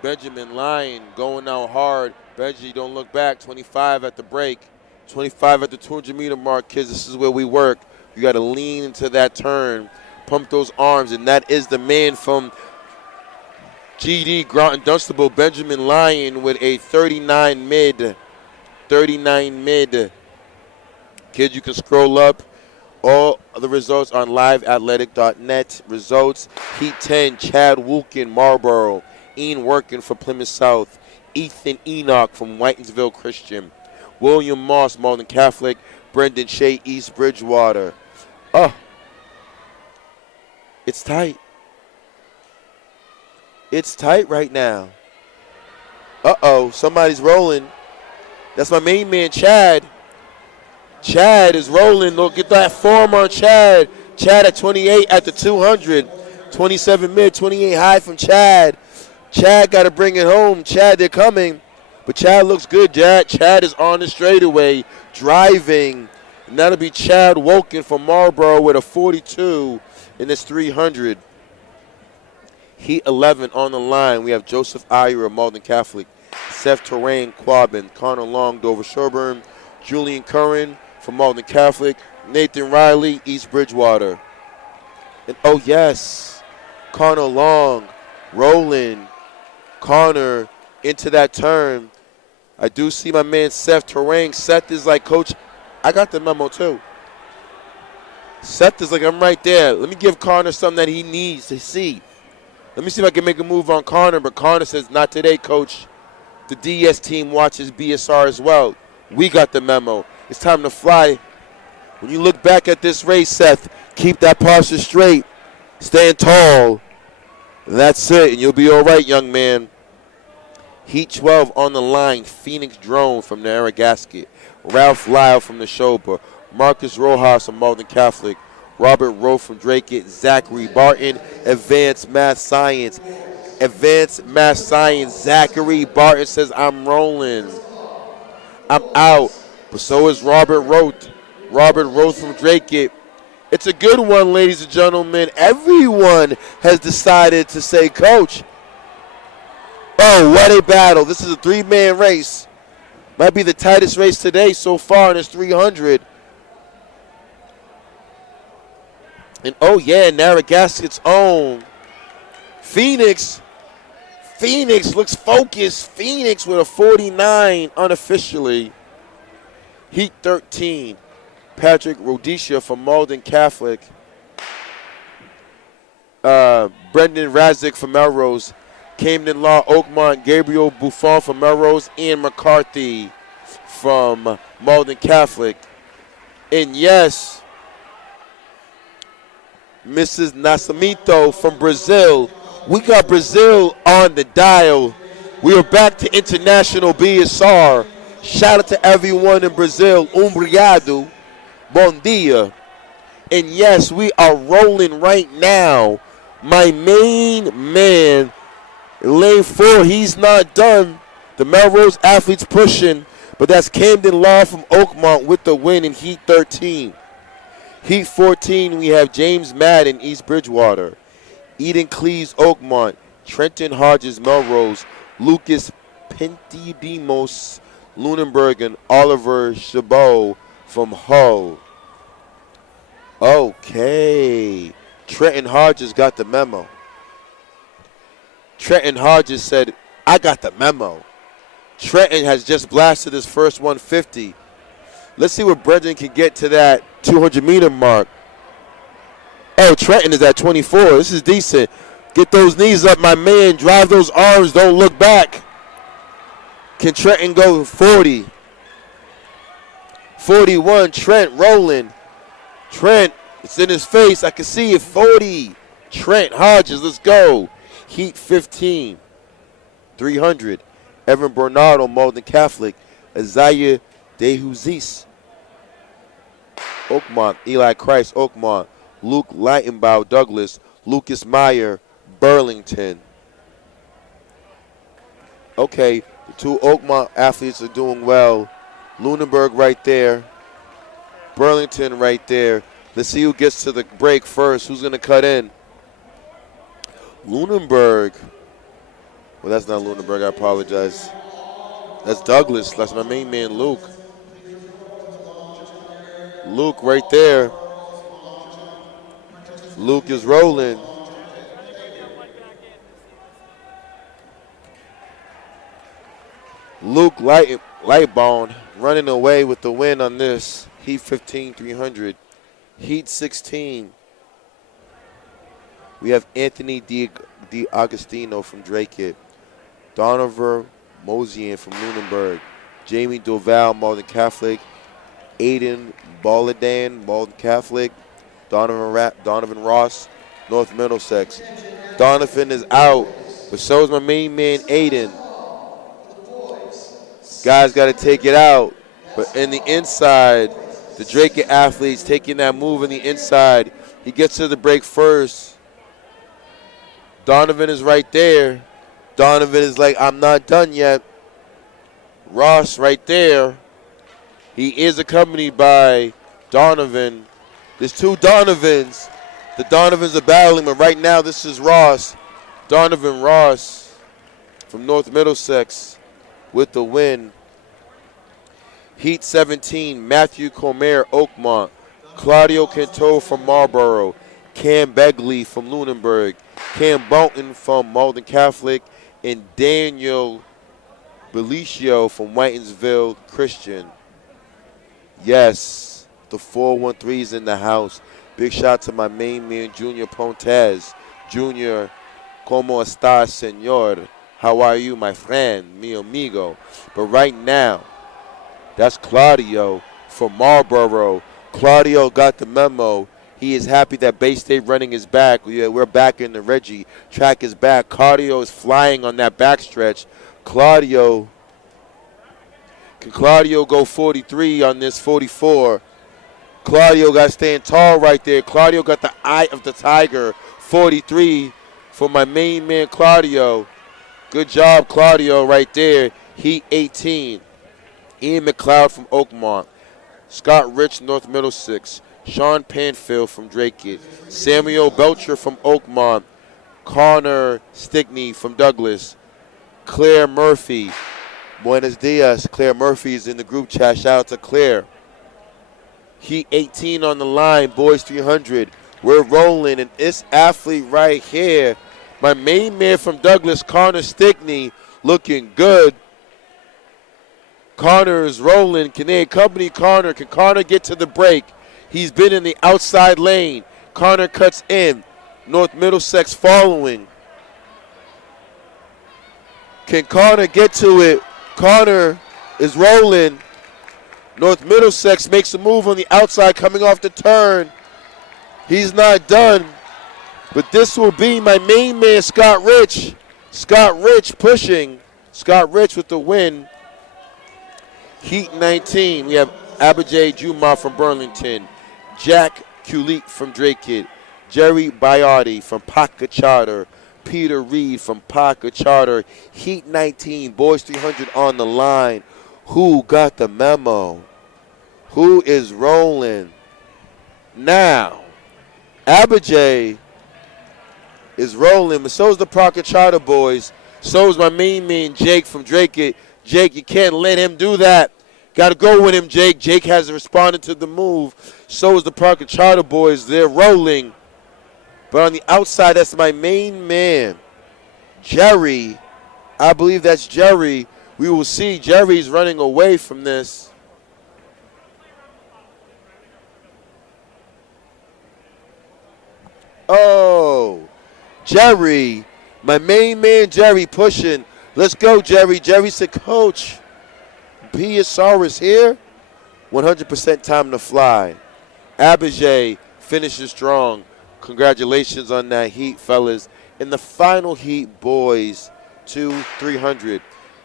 Benjamin Lyon going out hard. Benji, don't look back. 25 at the break. 25 at the 200-meter mark, kids. This is where we work. You got to lean into that turn, pump those arms, and that is the man from GD, Groton Dunstable, Benjamin Lyon, with a 39 mid. 39 mid. Kids, you can scroll up. All of the results on liveathletic.net. Results, Heat 10, Chad Woolkin, Marlboro. Ian Workin for Plymouth South. Ethan Enoch from Whitensville Christian. William Moss, Malden Catholic. Brendan Shea, East Bridgewater. Oh, it's tight. It's tight right now. Uh-oh, somebody's rolling. That's my main man, Chad. Chad is rolling. Look at that form on Chad. Chad at 28 at the 200. 27 mid, 28 high from Chad. Chad got to bring it home. Chad, they're coming. But Chad looks good, Chad. Chad is on the straightaway, driving. And that'll be Chad Woken from Marlboro with a 42 in this 300. Heat 11 on the line. We have Joseph Iyer of Malden Catholic. Seth Terrain, Quabbin. Connor Long, Dover Sherburne. Julian Curran from Malden Catholic. Nathan Riley, East Bridgewater. And oh, yes, Connor Long rolling. Connor into that turn. I do see my man Seth Terrain. Seth is like, Coach, I got the memo too. Seth is like, I'm right there. Let me give Connor something that he needs to see. Let me see if I can make a move on Connor. But Connor says, not today, Coach. The DS team watches BSR as well. We got the memo. It's time to fly. When you look back at this race, Seth, keep that posture straight. Stand tall. That's it, and you'll be all right, young man. Heat 12 on the line. Phoenix Drone from the Narragansett. Ralph Lyle from the Neshoba. Marcus Rojas from Malden Catholic. Robert Rowe from Drake. Zachary Barton, Advanced Math Science. Advanced Math Science. Zachary Barton says, I'm rolling. I'm out. But so is Robert Roth. Robert Roth from Drake. It's a good one, ladies and gentlemen. Everyone has decided to say, Coach, oh, what a battle. This is a three-man race. Might be the tightest race today so far in this 300. And oh, yeah, Narragassett's own. Phoenix looks focused. Phoenix with a 49 unofficially. Heat 13. Patrick Rhodesia from Malden Catholic. Brendan Razik from Melrose. Camden Law, Oakmont. Gabriel Buffon from Melrose. Ian McCarthy from Malden Catholic. And yes, Mrs. Nascimento from Brazil. We got Brazil on the dial. We are back to international BSR. Shout out to everyone in Brazil. Obrigado. Bom dia. And yes, we are rolling right now. My main man, lane 4, he's not done. The Melrose athletes pushing, but that's Camden Law from Oakmont with the win in Heat 13. Heat 14, we have James Madden, East Bridgewater. Eden Cleves, Oakmont. Trenton Hodges, Melrose. Lucas Pentidimos, Lunenburg, and Oliver Chabot from Hull. Okay. Trenton Hodges got the memo. Trenton Hodges said, I got the memo. Trenton has just blasted his first 150. Let's see what Brendan can get to that 200-meter mark. Oh, Trenton is at 24. This is decent. Get those knees up, my man. Drive those arms. Don't look back. Can Trenton go 40? 41. Trent rolling. Trent, it's in his face. I can see it. 40. Trent Hodges, let's go. Heat 15. 300. Evan Bernardo, Malden Catholic. Isaiah DeJusis, Oakmont. Eli Christ, Oakmont. Luke Lightenbaugh, Douglas. Lucas Meyer, Burlington. Okay, the two Oakmont athletes are doing well. Lunenburg right there. Burlington right there. Let's see who gets to the break first. Who's going to cut in? Lunenburg. Well, that's not Lunenburg. I apologize. That's Douglas. That's my main man, Luke. Luke right there. Luke is rolling. Luke Lightbone running away with the win on this. Heat 15, 300. Heat 16. We have Anthony D'Agostino from Drake. Donovan Mosian from Lunenburg. Jamie Doval, Malden Catholic. Aiden Boladan, Malden Catholic. Donovan Ross, North Middlesex. Donovan is out, but so is my main man, Aiden. Guys got to take it out. But in the inside, the Drake athletes taking that move in the inside. He gets to the break first. Donovan is right there. Donovan is like, I'm not done yet. Ross right there. He is accompanied by Donovan. There's two Donovans. The Donovans are battling, but right now this is Ross. Donovan Ross from North Middlesex with the win. Heat 17, Matthew Comer, Oakmont. Claudio Canto from Marlboro. Cam Begley from Lunenburg. Cam Bolton from Malden Catholic. And Daniel Belicio from Whitensville Christian. Yes, the 413 is in the house. Big shout to my main man, Junior Pontes. Junior, ¿cómo estás, señor? How are you, my friend, mi amigo? But right now, that's Claudio from Marlboro. Claudio got the memo. He is happy that Bay State running is back. We're back in the Reggie. Track is back. Claudio is flying on that backstretch. Can Claudio go 43 on this 44? Claudio got staying tall right there. Claudio got the eye of the tiger. 43 for my main man, Claudio. Good job, Claudio, right there. Heat 18. Ian McLeod from Oakmont. Scott Rich, North Middlesex. Sean Panfield from Drake. Samuel Belcher from Oakmont. Connor Stickney from Douglas. Claire Murphy. Buenos dias. Claire Murphy is in the group chat. Shout out to Claire. Heat 18 on the line. Boys 300. We're rolling. And this athlete right here, my main man from Douglas, Connor Stickney, looking good. Connor is rolling. Can they accompany Connor? Can Connor get to the break? He's been in the outside lane. Connor cuts in. North Middlesex following. Can Connor get to it? Connor is rolling. North Middlesex makes a move on the outside coming off the turn. He's not done. But this will be my main man, Scott Rich. Scott Rich pushing. Scott Rich with the win. Heat 19. We have Abijay Juma from Burlington. Jack Kulik from Drake. Jerry Biotti from Paca Charter. Peter Reed from Paca Charter. Heat 19. Boys 300 on the line. Who got the memo? Who is rolling? Now, Abijay is rolling, but so is the Paca Charter boys. So is my main man, Jake from Drake. Jake, you can't let him do that. Got to go with him, Jake. Jake hasn't responded to the move. So is the Paca Charter boys. They're rolling. But on the outside, that's my main man, Jerry. I believe that's Jerry. We will see. Jerry's running away from this. Oh, Jerry. My main man, Jerry, pushing. Let's go, Jerry. Jerry said, Coach, Piasaurus here. 100% time to fly. Abijay finishes strong. Congratulations on that heat, fellas. In the final heat, boys, 300.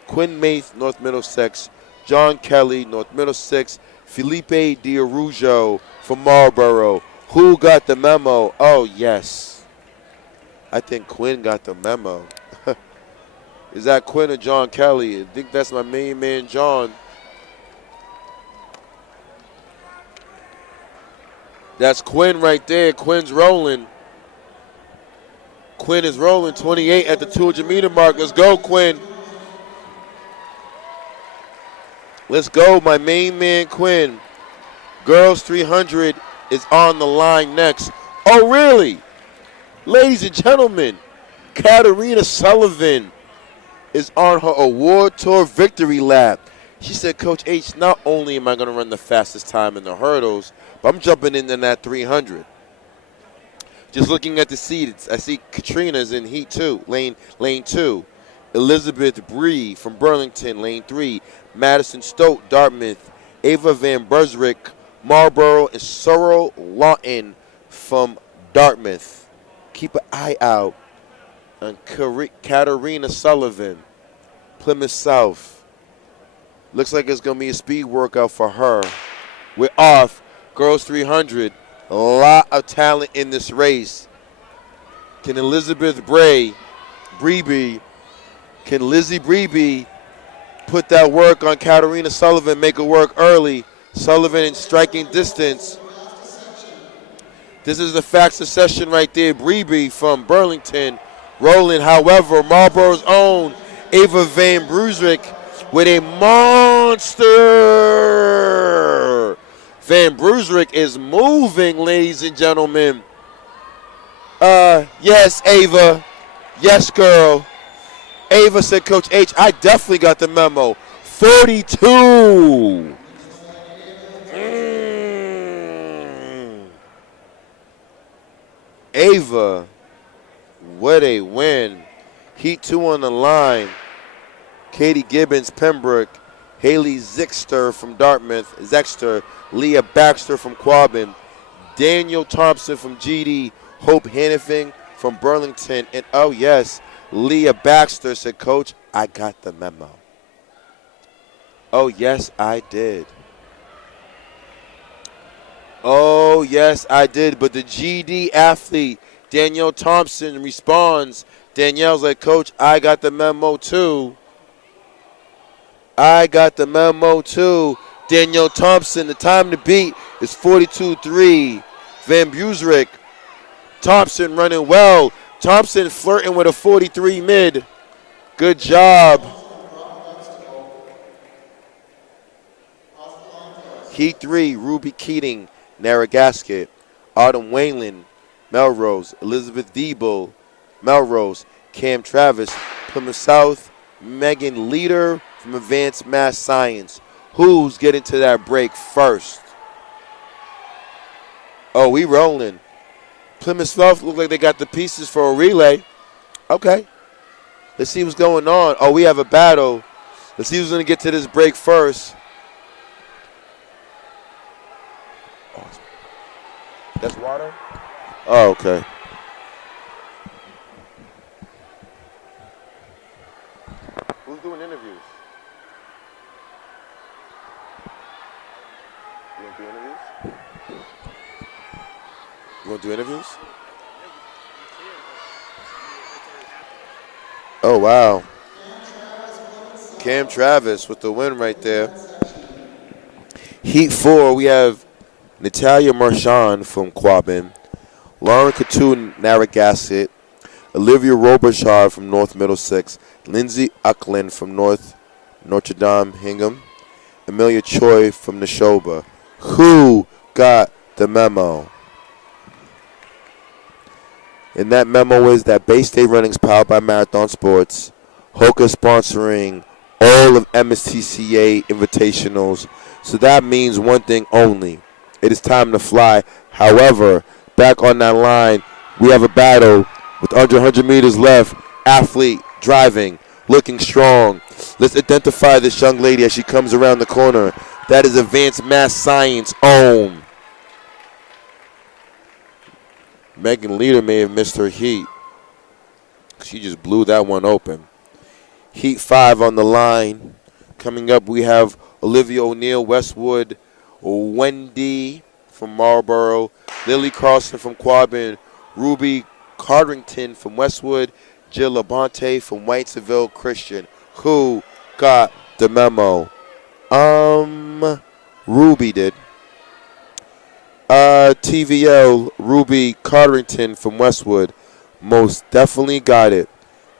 Quinn Maith, North Middlesex. John Kelly, North Middlesex. Felipe D'Arujo from Marlboro. Who got the memo? Oh, yes. I think Quinn got the memo. Is that Quinn or John Kelly? I think that's my main man, John. That's Quinn right there. Quinn's rolling. Quinn is rolling 28 at the 200-meter mark. Let's go, Quinn. Let's go, my main man, Quinn. Girls 300 is on the line next. Oh, really? Ladies and gentlemen, Katarina Sullivan is on her award tour victory lap. She said, Coach H, not only am I going to run the fastest time in the hurdles, but I'm jumping into that 300. Just looking at the seats, I see Katrina's in heat 2, lane 2. Elizabeth Bree from Burlington, lane 3. Madison Stote, Dartmouth. Ava Van Burswick, Marlboro, and Sorrel Lawton from Dartmouth. Keep an eye out on Katarina Sullivan, Plymouth South. Looks like it's going to be a speed workout for her. We're off. Girls 300. A lot of talent in this race. Can Elizabeth Brebe, can Lizzie Brebe put that work on Katarina Sullivan, make her work early? Sullivan in striking distance. This is the fastest session right there. Brebe from Burlington rolling. However, Marlboro's own Ava Van Brunswick with a monster. Van Brunswick is moving, ladies and gentlemen. Yes, Ava. Yes, girl. Ava said, Coach H, I definitely got the memo. 42. Ava, what a win. Heat 2 on the line. Katie Gibbons, Pembroke. Haley Zixter from Dartmouth. Leah Baxter from Quabbin. Daniel Thompson from GD. Hope Hannafin from Burlington. And oh, yes, Leah Baxter said, Coach, I got the memo. Oh, yes, I did. Oh, yes, I did. But the GD athlete, Danielle Thompson, responds. Danielle's like, Coach, I got the memo too. I got the memo too. Danielle Thompson, the time to beat is 42.3. Van Buesrick, Thompson running well. Thompson flirting with a 43 mid. Good job. Heat 3, Ruby Keating, Narragansett, Autumn Wayland, Melrose, Elizabeth Diebel, Melrose, Cam Travis, Plymouth South, Megan Leader from Advanced Math Science. Who's getting to that break first? Oh, we rolling. Plymouth South look like they got the pieces for a relay. Okay. Let's see what's going on. Oh, we have a battle. Let's see who's going to get to this break first. That's water? Oh, okay. Who's doing interviews? You want to do interviews? You want to do interviews? Oh, wow. Cam Travis with the win right there. Heat 4, we have Natalia Marchand from Quabbin, Lauren Couture, Narragansett, Olivia Robichard from North Middlesex, Lindsay Uckland from Notre Dame Hingham, Amelia Choi from Neshoba. Who got the memo? And that memo is that Bay State Running is powered by Marathon Sports, Hoka sponsoring all of MSTCA invitationals. So that means one thing only. It is time to fly. However, back on that line, we have a battle with under 100 meters left. Athlete driving, looking strong. Let's identify this young lady as she comes around the corner. That is Advanced Math Science own. Megan Leader may have missed her heat. She just blew that one open. Heat 5 on the line. Coming up, we have Olivia O'Neill, Westwood. Wendy from Marlboro. Lily Carlson from Quabbin. Ruby Cardington from Westwood. Jill Labonte from Whitesville Christian. Who got the memo? Ruby did. TVL, Ruby Cardington from Westwood. Most definitely got it.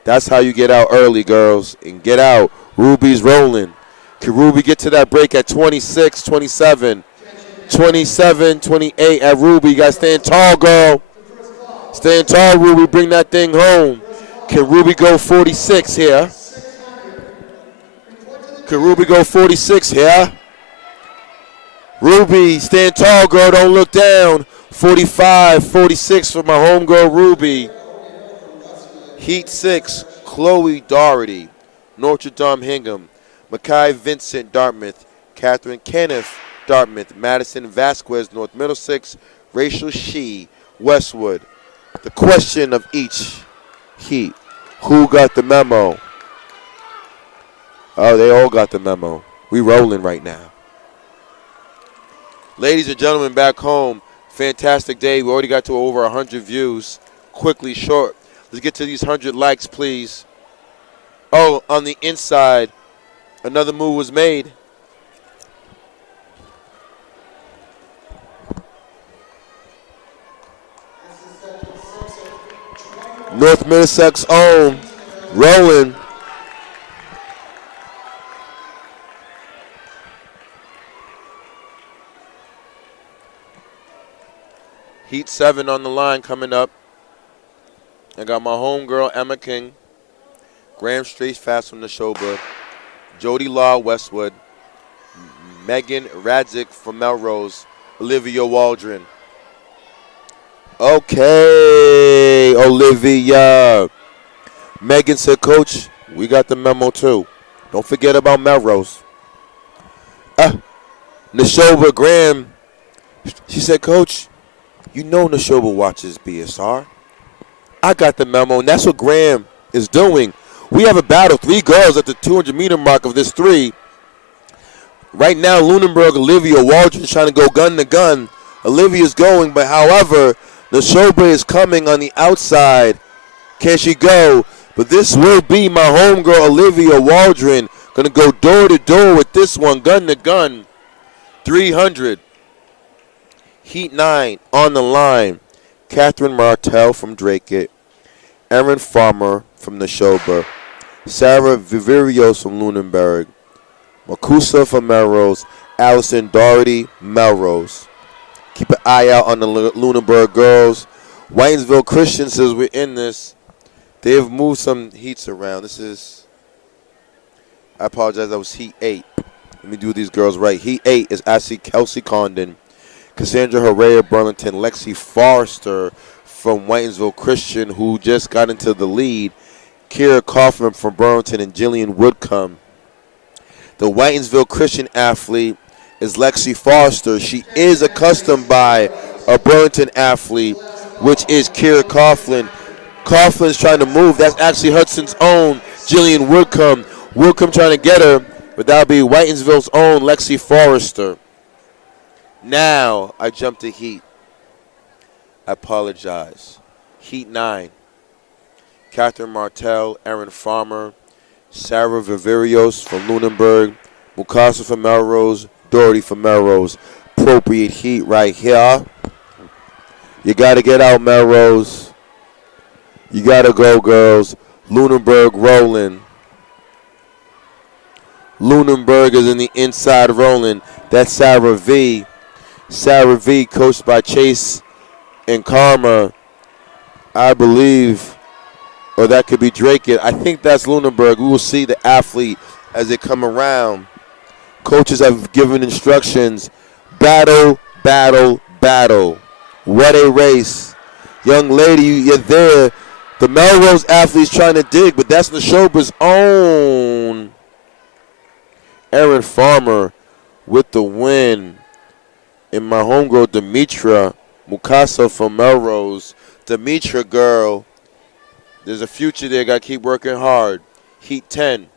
That's how you get out early, girls. And get out. Ruby's rolling. Can Ruby get to that break at 26, 27, 27, 28 at Ruby? You got to stand tall, girl. Stand tall, Ruby. Bring that thing home. Can Ruby go 46 here? Can Ruby go 46 here? Ruby, stand tall, girl. Don't look down. 45, 46 for my homegirl, Ruby. Heat 6, Chloe Doherty, Notre Dame Hingham. Mackay Vincent, Dartmouth. Catherine Kenneth, Dartmouth. Madison Vasquez, North Middlesex. Rachel Shee, Westwood. The question of each heat. Who got the memo? Oh, they all got the memo. We rolling right now. Ladies and gentlemen, back home, fantastic day. We already got to over 100 views. Quickly, short. Let's get to these 100 likes, please. Oh, on the inside, another move was made. North Middlesex own, rolling. Heat 7 on the line coming up. I got my homegirl, Emma King. Graham Strace fast from the Neshoba. Jody Law, Westwood. Megan Radzik from Melrose. Olivia Waldron. Okay, Olivia. Megan said, Coach, we got the memo too. Don't forget about Melrose. Neshoba Graham, she said, Coach, you know Neshoba watches BSR. I got the memo, and that's what Graham is doing. We have a battle. 3 girls at the 200-meter mark of this 3. Right now, Lunenburg, Olivia Waldron is trying to go gun to gun. Olivia's going, but however, Neshoba is coming on the outside. Can she go? But this will be my homegirl, Olivia Waldron. Going to go door to door with this one, gun to gun. 300. Heat 9 on the line. Catherine Martell from Drake. Erin Farmer from Neshoba. Sarah Viverios from Lunenburg. Makusa from Melrose. Allison Doherty, Melrose. Keep an eye out on the Lunenburg girls. Whitesville Christian says we're in this. They have moved some heats around. This is, I apologize, that was Heat 8. Let me do these girls right. Heat 8 is actually Kelsey Condon, Cassandra Herrera Burlington, Lexi Forrester from Whitesville Christian, who just got into the lead, Kira Kaufman from Burlington, and Jillian Woodcomb. The Whitesville Christian athlete is Lexi Foster. She is accustomed by a Burlington athlete, which is Kira Coughlin. Coughlin's trying to move. That's actually Hudson's own Jillian Woodcomb. Woodcomb trying to get her, but that'll be Whitensville's own Lexi Forrester. Now I jump to Heat. I apologize. Heat 9. Catherine Martell, Erin Farmer, Sarah Viverios from Lunenburg, Mukasa from Melrose, Doherty from Melrose. Appropriate heat right here. You got to get out, Melrose. You got to go, girls. Lunenburg rolling. Lunenburg is in the inside rolling. That's Sarah V. Sarah V, coached by Chase and Karma, I believe. Or that could be Drake. I think that's Lunenburg. We will see the athlete as they come around. Coaches have given instructions. Battle, battle, battle. What a race. Young lady, you're there. The Melrose athlete's trying to dig, but that's Neshoba's own. Erin Farmer with the win. And my homegirl, Demetra Mukasa from Melrose. Demetra, girl. There's a future there. Got to keep working hard. Heat 10.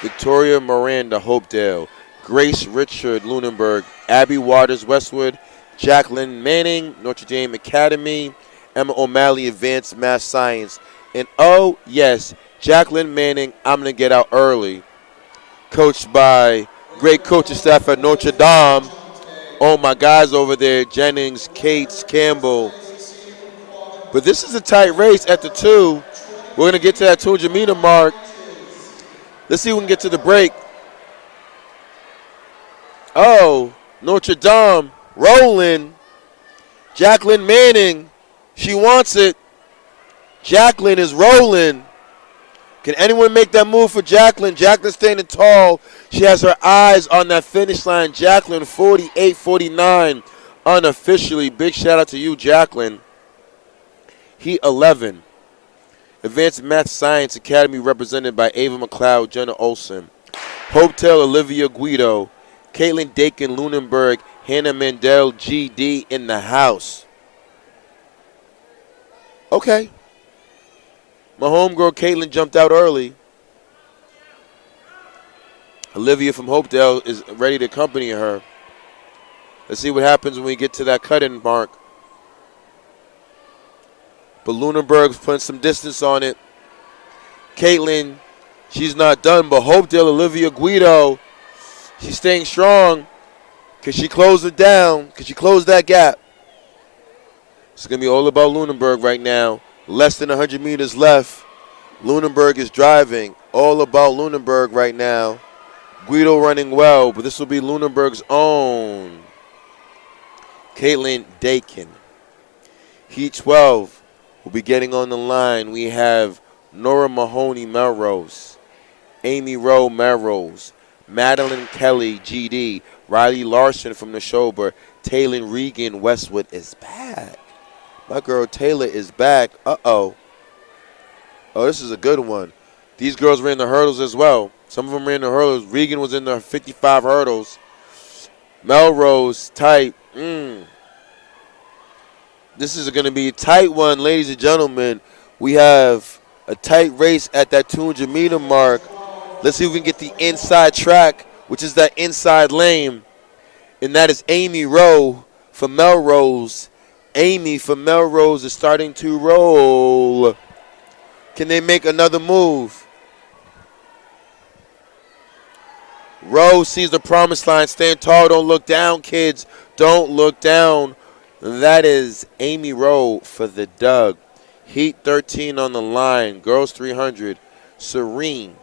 Victoria Miranda, Hopedale. Grace Richard, Lunenburg. Abby Waters, Westwood. Jacqueline Manning, Notre Dame Academy. Emma O'Malley, Advanced Math Science. And oh, yes, Jacqueline Manning, I'm going to get out early. Coached by great coaching staff at Notre Dame. Oh, my guys over there, Jennings, Cates, Campbell. But this is a tight race at the 2. We're going to get to that 200-meter mark. Let's see if we can get to the break. Oh, Notre Dame rolling. Jacqueline Manning, she wants it. Jacqueline is rolling. Can anyone make that move for Jacqueline? Jacqueline standing tall. She has her eyes on that finish line. Jacqueline 48-49 unofficially. Big shout out to you, Jacqueline. Heat 11. Advanced Math Science Academy represented by Ava McLeod, Jenna Olson. Hopetail, Olivia Guido. Caitlin Dakin, Lunenburg. Hannah Mandel, GD in the house. Okay. My homegirl Caitlin jumped out early. Olivia from Hopedale is ready to accompany her. Let's see what happens when we get to that cut-in mark. But Lunenburg's putting some distance on it. Caitlin, she's not done, but Hopedale, Olivia Guido, she's staying strong. Can she close it down? Can she close that gap? It's going to be all about Lunenburg right now. Less than 100 meters left. Lunenburg is driving. All about Lunenburg right now. Guido running well, but this will be Lunenburg's own. Caitlin Dakin. Heat 12 will be getting on the line. We have Nora Mahoney Melrose, Amy Rowe Melrose, Madeline Kelly GD, Riley Larson from Neshoba, Taylor Regan Westwood is back. My girl Taylor is back. Uh-oh. Oh, this is a good one. These girls ran the hurdles as well. Some of them ran the hurdles. Regan was in the 55 hurdles. Melrose, tight. This is going to be a tight one, ladies and gentlemen. We have a tight race at that 200-meter mark. Let's see if we can get the inside track, which is that inside lane. And that is Amy Rowe from Melrose. Amy from Melrose is starting to roll. Can they make another move? Rowe sees the promised line. Stand tall. Don't look down, kids. Don't look down. That is Amy Rowe for the Doug. Heat 13 on the line. Girls 300. Serene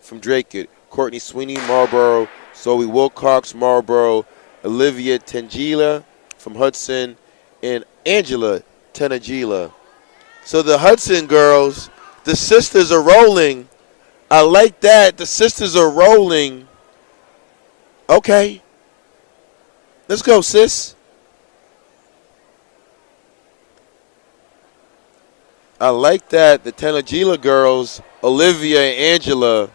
from Drake. Courtney Sweeney, Marlboro. Zoe Wilcox, Marlboro. Olivia Tangila from Hudson. And Angela Tenagila. So the Hudson girls, the sisters are rolling. I like that. The sisters are rolling. Okay. Let's go, sis. I like that. The Tenagila girls, Olivia and Angela,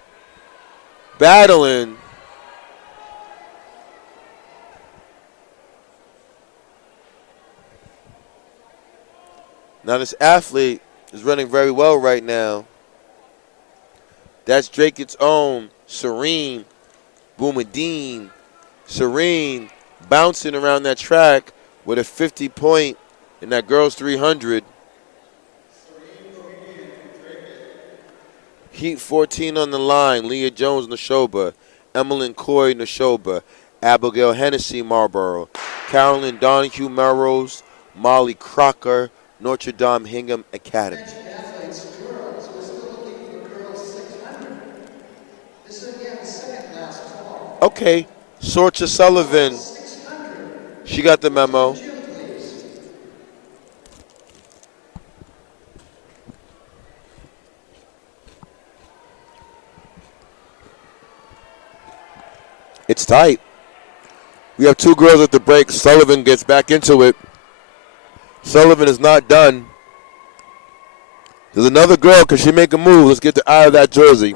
battling. Now this athlete is running very well right now. That's Drake's own Serene Boumediene. Serene bouncing around that track with a 50-point in that girls 300. Heat 14 on the line. Leah Jones, Neshoba. Emmeline Coy, Neshoba. Abigail Hennessy, Marlboro. Carolyn Donahue, Melrose. Molly Crocker, Notre Dame Hingham Academy. Athletes, girls, we're still looking for girls 600. This is again the second last call. Okay, Sorcha Sullivan. 600. She got the memo. Jim, please. It's tight. We have two girls at the break. Sullivan gets back into it. Sullivan is not done. There's another girl. Can she make a move? Let's get the eye of that jersey.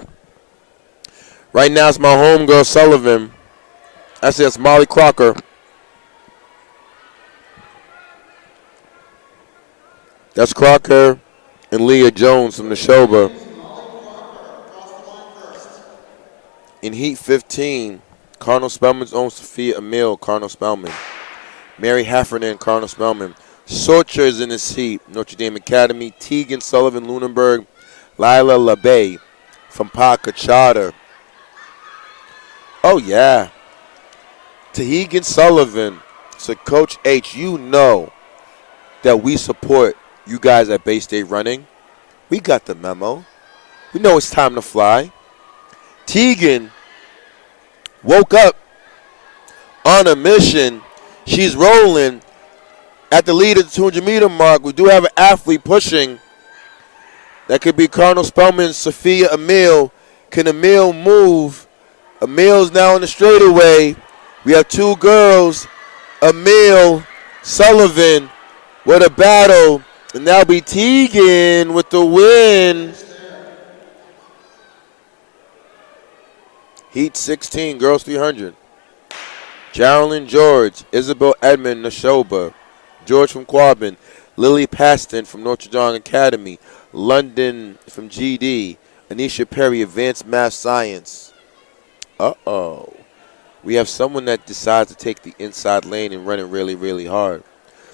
Right now it's my homegirl Sullivan. Actually, that's Molly Crocker. That's Crocker and Leah Jones from Neshoba. In Heat 15, Cardinal Spellman's own Sophia Emil, Cardinal Spellman. Mary Heffernan, Cardinal Spellman. Sorcher is in his heat, Notre Dame Academy. Tegan Sullivan, Lunenburg. Lila LaBey from Paca Charter. Oh, yeah. Tegan Sullivan. So, Coach H, you know that we support you guys at Bay State Running. We got the memo. We know it's time to fly. Tegan woke up on a mission. She's rolling at the lead at the 200-meter mark. We do have an athlete pushing. That could be Cardinal Spellman's Sophia Emil. Can Emil move? Emil's now in the straightaway. We have two girls, Emil, Sullivan, with a battle. And that'll be Tegan with the win. Heat 16, girls 300. Geraldine George, Isabel Edmond, Nashoba. George from Quabbin. Lily Paston from Notre Dame Academy. London from GD. Anisha Perry, Advanced Math Science. Uh-oh. We have someone that decides to take the inside lane and run it really, really hard.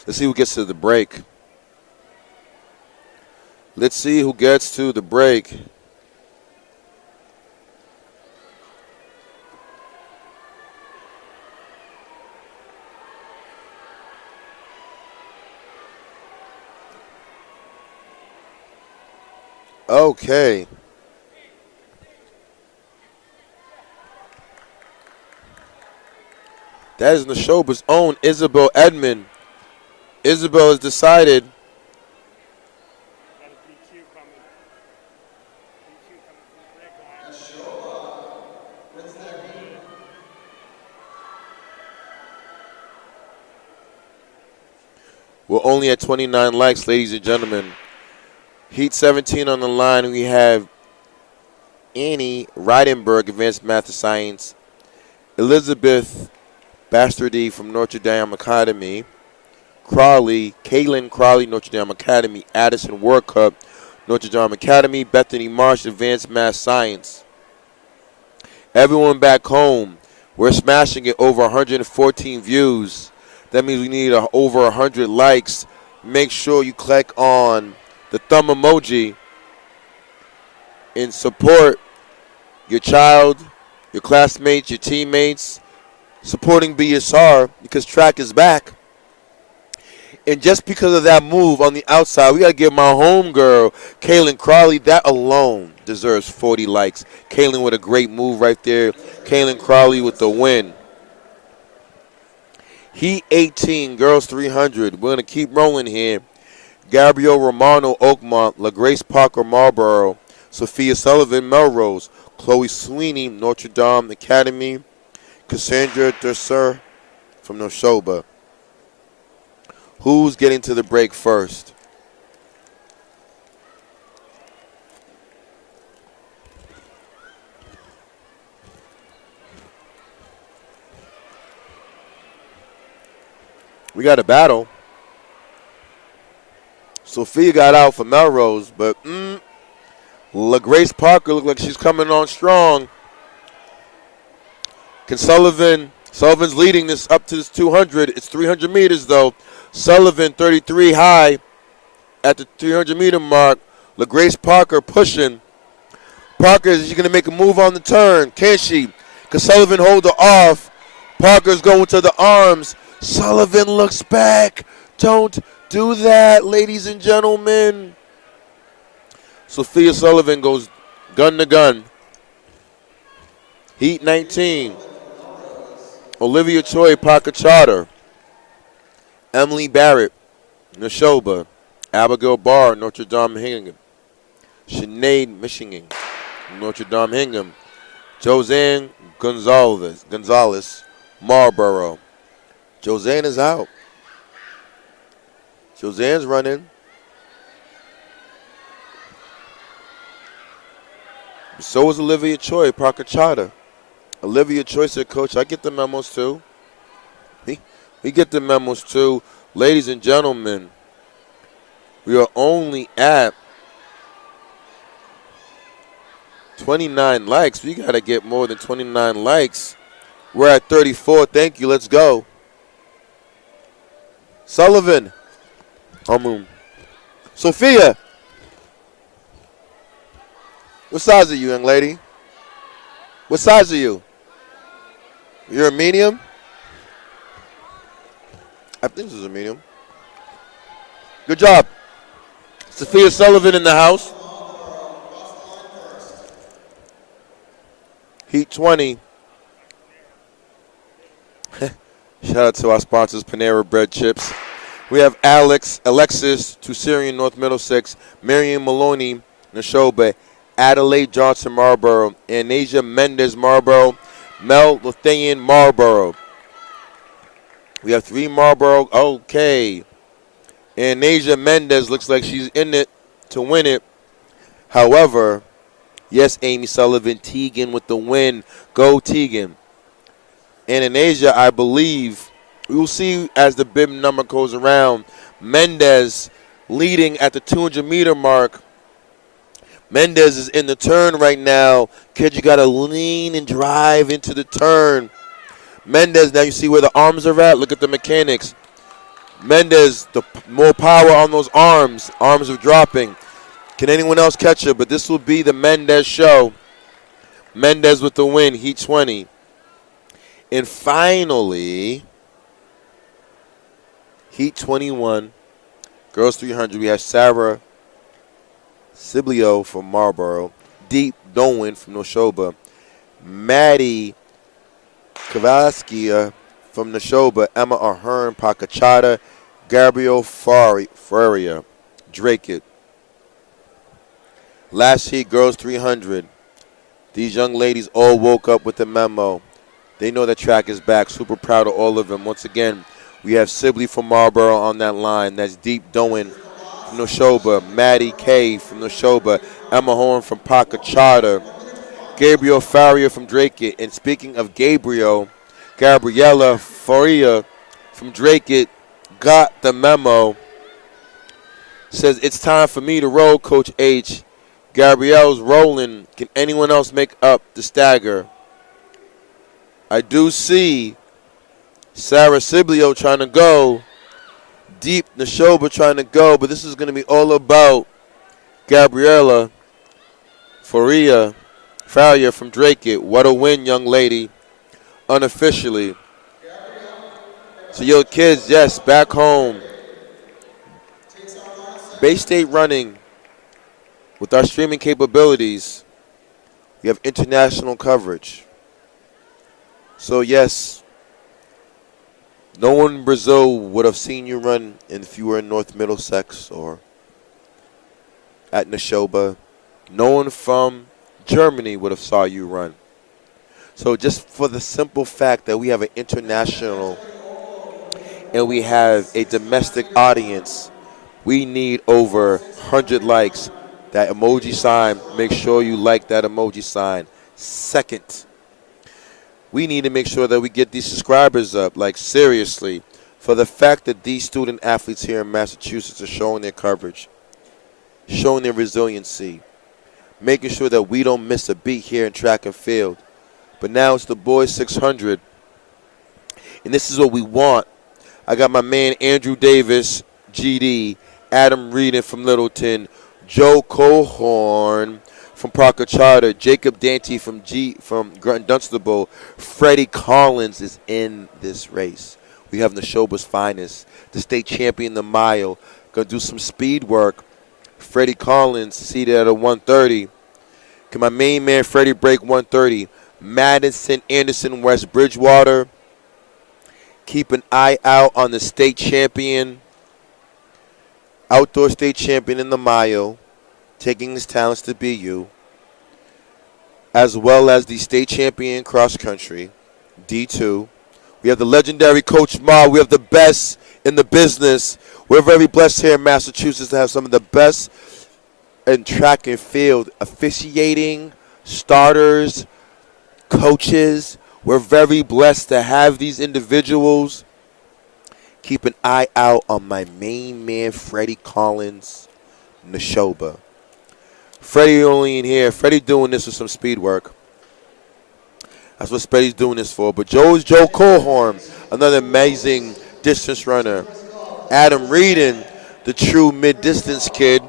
Let's see who gets to the break. Let's see who gets to the break. Okay. That is Nashoba's own Isabel Edmond. Isabel has decided. We're only at 29 likes, ladies and gentlemen. Heat 17 on the line. We have Annie Reidenberg, Advanced Math and Science. Elizabeth Bastardy from Notre Dame Academy. Crawley, Kaylin Crawley, Notre Dame Academy. Addison World Cup, Notre Dame Academy. Bethany Marsh, Advanced Math Science. Everyone back home, we're smashing it over 114 views. That means we need over 100 likes. Make sure you click on the thumb emoji and support your child, your classmates, your teammates, supporting BSR because track is back. And just because of that move on the outside, we got to give my homegirl, Kaylin Crawley, that alone deserves 40 likes. Kaylin with a great move right there. Kaylin Crawley with the win. Heat 18, girls 300. We're going to keep rolling here. Gabrielle Romano, Oakmont. LaGrace Parker, Marlboro. Sophia Sullivan, Melrose. Chloe Sweeney, Notre Dame Academy. Cassandra Derser from Nashoba. Who's getting to the break first? We got a battle. Sophia got out for Melrose, but LaGrace Parker looked like she's coming on strong. Can Sullivan's leading this up to this 200. It's 300 meters, though. Sullivan 33 high at the 300-meter mark. LaGrace Parker pushing. Parker, is she going to make a move on the turn? Can she? Can Sullivan hold her off? Parker's going to the arms. Sullivan looks back. Don't do that, ladies and gentlemen. Sophia Sullivan goes gun to gun. Heat 19. Olivia Choi, Parker Charter. Emily Barrett, Nashoba. Abigail Barr, Notre Dame Hingham. Sinead Michigan, Notre Dame Hingham. Josanne Gonzalez, Marlboro. Josanne is out. Josanne's running. So is Olivia Choi, Parker Charter. Olivia Choi said, Coach, I get the memos too. We get the memos too. Ladies and gentlemen, we are only at 29 likes. We got to get more than 29 likes We're at 34. Thank you. Let's go. Sullivan. Sophia. What size are you, young lady? What size are you? You're a medium? I think this is a medium. Good job. Sophia Sullivan in the house. Heat 20. Shout out to our sponsors, Panera Bread Chips. We have Alexis Tusserian, North Middlesex, Marion Maloney, Neshoba, Adelaide Johnson, Marlboro, Anasia Mendez, Marlboro, Mel Lothian, Marlboro. We have 3 Marlboro. Okay. Anasia Mendez looks like she's in it to win it. However, yes, Amy Sullivan, Teagan with the win. Go Teagan. And Anasia, I believe, we will see as the bib number goes around. Mendez leading at the 200-meter mark. Mendez is in the turn right now. Kid, you got to lean and drive into the turn. Mendez, now you see where the arms are at. Look at the mechanics. Mendez, the more power on those arms. Arms are dropping. Can anyone else catch her? But this will be the Mendez show. Mendez with the win, Heat 20. And finally, Heat 21, girls 300. We have Sarah Siblio from Marlboro, Deep Doan from Neshoba, Maddie Kavaskia from Neshoba, Emma Ahern, Pakachata, Gabriel Faria, Drake it. Last heat, girls 300. These young ladies all woke up with the memo. They know that track is back. Super proud of all of them. Once again, we have Sibley from Marlboro on that line. That's Deep Doan from Neshoba, Maddie K from Neshoba, Emma Horn from Pakachata, Gabriel Faria from Drake It. And speaking of Gabriella Faria from Drake It got the memo. Says, it's time for me to roll, Coach H. Gabrielle's rolling. Can anyone else make up the stagger? I do see Sarah Siblio trying to go. Deep Neshoba trying to go. But this is going to be all about Gabriella Faria from Drake It. What a win, young lady. Unofficially. So, your kids, yes, back home. Bay State running. With our streaming capabilities, we have international coverage. So, yes, no one in Brazil would have seen you run if you were in North Middlesex or at Neshoba. No one from Germany would have saw you run. So just for the simple fact that we have an international and we have a domestic audience, we need over 100 likes. That emoji sign, make sure you like that emoji sign. Second, we need to make sure that we get these subscribers up, like seriously, for the fact that these student athletes here in Massachusetts are showing their coverage, showing their resiliency, making sure that we don't miss a beat here in track and field. But now it's the boys 600, and this is what we want. I got my man Andrew Davis, GD, Adam Reedon from Littleton, Joe Cohorn from Parker Charter, Jacob Dante from Dunstable, Freddie Collins is in this race. We have Neshoba's finest, the state champion, the mile. Gonna do some speed work. Freddie Collins seated at a 130. Can my main man Freddie break 130? Madison Anderson, West Bridgewater. Keep an eye out on the state champion, outdoor state champion in the mile, taking his talents to BU, as well as the state champion cross country, D2. We have the legendary Coach Ma. We have the best in the business. We're very blessed here in Massachusetts to have some of the best in track and field, officiating, starters, coaches. We're very blessed to have these individuals. Keep an eye out on my main man, Freddie Collins, Neshoba. Freddie only in here. Freddie doing this with some speed work. That's what Speddy's doing this for. But Joe Colhorn, another amazing distance runner. Adam Reedon, the true mid-distance kid,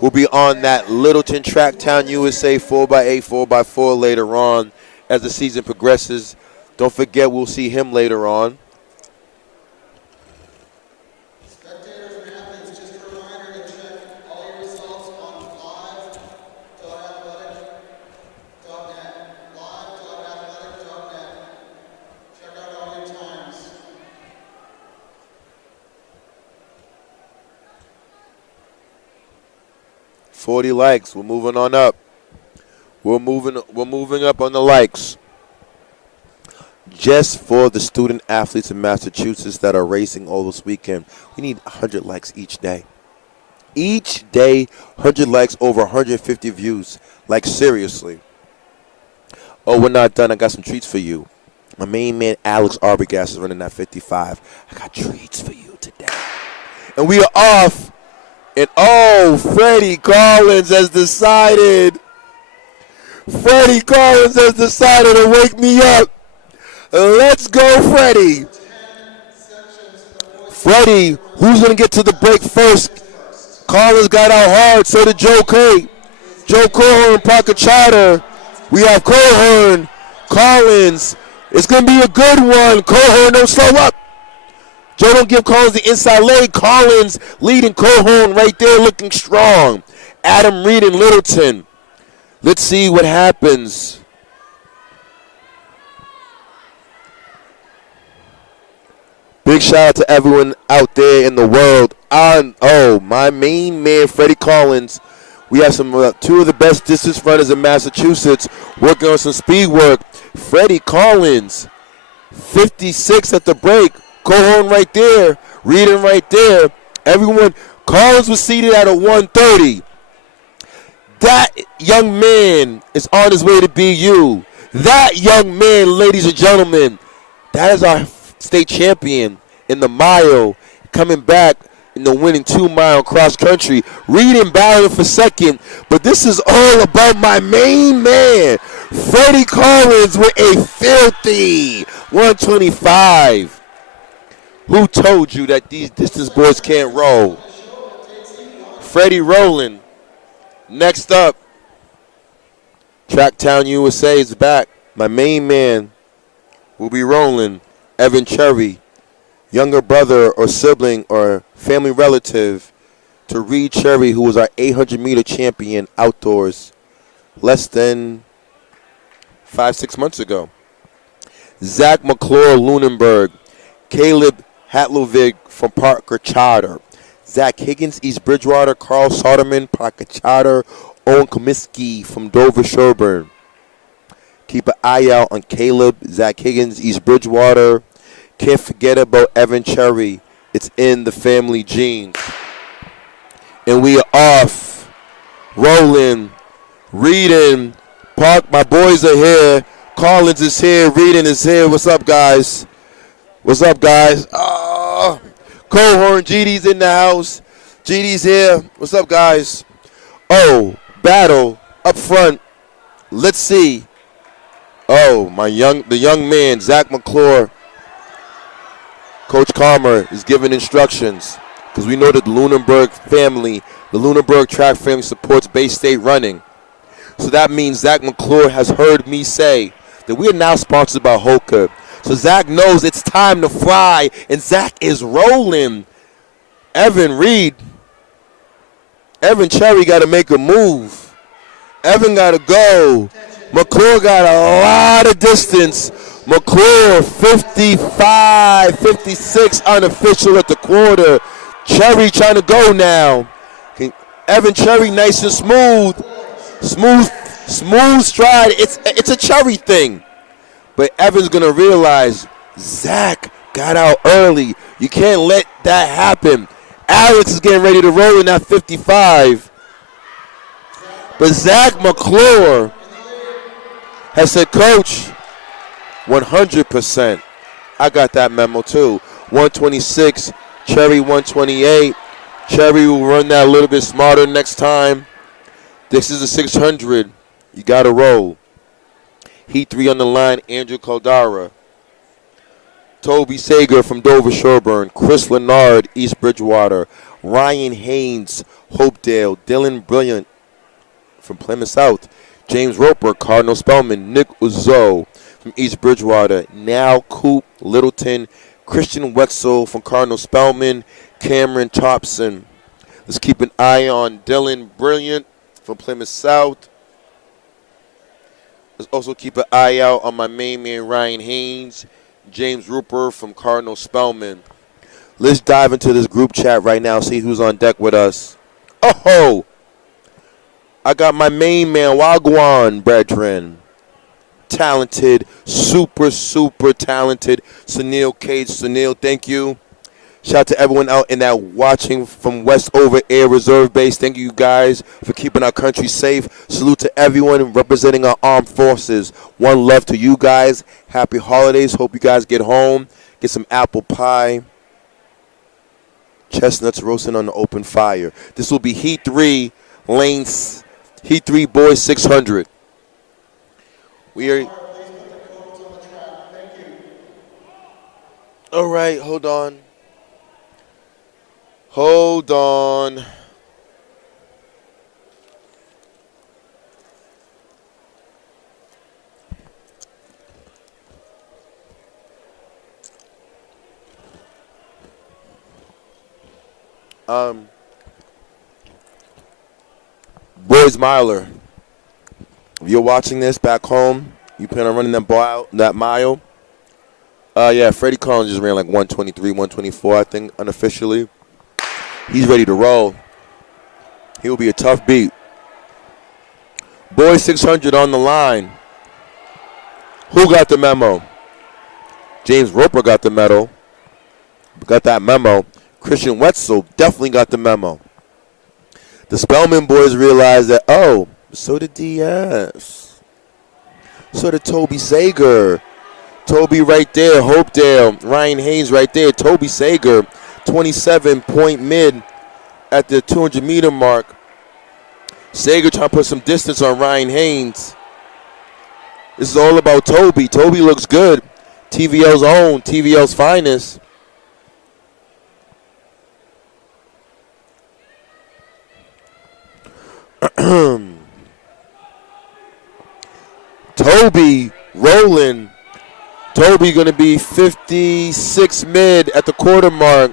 will be on that Littleton Tracktown USA 4x8, 4x4 later on as the season progresses. Don't forget, we'll see him later on. $40 likes. We're moving on up. We're moving up on the likes. Just for the student athletes in Massachusetts that are racing all this weekend, we need 100 likes each day. Each day, 100 likes, over 150 views. Like, seriously. Oh, we're not done. I got some treats for you. My main man, Alex Arbogast, is running that 55. I got treats for you today. And we are off. And, oh, Freddie Collins has decided. Freddie Collins has decided to wake me up. Let's go, Freddie. Freddie, who's going to get to the break first? Collins got out hard, so did Joe K. Joe Cohorn, pocket charter. We have Cohorn, Collins. It's going to be a good one. Cohorn, don't slow up. Joe don't give Collins the inside leg. Collins leading Cohorn right there looking strong. Adam Reed and Littleton. Let's see what happens. Big shout out to everyone out there in the world. My main man, Freddie Collins. We have two of the best distance runners in Massachusetts working on some speed work. Freddie Collins, 56 at the break. Cohorn right there, Reading right there. Everyone, Collins was seated at a 130. That young man is on his way to BU. That young man, ladies and gentlemen, that is our state champion in the mile, coming back in the winning 2-mile cross country. Reading battling for second, but this is all about my main man, Freddie Collins, with a filthy 125. Who told you that these distance boys can't roll? Freddie rolling. Next up, Tracktown USA is back. My main man will be rolling. Evan Cherry, younger brother or sibling or family relative to Reed Cherry, who was our 800-meter champion outdoors less than 5-6 months ago. Zach McClure, Lunenburg. Caleb Hatlovig from Parker Charter. Zach Higgins, East Bridgewater. Carl Soderman, Parker Charter. Owen Comiskey from Dover, Sherburne. Keep an eye out on Caleb, Zach Higgins, East Bridgewater. Can't forget about Evan Cherry. It's in the family genes. And we are off. Rolling. Reading. Park, my boys are here. Collins is here. Reading is here. What's up, guys? What's up, guys? Cohorn, GD's in the house. GD's here. What's up, guys? Oh, battle up front. Let's see. Oh, the young man, Zach McClure. Coach Calmer is giving instructions because we know that the Lunenburg track family supports Bay State running. So that means Zach McClure has heard me say that we are now sponsored by Hoka. So Zach knows it's time to fly, and Zach is rolling. Evan Cherry got to make a move. Evan got to go. McClure got a lot of distance. McClure 55, 56 unofficial at the quarter. Cherry trying to go now. Evan Cherry nice and smooth. Smooth stride. It's a Cherry thing. But Evan's going to realize Zach got out early. You can't let that happen. Alex is getting ready to roll in that 55. But Zach McClure has said, Coach, 100%. I got that memo too. 126, Cherry 128. Cherry will run that a little bit smarter next time. This is a 600. You got to roll. Heat 3 on the line, Andrew Caldara. Toby Sager from Dover Sherburne. Chris Leonard, East Bridgewater. Ryan Haynes, Hopedale. Dylan Brilliant from Plymouth South. James Roper, Cardinal Spellman. Nick Uzo from East Bridgewater. Now Coop Littleton. Christian Wetzel from Cardinal Spellman. Cameron Thompson. Let's keep an eye on Dylan Brilliant from Plymouth South. Let's also keep an eye out on my main man Ryan Haynes. James Roper from Cardinal Spellman. Let's dive into this group chat right now, see who's on deck with us. Oh, I got my main man, Wagwan, brethren. Talented, super, super talented. Sunil Cage. Sunil, thank you. Shout out to everyone out in that watching from Westover Air Reserve Base. Thank you guys for keeping our country safe. Salute to everyone representing our armed forces. One love to you guys. Happy holidays. Hope you guys get home. Get some apple pie. Chestnuts roasting on the open fire. This will be Heat 3, lanes. Heat 3 boys 600. We are. All right, hold on. Hold on. Boys Miler, if you're watching this back home, you plan on running that ball out, that mile. Yeah, Freddie Collins just ran like 123, 124, I think, unofficially. He's ready to roll. He'll be a tough beat. Boys 600 on the line. Who got the memo? James Roper got the memo. Got that memo. Christian Wetzel definitely got the memo. The Spellman boys realized that, oh, so did DS. So did Toby Sager. Toby right there, Hopedale. Ryan Haynes right there. Toby Sager, 27-point mid at the 200-meter mark. Sager trying to put some distance on Ryan Haynes. This is all about Toby. Toby looks good. TVL's own, TVL's finest. Toby rolling. Toby going to be 56 mid at the quarter mark.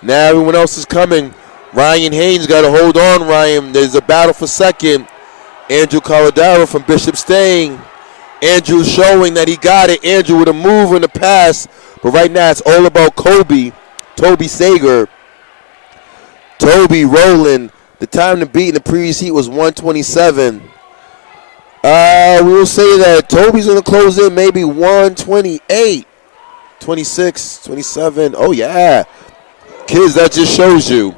Now everyone else is coming. Ryan Haynes got to hold on, Ryan. There's a battle for second. Andrew Colladaro from Bishop Staying. Andrew showing that he got it. Andrew with a move and a pass. But right now it's all about Kobe. Toby Sager. Toby rolling. The time to beat in the previous heat was 127. We will say that Toby's going to close in maybe 128. 26, 27. Oh, yeah. Kids, that just shows you.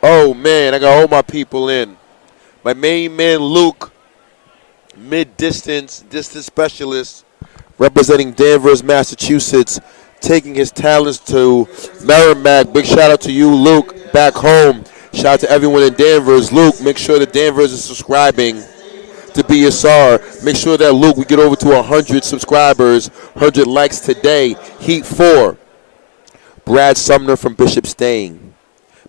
Oh, man, I got all my people in. My main man, Luke, distance specialist, representing Danvers, Massachusetts, taking his talents to Merrimack. Big shout out to you, Luke, back home. Shout out to everyone in Danvers. Luke, make sure that Danvers is subscribing to BSR. Make sure that, Luke, we get over to 100 subscribers, 100 likes today. Heat 4. Brad Sumner from Bishop Staying.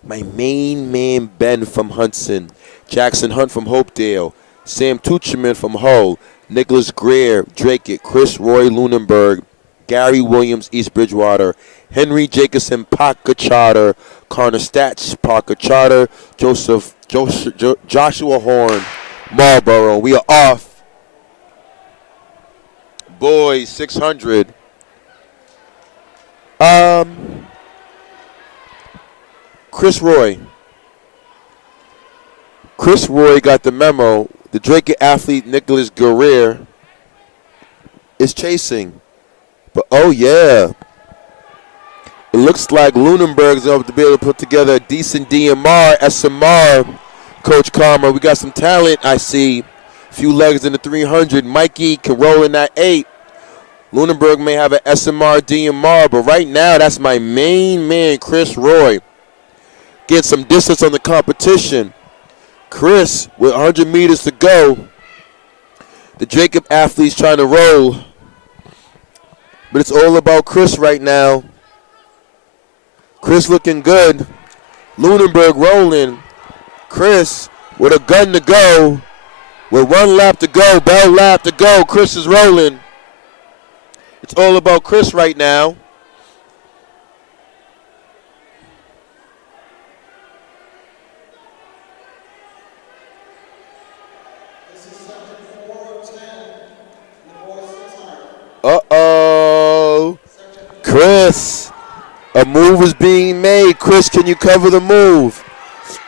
My main man, Ben from Hudson. Jackson Hunt from Hopedale. Sam Tucherman from Hull. Nicholas Greer, Drake, Chris Roy, Lunenburg. Gary Williams, East Bridgewater. Henry Jacobson, Parker Charter. Connor Statch, Parker Charter. Joshua Horn, Marlboro. We are off. Boys, 600. Chris Roy. Chris Roy got the memo. The Drake athlete Nicholas Guerrero is chasing. But, oh, yeah. It looks like Lunenburg's going to be able to put together a decent DMR, SMR. Coach Karma, we got some talent, I see. A few legs in the 300. Mikey can roll in that 8. Lunenburg may have an SMR, DMR, but right now that's my main man, Chris Roy. Get some distance on the competition. Chris, with 100 meters to go. The Jacob athletes trying to roll. But it's all about Chris right now. Chris looking good. Lunenburg rolling. Chris with a gun to go. With 1 lap to go, bell lap to go. Chris is rolling. It's all about Chris right now. Uh-oh. Chris. A move is being made. Chris, can you cover the move?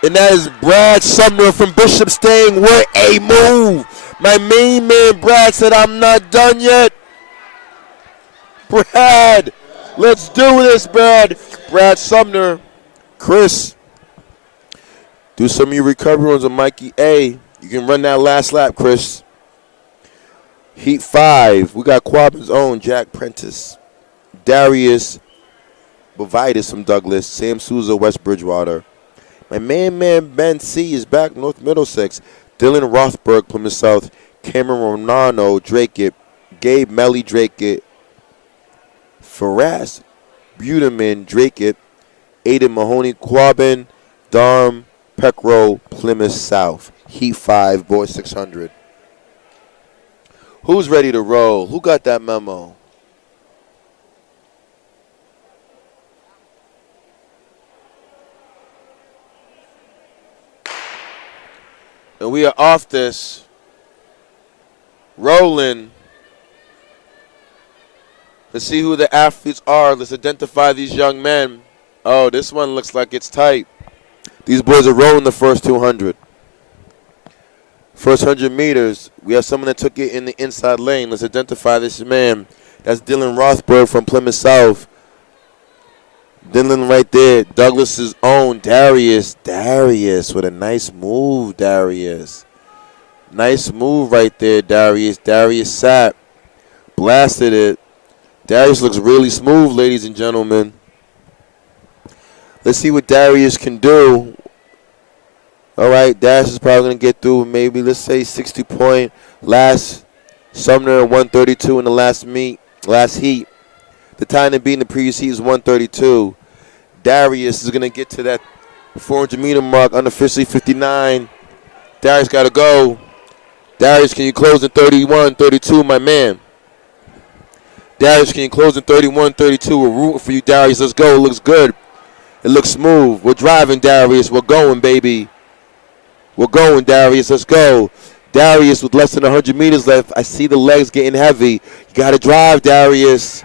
And that is Brad Sumner from Bishop staying. What a move. My main man Brad said, I'm not done yet. Brad, let's do this, Brad. Brad Sumner. Chris, do some of your recovery runs on Mikey A. You can run that last lap, Chris. Heat 5. We got Quabbin's own Jack Prentice. Darius Bovitis from Douglas. Sam Souza, West Bridgewater. My man Ben C is back, North Middlesex. Dylan Rothberg, Plymouth South. Cameron Ronano, Drake. Gabe Melly, Drake. Faraz Buterman, Drake. Aiden Mahoney, Quabbin. Darm Peckrow, Plymouth South. Heat 5, boys 600. Who's ready to roll? Who got that memo? And we are off this. Rolling. Let's see who the athletes are. Let's identify these young men. Oh, this one looks like it's tight. These boys are rolling the first 200. First 100 meters, we have someone that took it in the inside lane. Let's identify this man. That's Dylan Rothberg from Plymouth South. Dylan right there. Douglas's own Darius. Darius with a nice move, Darius. Nice move right there, Darius. Darius sat. Blasted it. Darius looks really smooth, ladies and gentlemen. Let's see what Darius can do. All right, Darius is probably going to get through maybe, let's say, 60 point. Last Sumner 132 in the last heat. The time to beat in the previous heat is 132. Darius is going to get to that 400 meter mark, unofficially 59. Darius got to go. Darius, can you close in 31-32, my man? Darius, can you close in 31-32? We're rooting for you, Darius. Let's go. It looks good. It looks smooth. We're driving, Darius. We're going, baby. We're going, Darius. Let's go. Darius with less than 100 meters left. I see the legs getting heavy. You got to drive, Darius.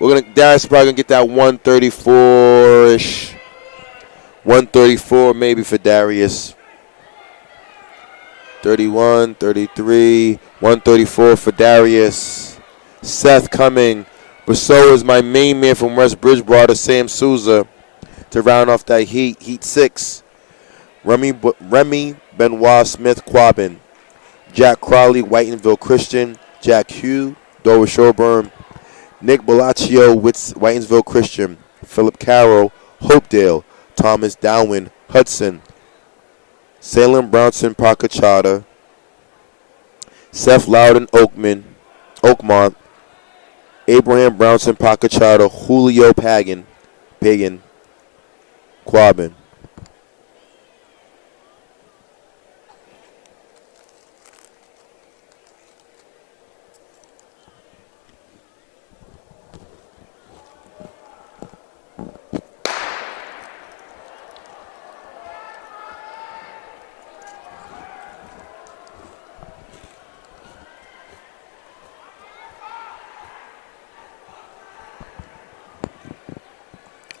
Darius is probably going to get that 134-ish. 134 maybe for Darius. 31, 33, 134 for Darius. Seth coming. But so is my main man from West Bridgewater, Sam Souza, to round off that heat. Heat 6. Remy Benoit Smith, Quabbin. Jack Crowley, Whitenville Christian. Jack Hugh, Dover Sherburne. Nick Bellaccio, Whitensville Christian. Philip Carroll, Hopedale. Thomas Dowen, Hudson. Salem Brownson, Pocachata. Seth Loudon, Oakmont. Abraham Brownson, Pocachata. Julio Pagan, Quabbin.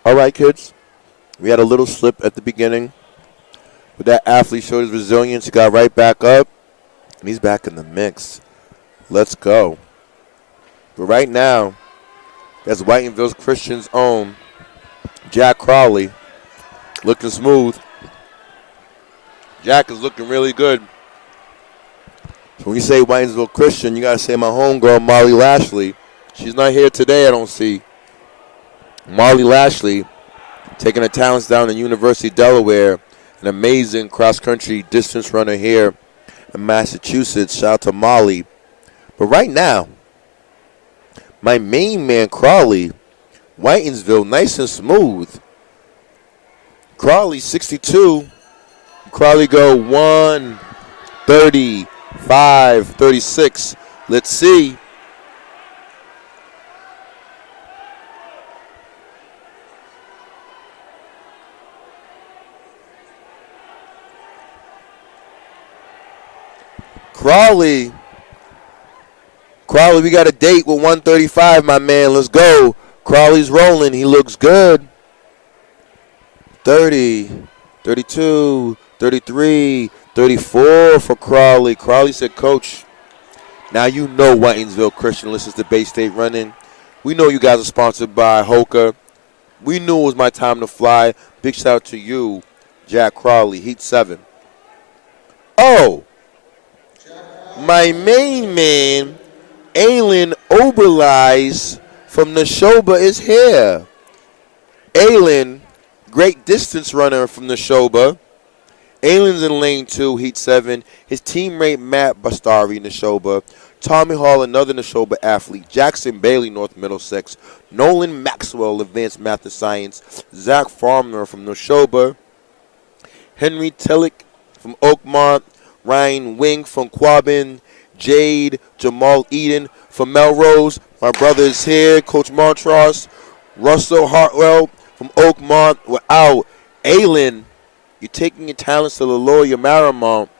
All right, kids. We had a little slip at the beginning. But that athlete showed his resilience. He got right back up. And he's back in the mix. Let's go. But right now, that's Whitenville Christian's own Jack Crowley. Looking smooth. Jack is looking really good. So when you say Whitensville Christian, you got to say my homegirl, Molly Lashley. She's not here today, I don't see. Molly Lashley taking her talents down in University of Delaware. An amazing cross-country distance runner here in Massachusetts. Shout out to Molly. But right now, my main man, Crawley, Whitensville, nice and smooth. Crawley, 62. Crawley go 1:35, 36. Let's see. Crawley, we got a date with 135, my man. Let's go. Crawley's rolling. He looks good. 30, 32, 33, 34 for Crawley. Crawley said, Coach, now you know Whitensville Christian listens to Bay State Running. We know you guys are sponsored by Hoka. We knew it was my time to fly. Big shout out to you, Jack Crawley, Heat 7. Oh, my main man, Aylin Oberleis from Neshoba is here. Aylin, great distance runner from Neshoba. Aylin's in lane 2, Heat 7. His teammate Matt Bastari, Neshoba. Tommy Hall, another Neshoba athlete. Jackson Bailey, North Middlesex. Nolan Maxwell, Advanced Math and Science. Zach Farmer from Neshoba. Henry Tillich from Oakmont. Ryan Wing from Quabbin. Jade Jamal Eden from Melrose. My brother is here. Coach Montross. Russell Hartwell from Oakmont. Wow. Aylin, you're taking your talents to the Loya Marymount.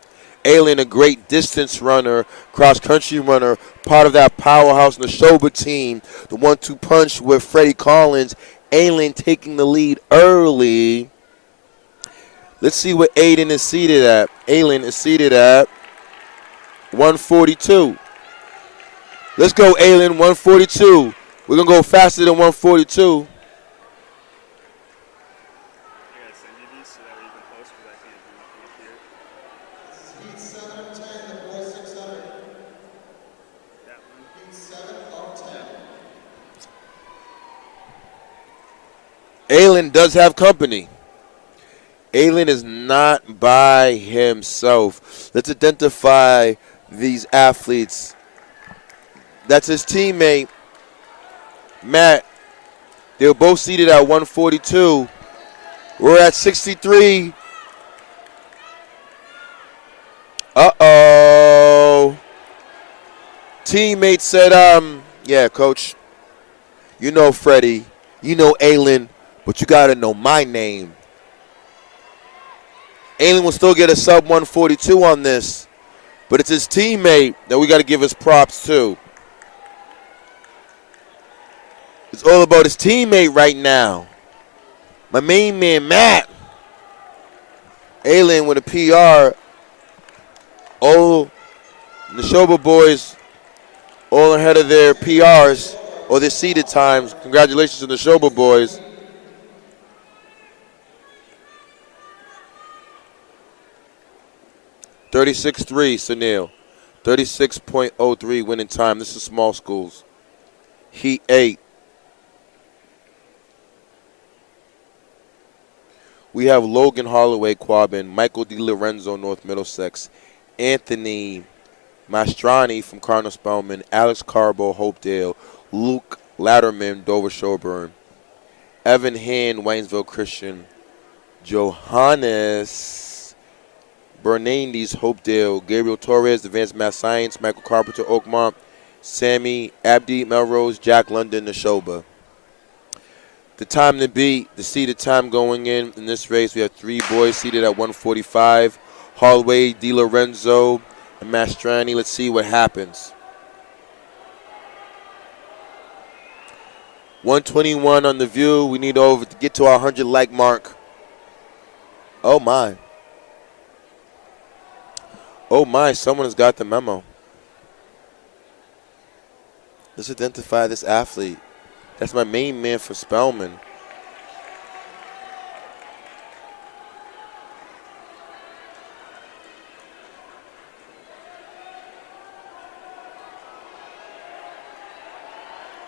Aylin, a great distance runner, cross-country runner, part of that powerhouse Neshoba team. The 1-2 punch with Freddie Collins. Aylin taking the lead early. Let's see what Aiden is seated at. Aylin is seated at 142. Let's go, Aylin, 142. We're going to go faster than 142. Heat 7 of 10, the boys 600. Heat 7 of 10. Aylin does have company. Aylin is not by himself. Let's identify these athletes. That's his teammate, Matt. They were both seated at 142. We're at 63. Uh-oh. Teammate said, yeah, Coach, you know Freddie, you know Aylin, but you got to know my name. Aylin will still get a sub 142 on this, but it's his teammate that we got to give his props to. It's all about his teammate right now. My main man, Matt. Aylin with a PR. All the Neshoba boys all ahead of their PRs or their seeded times. Congratulations to the Neshoba boys. .36.3, Sunil. 36.03 winning time. This is small schools. Heat 8. We have Logan Holloway, Quabbin, Michael DiLorenzo, North Middlesex, Anthony Mastrani from Cardinal Spellman, Alex Carbo, Hopedale, Luke Latterman, Dover Shelburne, Evan Hand, Waynesville Christian, Johannes Bernandes, Hopedale, Gabriel Torres, Advanced Math Science, Michael Carpenter, Oakmont, Sammy Abdi, Melrose, Jack London, Neshoba. The time to beat, the seeded time going in this race, we have 3 boys seated at 145. Holloway, DiLorenzo, and Mastrani. Let's see what happens. 121 on the view. We need to get to our 100 like mark. Oh my. Oh my, someone has got the memo. Let's identify this athlete. That's my main man for Spellman.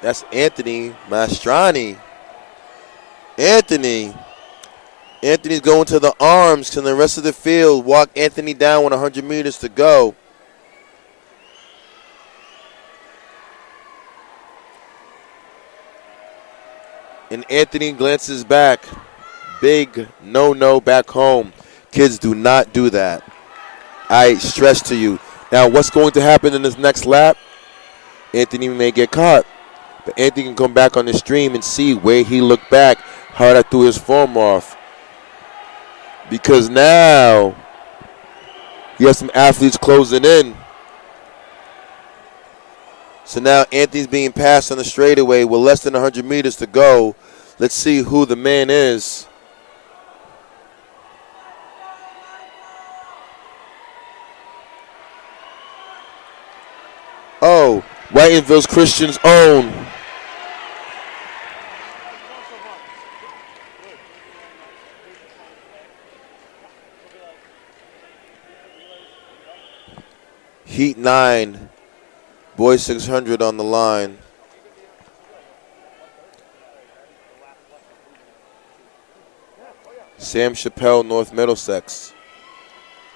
That's Anthony Mastrani. Anthony's going to the arms. Can the rest of the field walk Anthony down with 100 meters to go? And Anthony glances back. Big no-no back home. Kids, do not do that. I stress to you. Now, what's going to happen in this next lap? Anthony may get caught. But Anthony can come back on the stream and see where he looked back, how that threw his form off. Because now you have some athletes closing in. So now Anthony's being passed on the straightaway with less than 100 meters to go. Let's see who the man is. Oh, Whitenville's Christian's own. Heat 9, boys 600 on the line. Sam Chappelle, North Middlesex.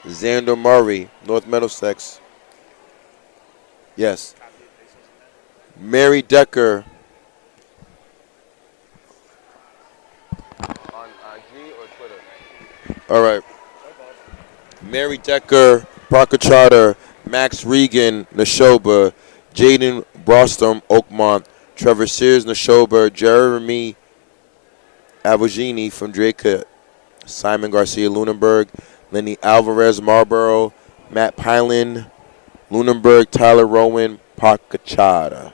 Xander Murray, North Middlesex. Yes. Mary Decker. On IG or Twitter? All right. Mary Decker, Parker Charter, Max Regan, Neshoba, Jaden Brostrom, Oakmont, Trevor Sears, Neshoba, Jeremy Avogini from Drake, Simon Garcia, Lunenburg, Lenny Alvarez, Marlboro, Matt Pylon, Lunenburg, Tyler Rowan, Pacachada.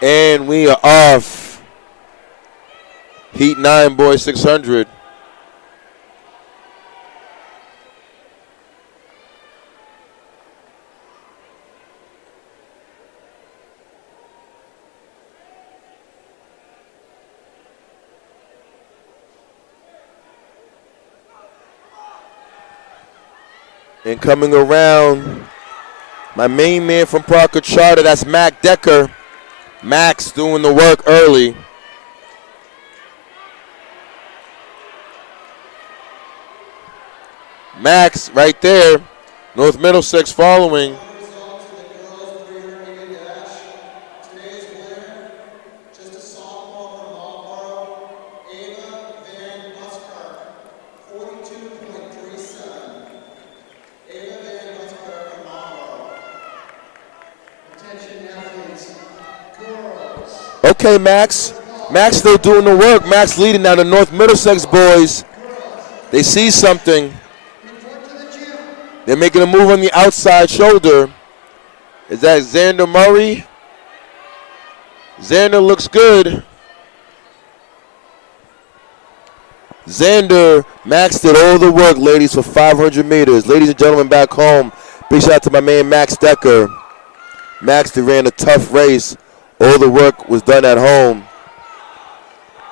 And we are off. Heat 9, boys 600. And coming around, my main man from Parker Charter, that's Mac Decker. Max doing the work early. Max right there. North Middlesex following. Okay, Max. Max still doing the work. Max leading now the North Middlesex boys. They see something. They're making a move on the outside shoulder. Is that Xander Murray? Xander looks good. Xander, Max did all the work, ladies, for 500 meters. Ladies and gentlemen back home, big shout out to my man Max Decker. Max ran a tough race. All the work was done at home.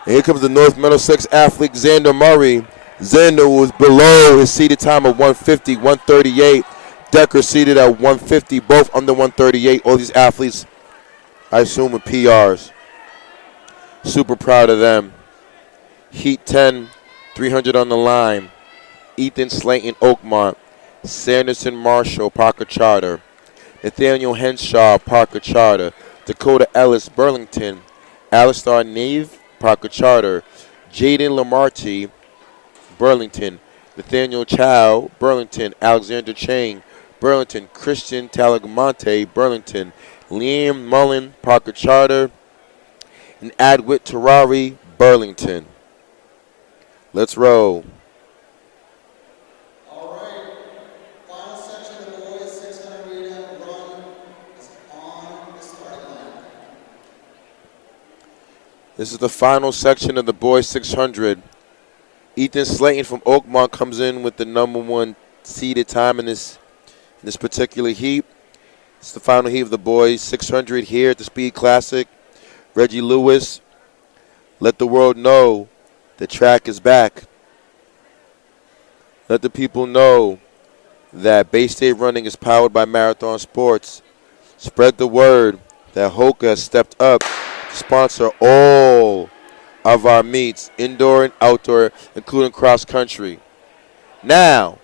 And here comes the North Middlesex athlete, Xander Murray. Xander was below his seated time of 150, 138. Decker seated at 150, both under 138. All these athletes, I assume, with PRs. Super proud of them. Heat 10, 300 on the line. Ethan Slayton, Oakmont. Sanderson Marshall, Parker Charter. Nathaniel Henshaw, Parker Charter. Dakota Ellis, Burlington. Alistar Nave, Parker Charter. Jaden Lamarty, Burlington. Nathaniel Chow, Burlington. Alexander Chang, Burlington. Christian Talagamante, Burlington. Liam Mullen, Parker Charter. And Adwit Terrari, Burlington. Let's roll. This is the final section of the boys 600. Ethan Slayton from Oakmont comes in with the number one seeded time in this particular heat. It's the final heat of the boys 600 here at the Speed Classic. Reggie Lewis, let the world know The track is back. Let the people know that Bay State Running is powered by Marathon Sports. Spread the word that Hoka has stepped up to sponsor all of our meets, indoor and outdoor, including cross country. Now,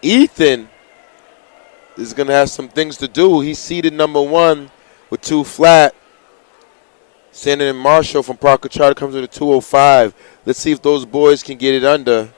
Ethan is going to have some things to do. He's seeded number 1 with 2 flat. Sandon and Marshall from Parker Charter comes with a 2:05. Let's see if those boys can get it under.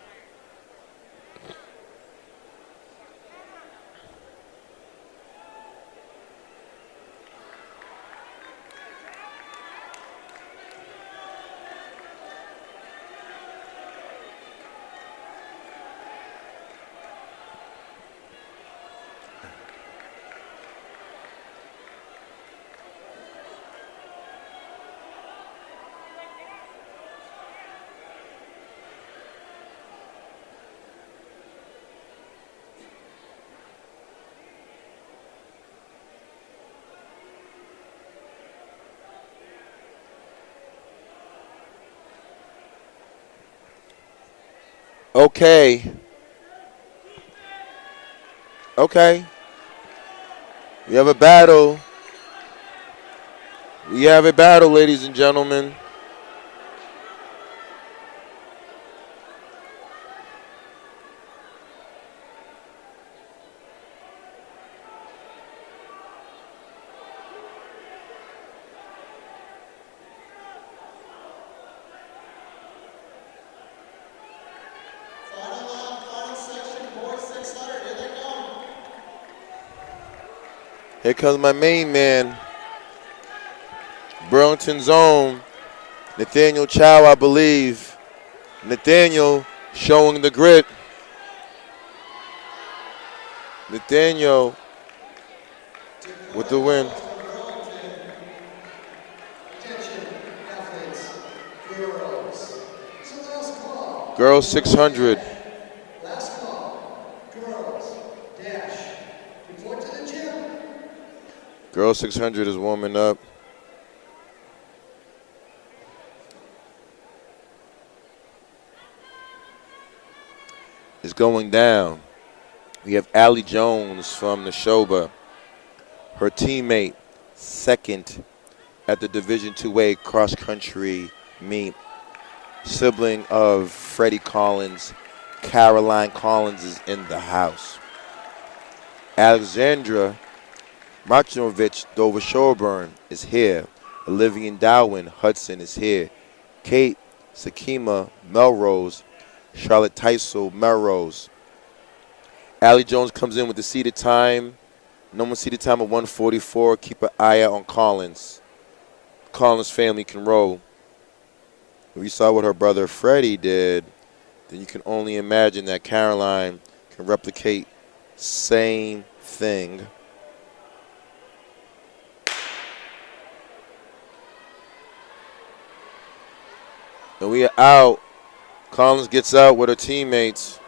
Okay. We have a battle. We have a battle, ladies and gentlemen. Here comes my main man, Burlington's own, Nathaniel Chow, I believe. Nathaniel showing the grit. Nathaniel with the win. Girls 600. Last call. Girls. Dash. Report to the gym. Girls 600 is warming up. It's going down. We have Allie Jones from Neshoba. Her teammate, second at the Division IIA cross-country meet. Sibling of Freddie Collins, Caroline Collins is in the house. Alexandra Martinovich Dover-Shoburn is here. Olivia Dowen Hudson is here. Kate Sakima Melrose, Charlotte Teisel Melrose. Allie Jones comes in with the seated time. Number seated time of 1:44. Keep an eye out on Collins. Collins family can roll. If you saw what her brother Freddie did, then you can only imagine that Caroline can replicate same thing. And we are out. Collins gets out with her teammates.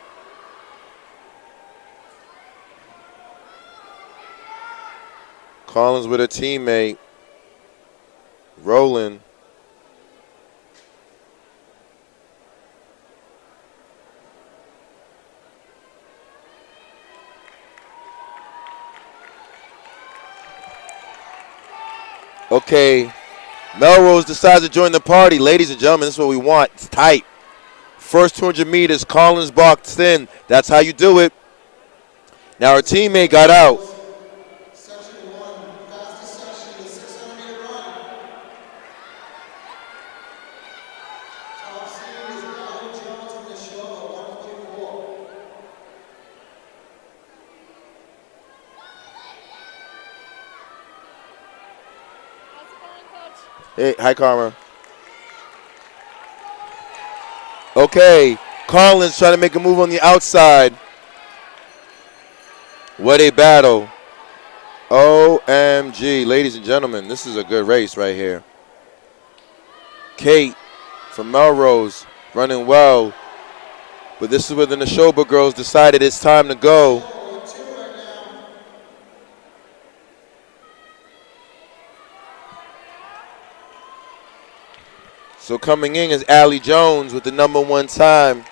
Collins with her teammate. Rolling. Okay, Melrose decides to join the party. Ladies and gentlemen, this is what we want. It's tight. First 200 meters, Collins boxed in. That's how you do it. Now her teammate got out. Section 1, fastest section, the 600-meter run. Top seed is Allie Jones from Neshoba, 144. Hey, hi, Karma. Okay, Collins trying to make a move on the outside. What a battle. OMG. Ladies and gentlemen, this is a good race right here. Kate from Melrose running well. But this is where the Neshoba girls decided it's time to go. So coming in is Allie Jones with the number 1 time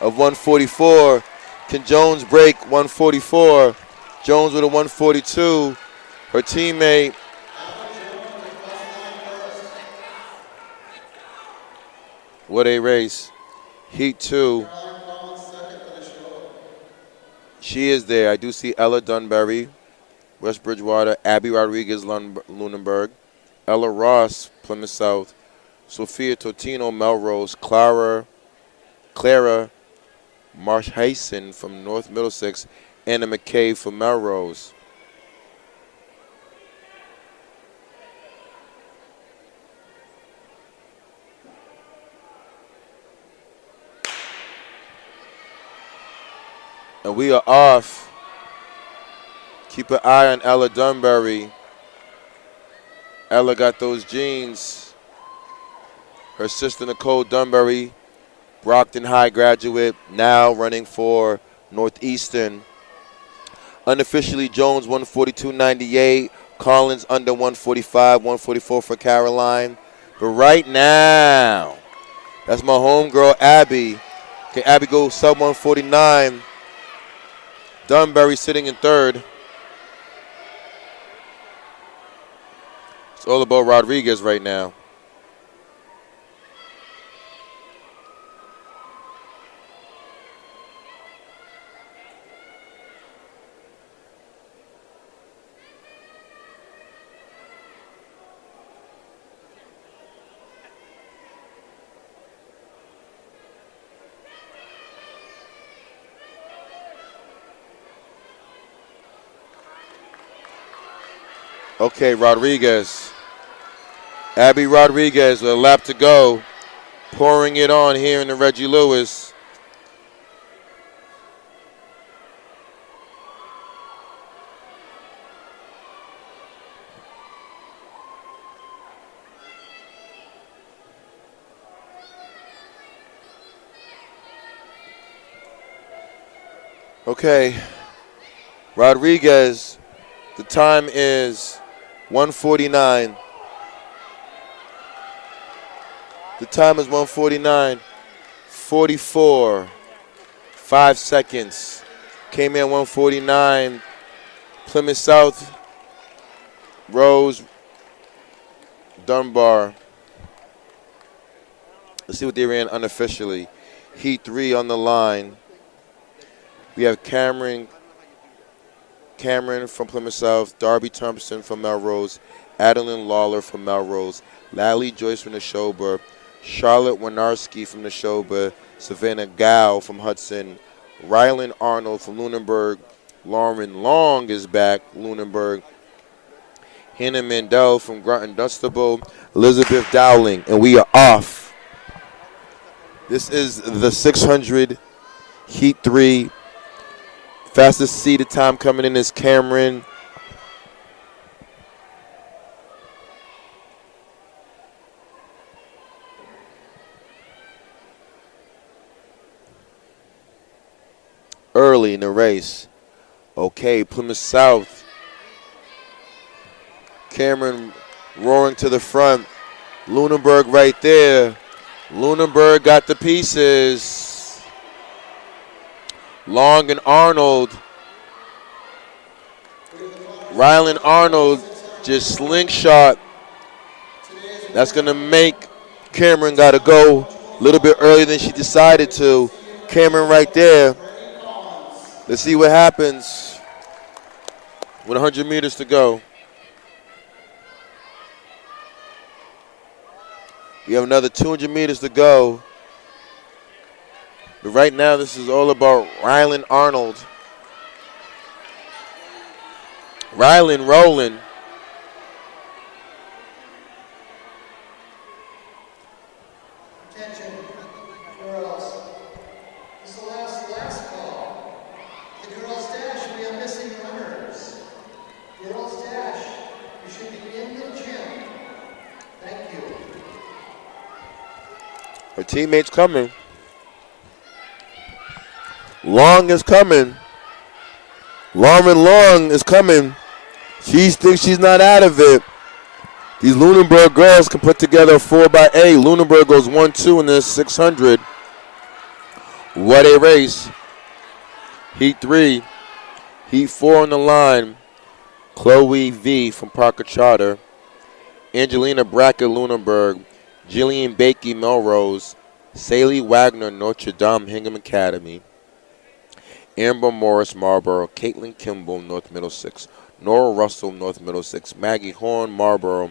of 144. Can Jones break 144? Jones with a 142. Her teammate what a race. Heat 2. She is there. I do see Ella Dunbury, West Bridgewater, Abby Rodriguez, Lunenburg, Ella Ross, Plymouth South, Sophia Totino, Melrose, Clara Marsh Hyson from North Middlesex, Anna McKay from Melrose. And we are off. Keep an eye on Ella Dunbury. Ella got those jeans. Her sister Nicole Dunbury, Brockton High graduate, now running for Northeastern. Unofficially, Jones 142.98. Collins under 145, 144 for Caroline. But right now, that's my homegirl Abby. Can Abby go sub 149? Dunbury sitting in third. It's all about Rodriguez right now. Okay, Rodriguez. Abby Rodriguez with a lap to go. Pouring it on here in the Reggie Lewis. Okay, Rodriguez, the time is 1:49. The time is 1:49. 44. 5 seconds. Came in 1:49. Plymouth South, Rose, Dunbar. Let's see what they ran unofficially. Heat 3 on the line. We have Cameron from Plymouth South, Darby Thompson from Melrose, Adeline Lawler from Melrose, Lally Joyce from Neshoba, Charlotte Winarski from Neshoba, Savannah Gow from Hudson, Rylan Arnold from Lunenburg, Lauren Long is back, Lunenburg, Hannah Mandel from Groton Dunstable, Elizabeth Dowling, and we are off. This is the 600 Heat 3. Fastest seeded time coming in is Cameron. Early in the race. Okay, Plymouth South. Cameron roaring to the front. Lunenburg right there. Lunenburg got the pieces. Long and Arnold. Rylan Arnold just slingshot. That's going to make Cameron got to go a little bit earlier than she decided to. Cameron right there. Let's see what happens with 100 meters to go. We have another 200 meters to go. But right now, this is all about Rylan Arnold. Rylan rolling. Attention, girls. This is the last call. The girls' dash, we are missing runners. Girls' dash, you should be in the gym. Thank you. Her teammate's coming. Long is coming. Lauren Long is coming. She thinks she's not out of it. These Lunenburg girls can put together a 4x8. Lunenburg goes 1-2 in this 600. What a race. Heat 3. Heat 4 on the line. Chloe V from Parker Charter. Angelina Brackett, Lunenburg. Jillian Bakey, Melrose. Saley Wagner, Notre Dame, Hingham Academy. Amber Morris, Marlboro. Caitlin Kimball, North Middlesex. Nora Russell, North Middlesex. Maggie Horn, Marlboro.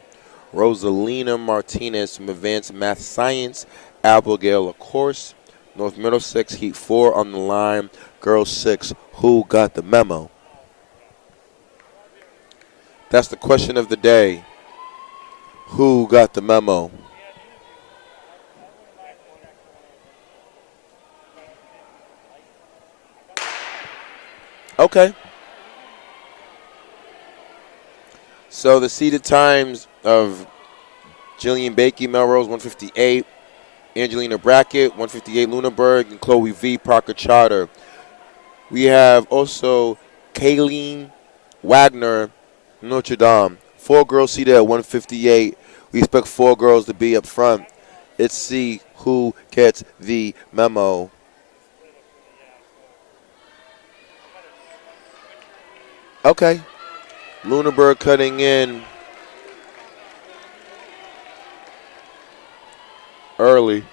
Rosalina Martinez from Advanced Math Science. Abigail LaCourse, North Middlesex. Heat 4 on the line. Girls 6. Who got the memo? That's the question of the day. Who got the memo? Okay. So the seeded times of Jillian Bakey, Melrose, 158. Angelina Brackett, 158, Lunenburg, and Chloe V, Parker Charter. We have also Kayleen Wagner, Notre Dame. 4 girls seated at 158. We expect 4 girls to be up front. Let's see who gets the memo. Okay. Lunenburg cutting in early.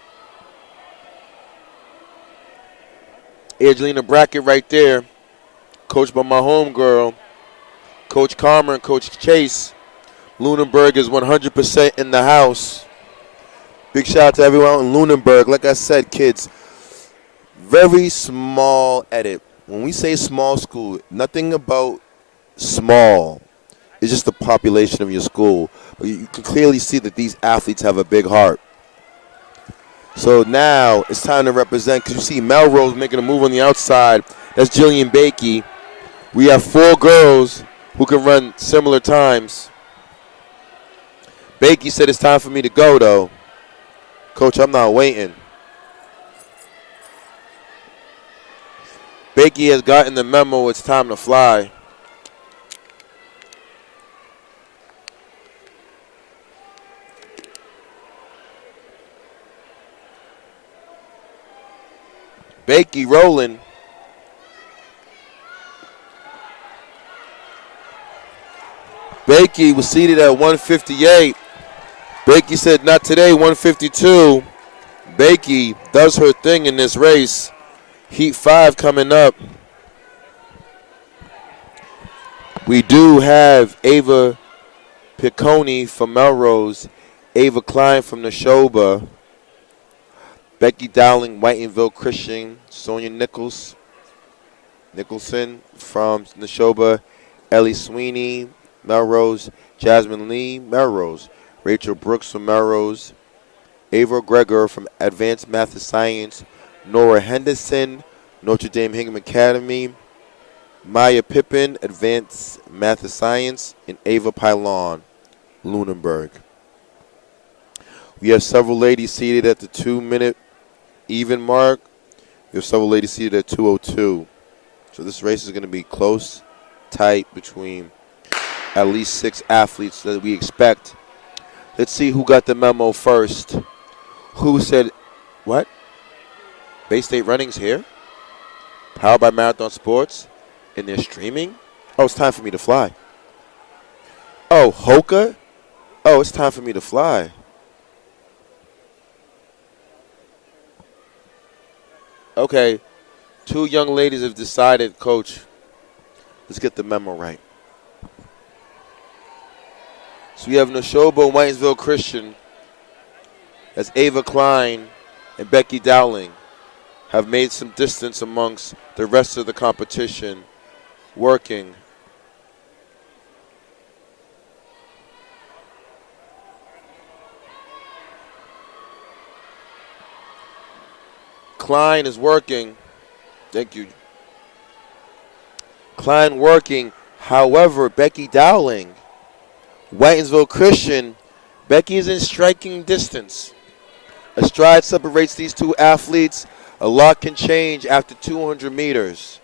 Angelina Brackett right there, coached by my homegirl, Coach Carmer and Coach Chase. Lunenburg is 100% in the house. Big shout out to everyone out in Lunenburg. Like I said, kids, very small edit. When we say small school, nothing about small. It's just the population of your school. But you can clearly see that these athletes have a big heart. So now it's time to represent, because you see Melrose making a move on the outside. That's Jillian Bakey. We have 4 girls who can run similar times. Bakey said it's time for me to go, though. Coach, I'm not waiting. Bakey has gotten the memo. It's time to fly. Bakey rolling. Bakey was seated at 158. Bakey said, not today, 152. Bakey does her thing in this race. Heat 5 coming up. We do have Ava Piccone from Melrose, Ava Klein from Neshoba, Becky Dowling, Whitenville Christian, Sonia Nicholson from Neshoba, Ellie Sweeney, Melrose, Jasmine Lee, Melrose, Rachel Brooks from Melrose, Ava Gregor from Advanced Math and Science, Nora Henderson, Notre Dame Hingham Academy, Maya Pippin, Advanced Math and Science, and Ava Pylon, Lunenburg. We have several ladies seated at the 2-minute even mark. We have several ladies seated at 2:02. So this race is going to be close, tight between at least 6 athletes that we expect. Let's see who got the memo first. Who said, what? Bay State Running's here? Powered by Marathon Sports? And they're streaming? Oh, it's time for me to fly. Oh, Hoka? Oh, it's time for me to fly. Okay, 2 young ladies have decided, Coach, let's get the memo right. So we have Neshoba and Whitensville Christian, as Ava Klein and Becky Dowling have made some distance amongst the rest of the competition, working. Klein is working. Thank you. Klein working. However, Becky Dowling, Whitensville Christian, Becky is in striking distance. A stride separates these 2 athletes. A lot can change after 200 meters.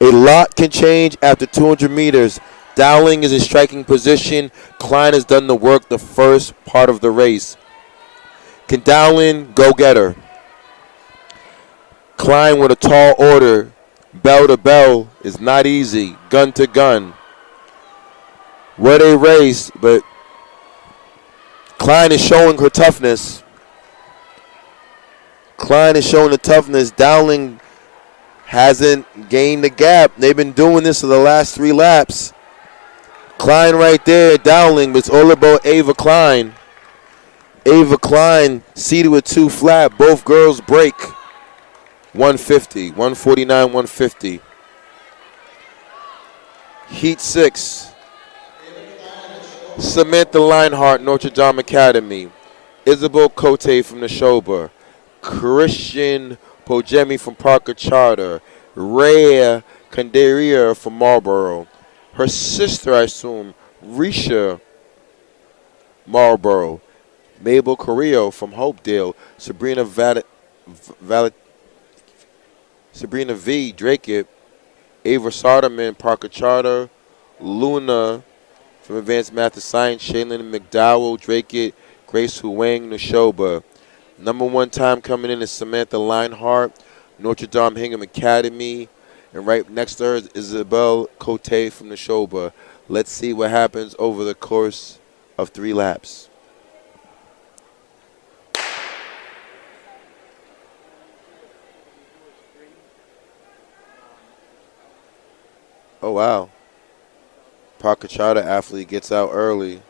A lot can change after 200 meters. Dowling is in striking position. Klein has done the work the first part of the race. Can Dowling go get her? Klein with a tall order. Bell to bell is not easy. Gun to gun. What a race, but Klein is showing her toughness. Klein is showing the toughness. Dowling hasn't gained the gap. They've been doing this for the last 3 laps. Klein right there, Dowling, but it's all about Ava Klein. Ava Klein seated with 2 flat. Both girls break 150, 149, 150. Heat 6. Samantha Leinhart, Notre Dame Academy. Isabel Cote from Neshoba. Christian Pogemi from Parker Charter. Rhea Canderia from Marlboro. Her sister, I assume, Risha Marlboro. Mabel Carrillo from Hopedale. Sabrina V. Drake. Ava Sarderman, Parker Charter. Luna from Advanced Math and Science. Shaylin McDowell, Drake. Grace Huang, Neshoba. Number 1 time coming in is Samantha Leinhart, Notre Dame Hingham Academy. And right next to her is Isabel Cote from Neshoba. Let's see what happens over the course of 3 laps. Oh, wow. Parker Charter athlete gets out early.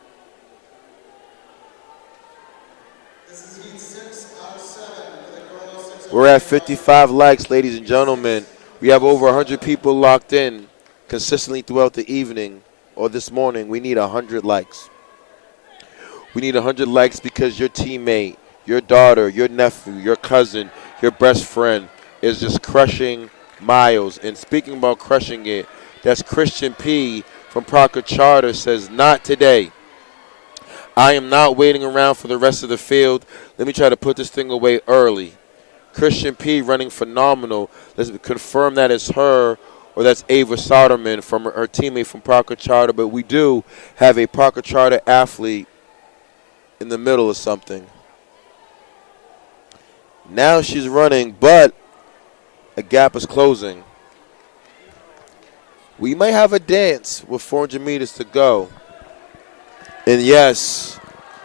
We're at 55 likes, ladies and gentlemen. We have over 100 people locked in consistently throughout the evening or this morning. We need 100 likes. We need 100 likes because your teammate, your daughter, your nephew, your cousin, your best friend is just crushing miles. And speaking about crushing it, that's Christian P. from Parker Charter says, not today. I am not waiting around for the rest of the field. Let me try to put this thing away early. Christian P. running phenomenal. Let's confirm that it's her or that's Ava Soderman from her teammate from Parker Charter. But we do have a Parker Charter athlete in the middle of something. Now she's running, but a gap is closing. We might have a dance with 400 meters to go. And yes,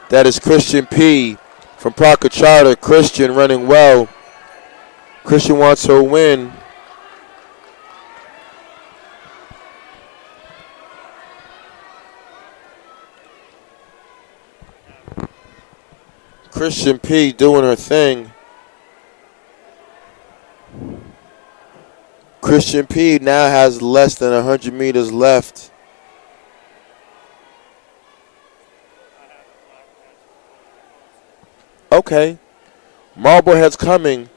that is Christian P. from Parker Charter. Christian running well. Christian wants her win. Christian P. doing her thing. Christian P. now has less than 100 meters left. Okay. Marblehead's coming.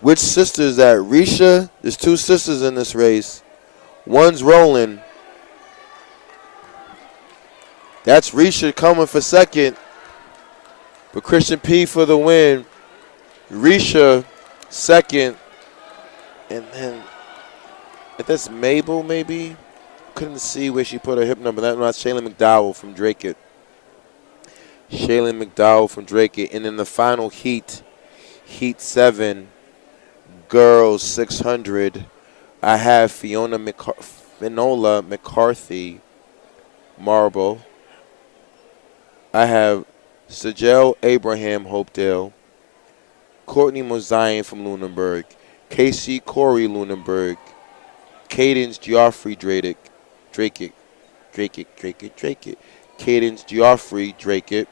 Which sister is that? Risha? There's 2 sisters in this race. One's rolling. That's Risha coming for second. But Christian P. for the win. Risha second. And then, if that's Mabel maybe? Couldn't see where she put her hip number. That's Shaylin McDowell from Drake. Shaylin McDowell from Drake. And in the final heat, Heat 7, girls 600, I have Finola McCarthy, Marble. I have Sajel Abraham, Hopedale. Courtney Mozayan from Lunenburg. Casey Corey, Lunenburg. Cadence Geoffrey Drake. Cadence Geoffrey Drake.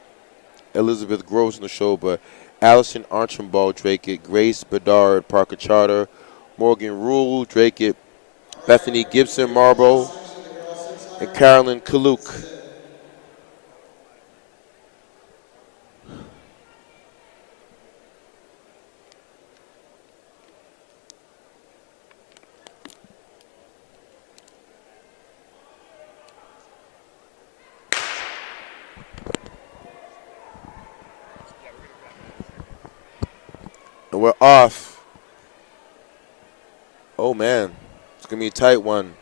Elizabeth Gross Neshoba. Allison Archambault Drake. Grace Bedard Parker Charter. Morgan Rule Drake. Bethany Gibson Marble. And Carolyn Kaluk. And we're off. Oh, man. It's going to be a tight one.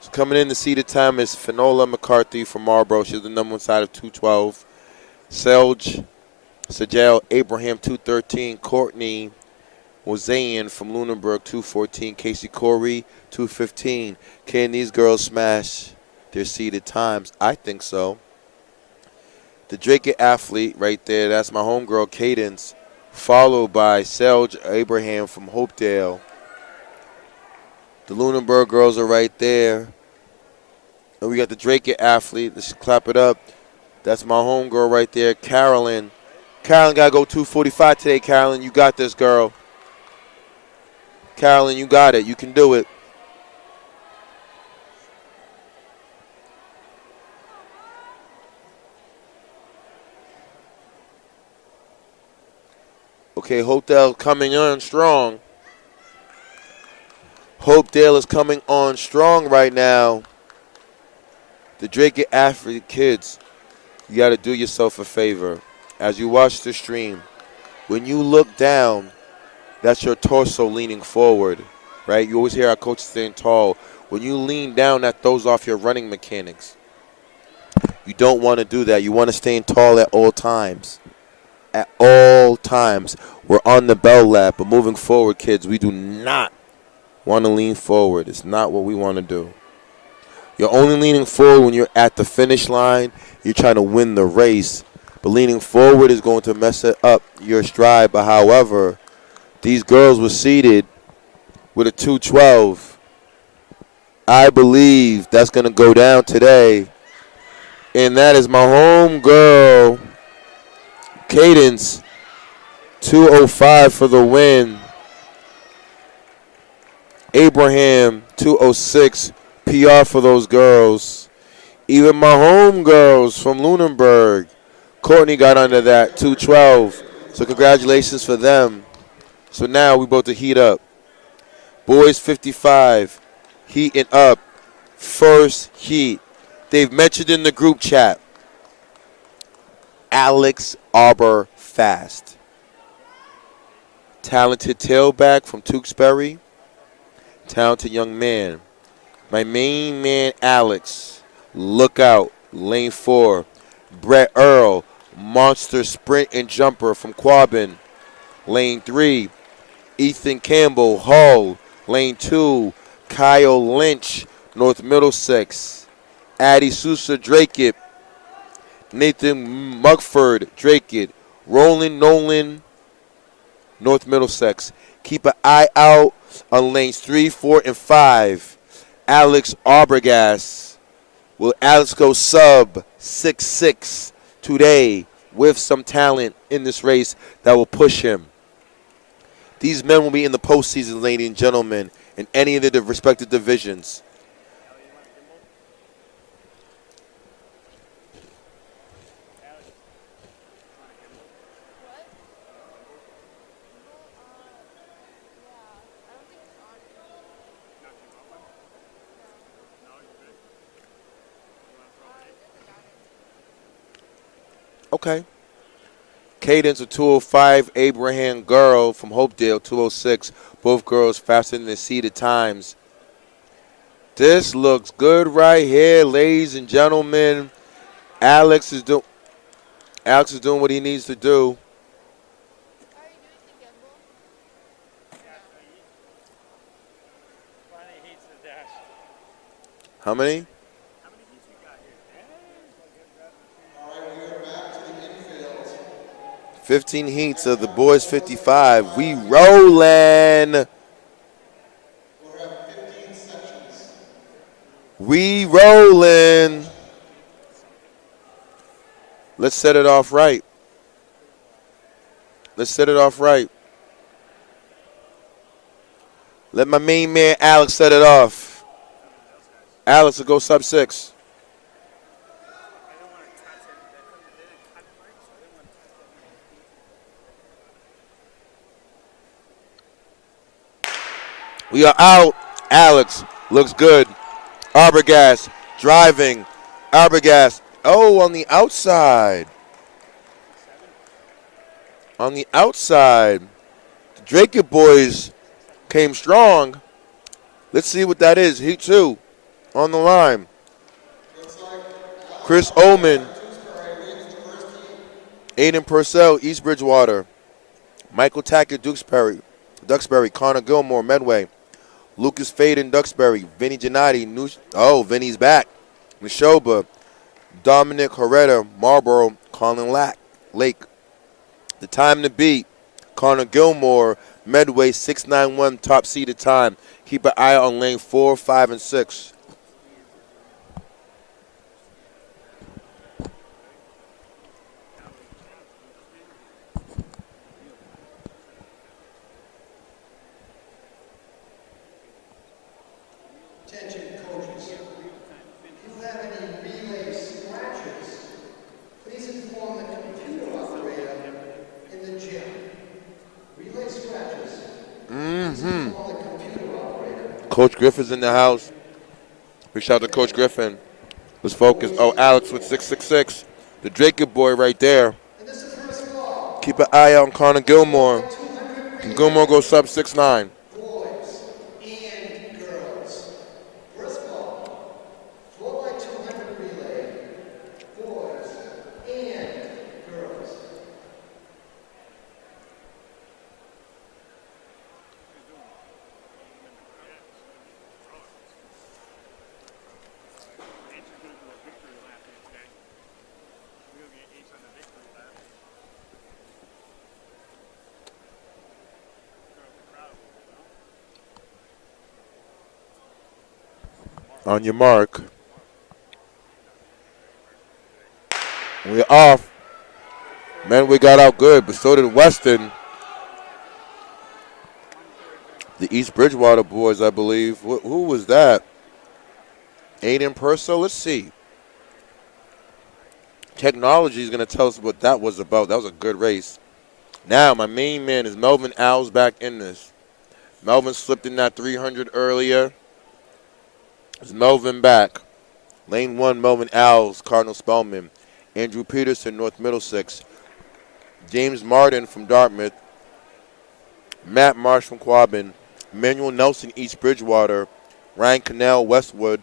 So coming in the seeded time is Finola McCarthy from Marlboro. She's the number one side of 212. Selge Sajel Abraham 213. Courtney Wazayan from Lunenburg 214. Casey Corey 215. Can these girls smash their seeded times? I think so. The Drake athlete right there, that's my homegirl Cadence, followed by Selge Abraham from Hopedale. The Lunenburg girls are right there. And we got the Drake athlete. Let's clap it up. That's my homegirl right there, Carolyn. Carolyn got to go 245 today, Carolyn. You got this, girl. Carolyn, you got it. You can do it. Okay, Hopedale coming on strong. Hopedale is coming on strong right now. The Drake athlete kids, you got to do yourself a favor. As you watch the stream, when you look down, that's your torso leaning forward, right? You always hear our coaches saying tall. When you lean down, that throws off your running mechanics. You don't want to do that. You want to stay tall at all times. At all times. We're on the bell lap, but moving forward, kids, we do not want to lean forward. It's not what we want to do. You're only leaning forward when you're at the finish line. You're trying to win the race. But leaning forward is going to mess it up your stride. But however, these girls were seated with a 212. I believe that's going to go down today. And that is my home girl, Cadence, 205 for the win. Abraham, 206, PR for those girls. Even my home girls from Lunenburg, Courtney got under that, 212. So congratulations for them. So now we about to heat up. Boys 55, heating up. First heat. They've mentioned in the group chat, Alex Arbor Fast. Talented tailback from Tewksbury. Talented young man. My main man, Alex. Look out. Lane 4. Brett Earl. Monster sprint and jumper from Quabbin. Lane 3. Ethan Campbell. Hull. Lane 2. Kyle Lynch. North Middlesex. Addie Sousa Drake. Nathan Mugford Drake. Roland Nolan. North Middlesex. Keep an eye out on lanes 3, 4, and 5. Alex Arbogast. Will Alex go sub 6'6" today with some talent in this race that will push him? These men will be in the postseason, ladies and gentlemen, in any of the respective divisions. Okay. Cadence of 205, Abraham Girl from Hopedale, 206. Both girls faster than the seeded times. This looks good right here, ladies and gentlemen. Alex is doing what he needs to do. How many? 15 heats of the boys 55. We rollin'. We rollin'. Let's set it off right. Let's set it off right. Let my main man Alex set it off. Alex will go sub 6. We are out. Alex looks good. Arbogast driving. Arbogast. Oh, on the outside. On the outside. The Drake boys came strong. Let's see what that is. Heat 2 on the line. Chris Ullman, Aiden Purcell, East Bridgewater. Michael Tackett, Duxbury. Connor Gilmore, Medway. Lucas Faden, Duxbury. Vinny Gennady, Vinny's back. Neshoba. Dominic Herrera, Marlboro. Colin Lake. The time to beat, Connor Gilmore, Medway, 691, top seeded time. Keep an eye on lane 4, 5, and 6. Attention coaches. If you have any relay scratches, please inform the computer operator in the gym. Relay scratches. Please inform the computer operator. Coach Griffin's in the house. Big shout out to Coach Griffin. Let's focus. Oh, Alex with 666. The Draker boy right there. And this is the first call. Keep an eye out on Connor Gilmore. Can Gilmore go sub 6'9"? Boys and girls. First call. 4x200 relay. Boys and girls. On your mark. We're off. Man, we got out good, but so did Weston. The East Bridgewater boys, I believe. Who was that? Aiden Purcell? Let's see. Technology is going to tell us what that was about. That was a good race. Now, my main man is Melvin Owls back in this. Melvin slipped in that 300 earlier. Is Melvin back? Lane 1, Melvin Owls, Cardinal Spellman. Andrew Peterson, North Middlesex. James Martin from Dartmouth. Matt Marsh from Quabbin. Emmanuel Nelson, East Bridgewater. Ryan Cannell, Westwood.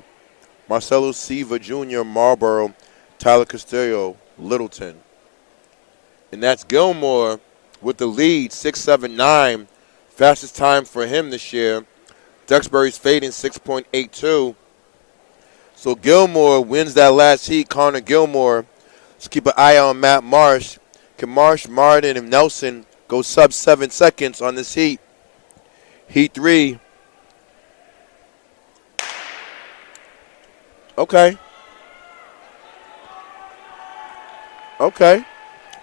Marcelo Siva Jr., Marlboro. Tyler Castillo, Littleton. And that's Gilmore with the lead, 6.79. Fastest time for him this year. Duxbury's fading 6.82. So Gilmore wins that last heat. Connor Gilmore. Let's keep an eye on Matt Marsh. Can Marsh, Martin, and Nelson go sub 7 seconds on this heat? Heat 3. Okay.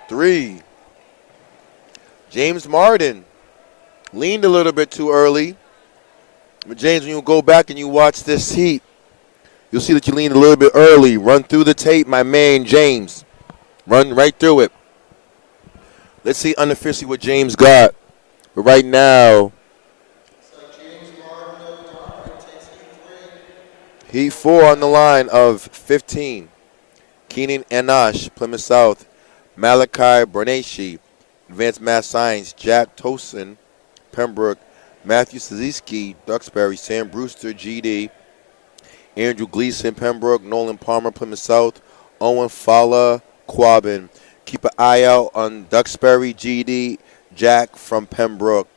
3. James Martin leaned a little bit too early. But James, when you go back and you watch this heat, you'll see that you leaned a little bit early. Run through the tape, my man James. Run right through it. Let's see unofficially what James got. But right now, Heat 4 on the line of 15. Keenan Anash, Plymouth South. Malachi Bernashi, Advanced Math Science. Jack Tosin, Pembroke. Matthew Sazisky, Duxbury. Sam Brewster, GD. Andrew Gleason, Pembroke. Nolan Palmer, Plymouth South. Owen Fowler, Quabbin. Keep an eye out on Duxbury, GD. Jack from Pembroke.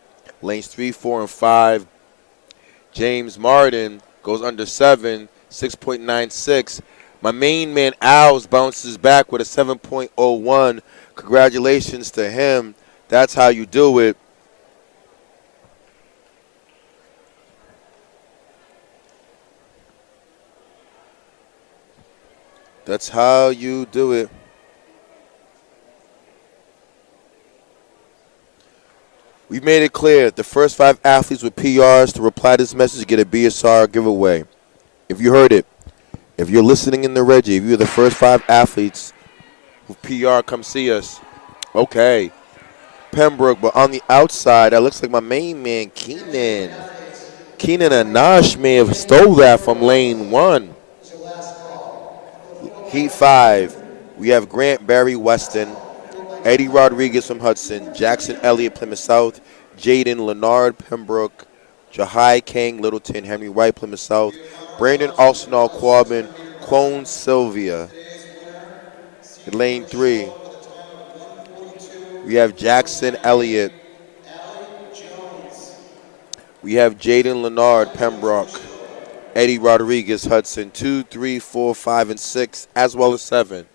Lanes 3, 4, and 5. James Martin goes under 7, 6.96. My main man, Owls, bounces back with a 7.01. Congratulations to him. That's how you do it. That's how you do it. We've made it clear the first 5 athletes with PRs to reply to this message get a BSR giveaway. If you heard it, if you're listening in the Reggie, if you're the first 5 athletes with PR, come see us. Okay. Pembroke, but on the outside, that looks like my main man, Keenan. Keenan Anash may have stole that from lane 1. Heat 5, we have Grant Barry Weston, Eddie Rodriguez from Hudson, Jackson Elliott, Plymouth South, Jaden Leonard, Pembroke, Jahai Kang, Littleton, Henry White, Plymouth South, Brandon Arsenal Quabbin, Quone Sylvia. In lane 3, we have Jackson Elliott. We have Jaden Leonard Pembroke. Eddie Rodriguez Hudson, 2, 3, 4, 5, and 6, as well as 7.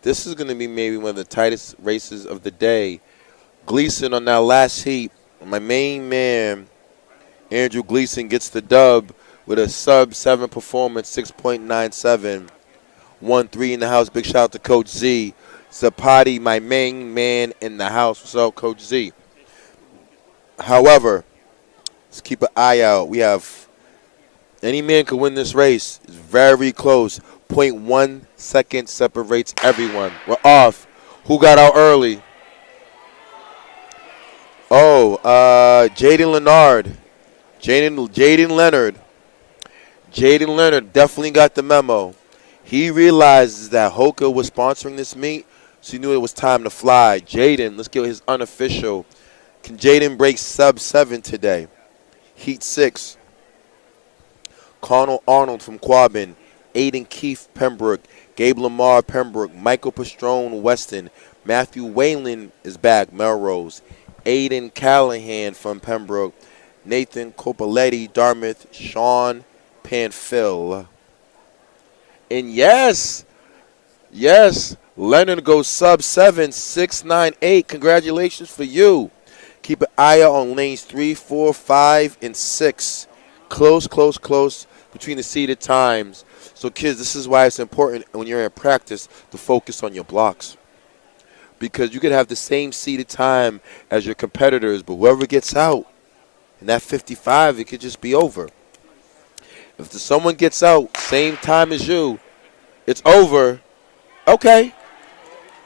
This is going to be maybe one of the tightest races of the day. Gleason on that last heat. My main man, Andrew Gleason, gets the dub with a sub-7 performance, 6.97. 1-3 in the house. Big shout out to Coach Z. Zapati, my main man in the house. What's up, Coach Z? However, let's keep an eye out. We have any man could win this race. It's very close. 0.1 second separates everyone. We're off. Who got out early? Oh, Jaden Leonard. Jaden Leonard. Jaden Leonard definitely got the memo. He realizes that Hoka was sponsoring this meet, so he knew it was time to fly. Jaden, let's get his unofficial. Can Jaden break sub-7 today? Heat 6. Connell Arnold from Quabbin, Aiden Keefe Pembroke, Gabe Lamar Pembroke, Michael Pastrone Weston, Matthew Whalen is back, Melrose, Aiden Callahan from Pembroke, Nathan Copoletti, Dartmouth, Sean Panfil. And yes, Leonard goes sub-7, 6.98. Congratulations for you. Keep an eye out on lanes 3, 4, 5, and 6. Close between the seated times. So, kids, this is why it's important when you're in practice to focus on your blocks. Because you could have the same seated time as your competitors, but whoever gets out in that 55, it could just be over. If someone gets out same time as you, it's over. Okay,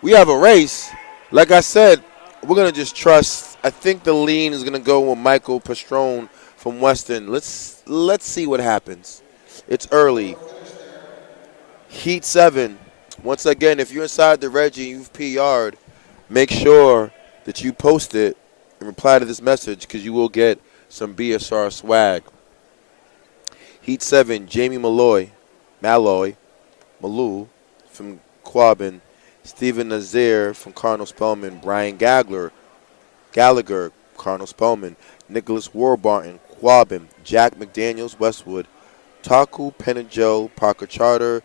we have a race. Like I said, we're going to just trust. I think the lean is going to go with Michael Pastrone from Weston. Let's see what happens. It's early. Heat 7. Once again, if you're inside the Reggie, you've PR'd, make sure that you post it and reply to this message because you will get some BSR swag. Heat 7, Jamie Malloy from Quabbin, Stephen Nazir from Cardinal Spellman, Brian Gallagher, Cardinal Spellman, Nicholas Warbarton, Quabbin, Jack McDaniels, Westwood, Taku Penagel, Parker Charter,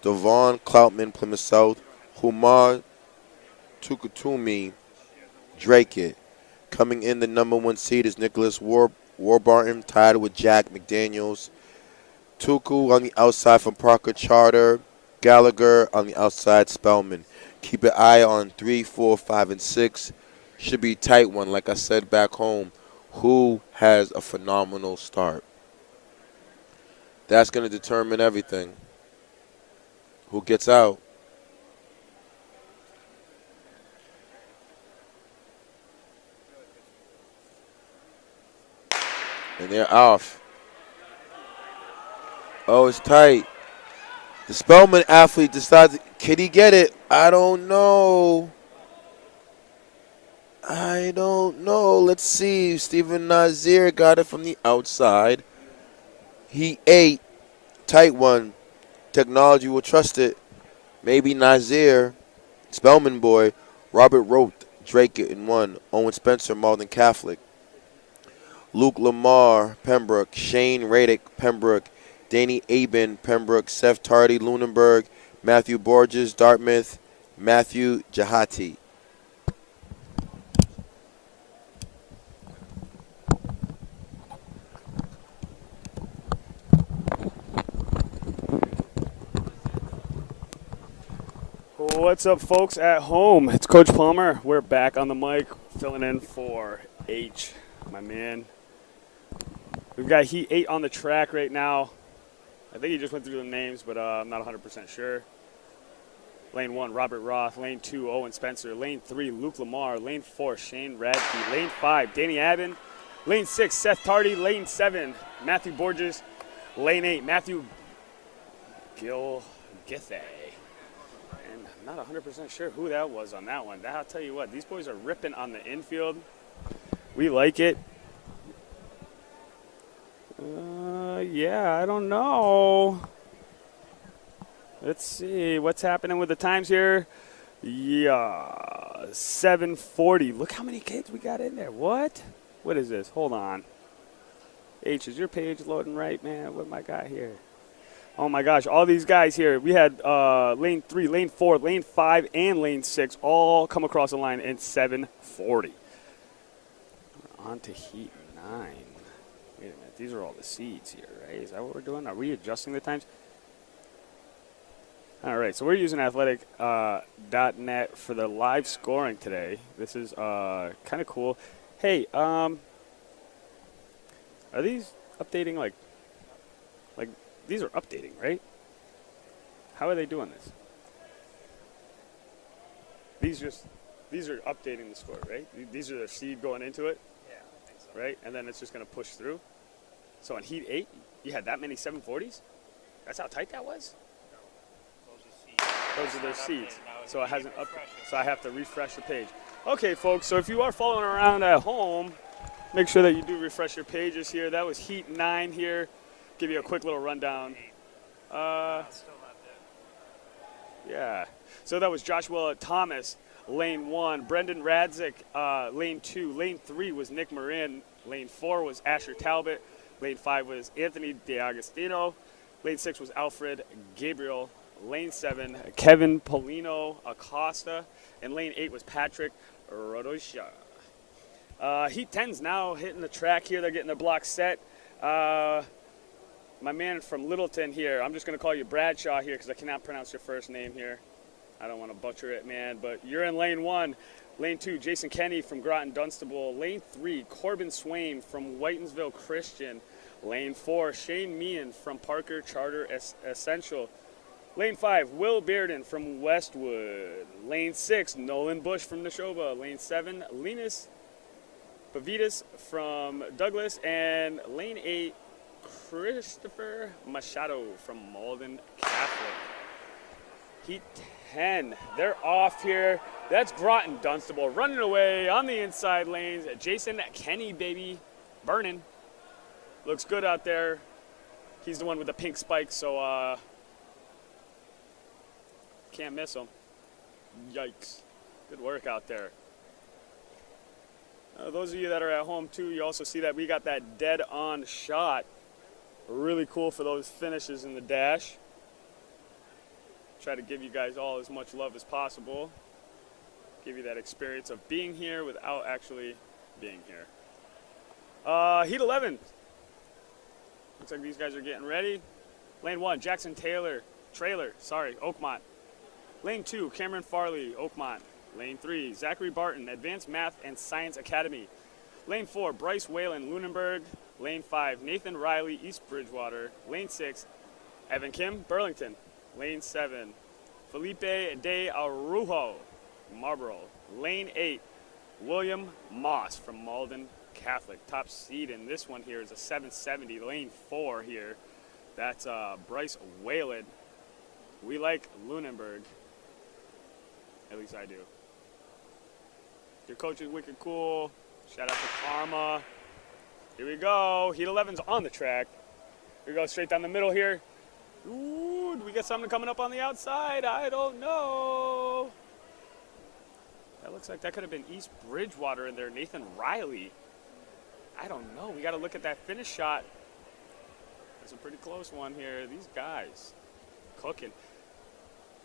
Devon Cloutman, Plymouth South, Humar Tukutumi, Drake. Coming in the number 1 seed is Nicholas Warbarton, tied with Jack McDaniels. Tuku on the outside from Parker Charter. Gallagher on the outside, Spellman. Keep an eye on 3, 4, 5, and 6. Should be a tight one, like I said back home. Who has a phenomenal start? That's going to determine everything. Who gets out? And they're off. Oh, it's tight. The Spellman athlete decides, can he get it? I don't know. Let's see. Stephen Nazir got it from the outside. He 8. Tight one. Technology will trust it. Maybe Nazir. Spellman boy. Robert Roth, Drake in 1. Owen Spencer, Malden Catholic. Luke Lamar, Pembroke. Shane Radick, Pembroke. Danny Aben, Pembroke. Seth Tardy, Lunenburg. Matthew Borges, Dartmouth. Matthew Jahati. What's up, folks at home? It's Coach Palmer. We're back on the mic, filling in for H, my man. We've got Heat 8 on the track right now. I think he just went through the names, but I'm not 100% sure. Lane 1, Robert Roth. Lane 2, Owen Spencer. Lane 3, Luke Lamar. Lane 4, Shane Radke. Lane 5, Danny Aben. Lane 6, Seth Tardy. Lane 7, Matthew Borges. Lane 8, Matthew Gilgithe. And I'm not 100% sure who that was on that one. I'll tell you what, these boys are ripping on the infield. We like it. Yeah, I don't know. Let's see what's happening with the times here. Yeah, 7:40. Look how many kids we got in there. What? What is this? Hold on. H, is your page loading right, man? What am I got here? Oh my gosh, all these guys here. We had lane 3, lane 4, lane 5, and lane 6 all come across the line in 7:40. On to heat 9. Wait a minute, these are all the seeds here, right? Is that what we're doing? Are we adjusting the times? All right, so we're using athletic.net for the live scoring today. This is kind of cool. Hey, are these updating like these are updating, right? How are they doing this? These are updating the score, right? These are the seed going into it? Yeah, I think so. Right? And then it's just going to push through. So on heat 8, you had that many 740s? That's how tight that was? Those are their seeds. So it hasn't updated. So I have to refresh the page. Okay, folks, so if you are following around at home, make sure that you do refresh your pages here. That was heat 9 here. Give you a quick little rundown. Yeah. So that was Joshua Thomas, lane 1. Brendan Radzik, lane 2. Lane 3 was Nick Marin. Lane 4 was Asher Talbot. Lane 5 was Anthony DeAgostino. Lane 6 was Alfred Gabriel. Lane 7, Kevin Polino Acosta. And lane 8 was Patrick Rodosha. Heat 10's now hitting the track here. They're getting their block set. My man from Littleton here, I'm just going to call you Bradshaw here because I cannot pronounce your first name here. I don't want to butcher it, man. But you're in lane 1. Lane 2, Jason Kenny from Groton Dunstable. Lane 3, Corbin Swain from Whitensville Christian. Lane 4, Shane Meehan from Parker Charter Essential. Lane 5, Will Bearden from Westwood. Lane 6, Nolan Bush from Neshoba. Lane 7, Linus Pavitas from Douglas. And lane 8, Christopher Machado from Malden Catholic. Heat 10, they're off here. That's Groton Dunstable running away on the inside lanes. Jason Kenny, baby, burning. Looks good out there. He's the one with the pink spikes, so can't miss him. Yikes. Good work out there. Those of you that are at home too, you also see that we got that dead on shot. Really cool for those finishes in the dash. Try to give you guys all as much love as possible. Give you that experience of being here without actually being here. Heat 11. Looks like these guys are getting ready. Lane 1, Jackson Trailer, Oakmont. Lane 2, Cameron Farley, Oakmont. Lane 3, Zachary Barton, Advanced Math and Science Academy. Lane 4, Bryce Whalen, Lunenburg. Lane 5, Nathan Riley, East Bridgewater. Lane 6, Evan Kim, Burlington. Lane 7, Felipe de Arujo, Marlboro. Lane 8, William Moss from Malden Catholic. Top seed in this one here is a 770. Lane 4 here, that's Bryce Whalen. We like Lunenburg. At least I do. Your coach is wicked cool. Shout out to Karma. Here we go. Heat 11's on the track. Here we go, straight down the middle here. Ooh, do we get something coming up on the outside? I don't know. That looks like that could have been East Bridgewater in there. Nathan Riley. I don't know. We got to look at that finish shot. That's a pretty close one here. These guys cooking.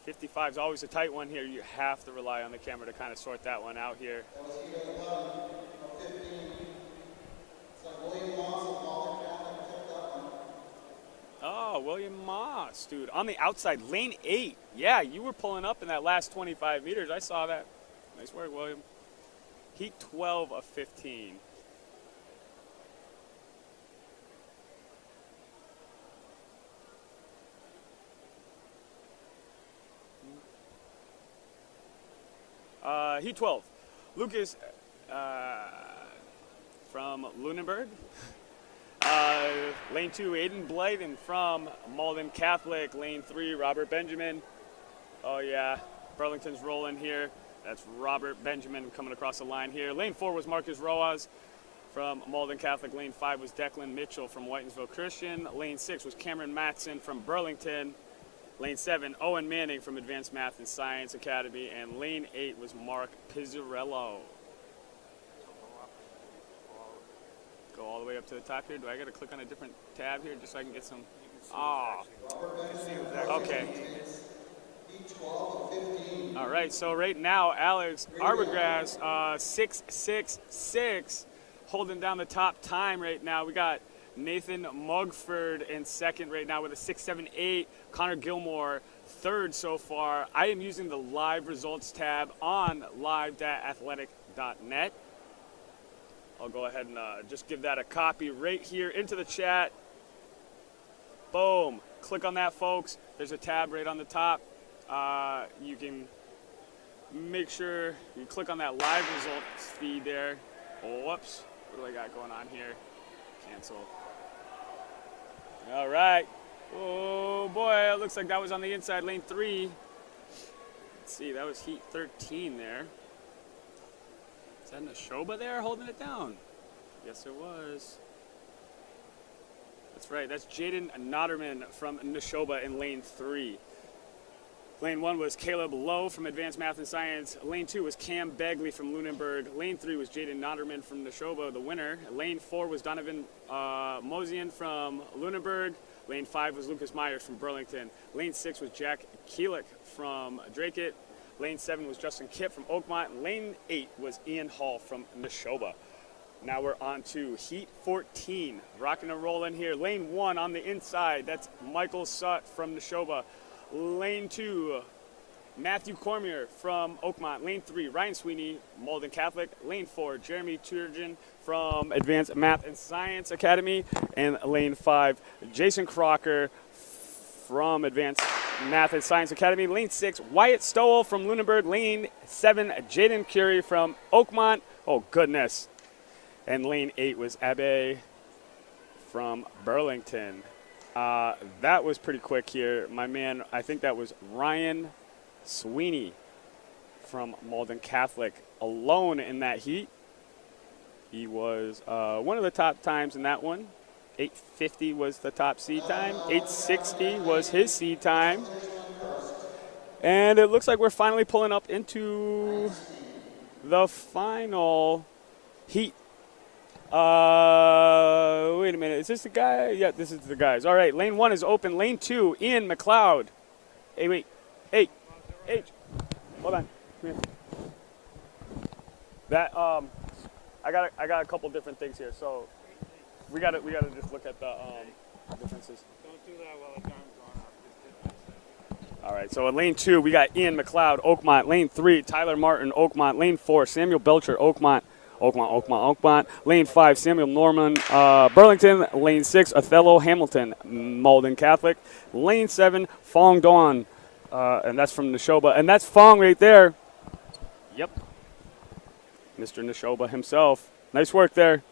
55 is always a tight one here. You have to rely on the camera to kind of sort that one out here. That was heat 11 of 15. It's like William Moss of Malden Catholic took that one. Oh, William Moss, dude. On the outside, lane 8. Yeah, you were pulling up in that last 25 meters. I saw that. Nice work, William. Heat 12 of 15. Heat 12. Lucas from Lunenburg. Lane 2, Aiden Blyden from Malden Catholic. Lane 3, Robert Benjamin. Oh, yeah. Burlington's rolling here. That's Robert Benjamin coming across the line here. Lane 4 was Marcus Roas from Malden Catholic. Lane 5 was Declan Mitchell from Whitensville Christian. Lane 6 was Cameron Matson from Burlington. Lane 7, Owen Manning from Advanced Math and Science Academy. And lane 8 was Mark Pizzarello. Go all the way up to the top here. Do I got to click on a different tab here just so I can get some? Oh, okay. All right, so right now, Alex Arbogast, 6.66, holding down the top time right now. We got Nathan Mugford in second right now with a 6.78. Connor Gilmore third so far. I am using the live results tab on live.athletic.net. I'll go ahead and just give that a copy right here into the chat. Boom. Click on that, folks. There's a tab right on the top. You can make sure you click on that live results feed there. Whoops. What do I got going on here? Cancel. All right. Oh, boy. It looks like that was on the inside, lane 3. Let's see. That was heat 13 there. Is that Neshoba there holding it down? Yes, it was. That's right. That's Jaden Notterman from Neshoba in lane 3. Lane 1 was Caleb Lowe from Advanced Math and Science. Lane 2 was Cam Begley from Lunenburg. Lane 3 was Jaden Notterman from Neshoba, the winner. Lane 4 was Donovan Mosian from Lunenburg. Lane 5 was Lucas Myers from Burlington. Lane 6 was Jack Keelick from Dracut. Lane 7 was Justin Kipp from Oakmont. Lane 8 was Ian Hall from Neshoba. Now we're on to Heat 14. Rocking and rolling here. Lane 1 on the inside. That's Michael Sutt from Neshoba. Lane 2, Matthew Cormier from Oakmont. Lane 3, Ryan Sweeney, Malden Catholic. Lane 4, Jeremy Turgeon from Advanced Math and Science Academy. And lane 5, Jason Crocker from Advanced Math and Science Academy. Lane 6, Wyatt Stowell from Lunenburg. Lane 7, Jaden Curie from Oakmont. Oh, goodness. And lane 8 was Abe from Burlington. That was pretty quick here. My man, I think that was Ryan Sweeney from Malden Catholic alone in that heat. He was one of the top times in that one. 8:50 was the top seed time. 8:60 was his seed time. And it looks like we're finally pulling up into the final heat. Wait a minute. Is this the guy? Yeah, this is the guys. All right, lane 1 is open. Lane 2, Ian McLeod. Hey, wait. Hey, H. Hold on. Come here. That I got a couple different things here. So we gotta just look at the differences. Don't do that while the time's going up. All right. So in lane 2, we got Ian McLeod, Oakmont. Lane 3, Tyler Martin, Oakmont. Lane 4, Samuel Belcher, Oakmont. Oakmont. Lane 5, Samuel Norman, Burlington. Lane 6, Othello Hamilton, Malden Catholic. Lane 7, Fong Dawn, and that's from Neshoba. And that's Fong right there. Yep. Mr. Neshoba himself. Nice work there.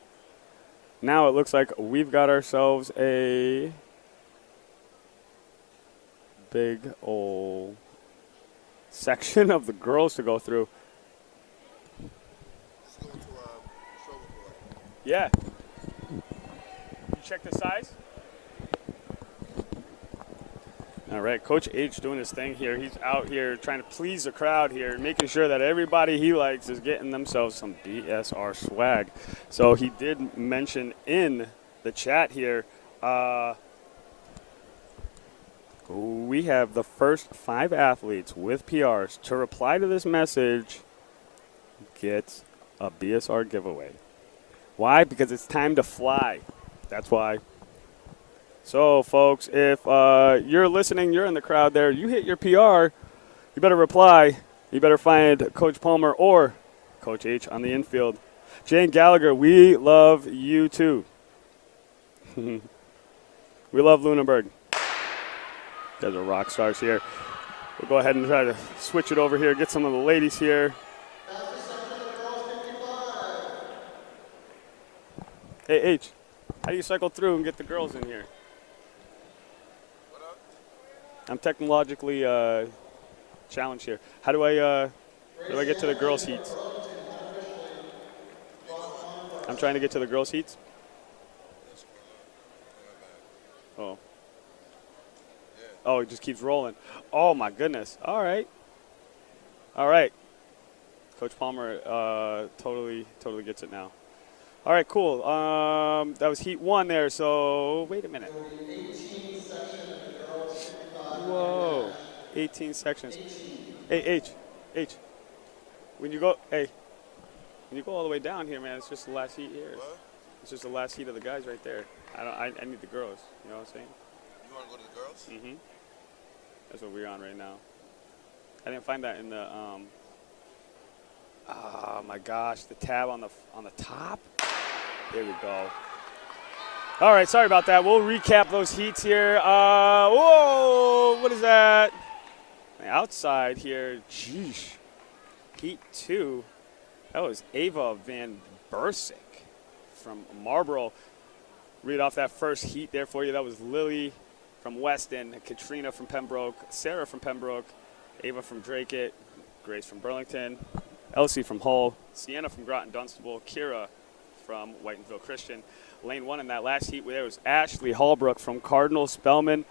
Now it looks like we've got ourselves a big old section of the girls to go through. Yeah. You check the size? All right, Coach H doing his thing here. He's out here trying to please the crowd here, making sure that everybody he likes is getting themselves some BSR swag. So he did mention in the chat here, we have the first 5 athletes with PRs to reply to this message get a BSR giveaway. Why? Because it's time to fly. That's why. So, folks, if you're listening, you're in the crowd there, you hit your PR, you better reply. You better find Coach Palmer or Coach H on the infield. Jane Gallagher, we love you too. We love Lunenburg. You guys are rock stars here. We'll go ahead and try to switch it over here, get some of the ladies here. Hey, H, how do you cycle through and get the girls in here? I'm technologically challenged here. How do I get to the girls' heats? I'm trying to get to the girls' heats. Oh. Oh, it just keeps rolling. Oh, my goodness. All right. All right. Coach Palmer totally gets it now. All right, cool. That was heat 1 there, so wait a minute. Whoa. 18 sections. Hey, H. When you go all the way down here, man, it's just the last heat here. What? It's just the last heat of the guys right there. I need the girls. You know what I'm saying? You want to go to the girls? Mm-hmm. That's what we're on right now. I didn't find that in the oh my gosh, the tab on the top. There we go. All right, sorry about that. We'll recap those heats here. Whoa, what is that? The outside here, jeez. Heat 2. That was Ava Van Bursick from Marlboro. Read off that first heat there for you. That was Lily from Weston, Katrina from Pembroke, Sarah from Pembroke, Ava from Drakeit, Grace from Burlington, Elsie from Hull, Sienna from Groton Dunstable, Kira from Whitenville Christian. Lane 1 in that last heat there was Ashley Hallbrook from Cardinal Spellman.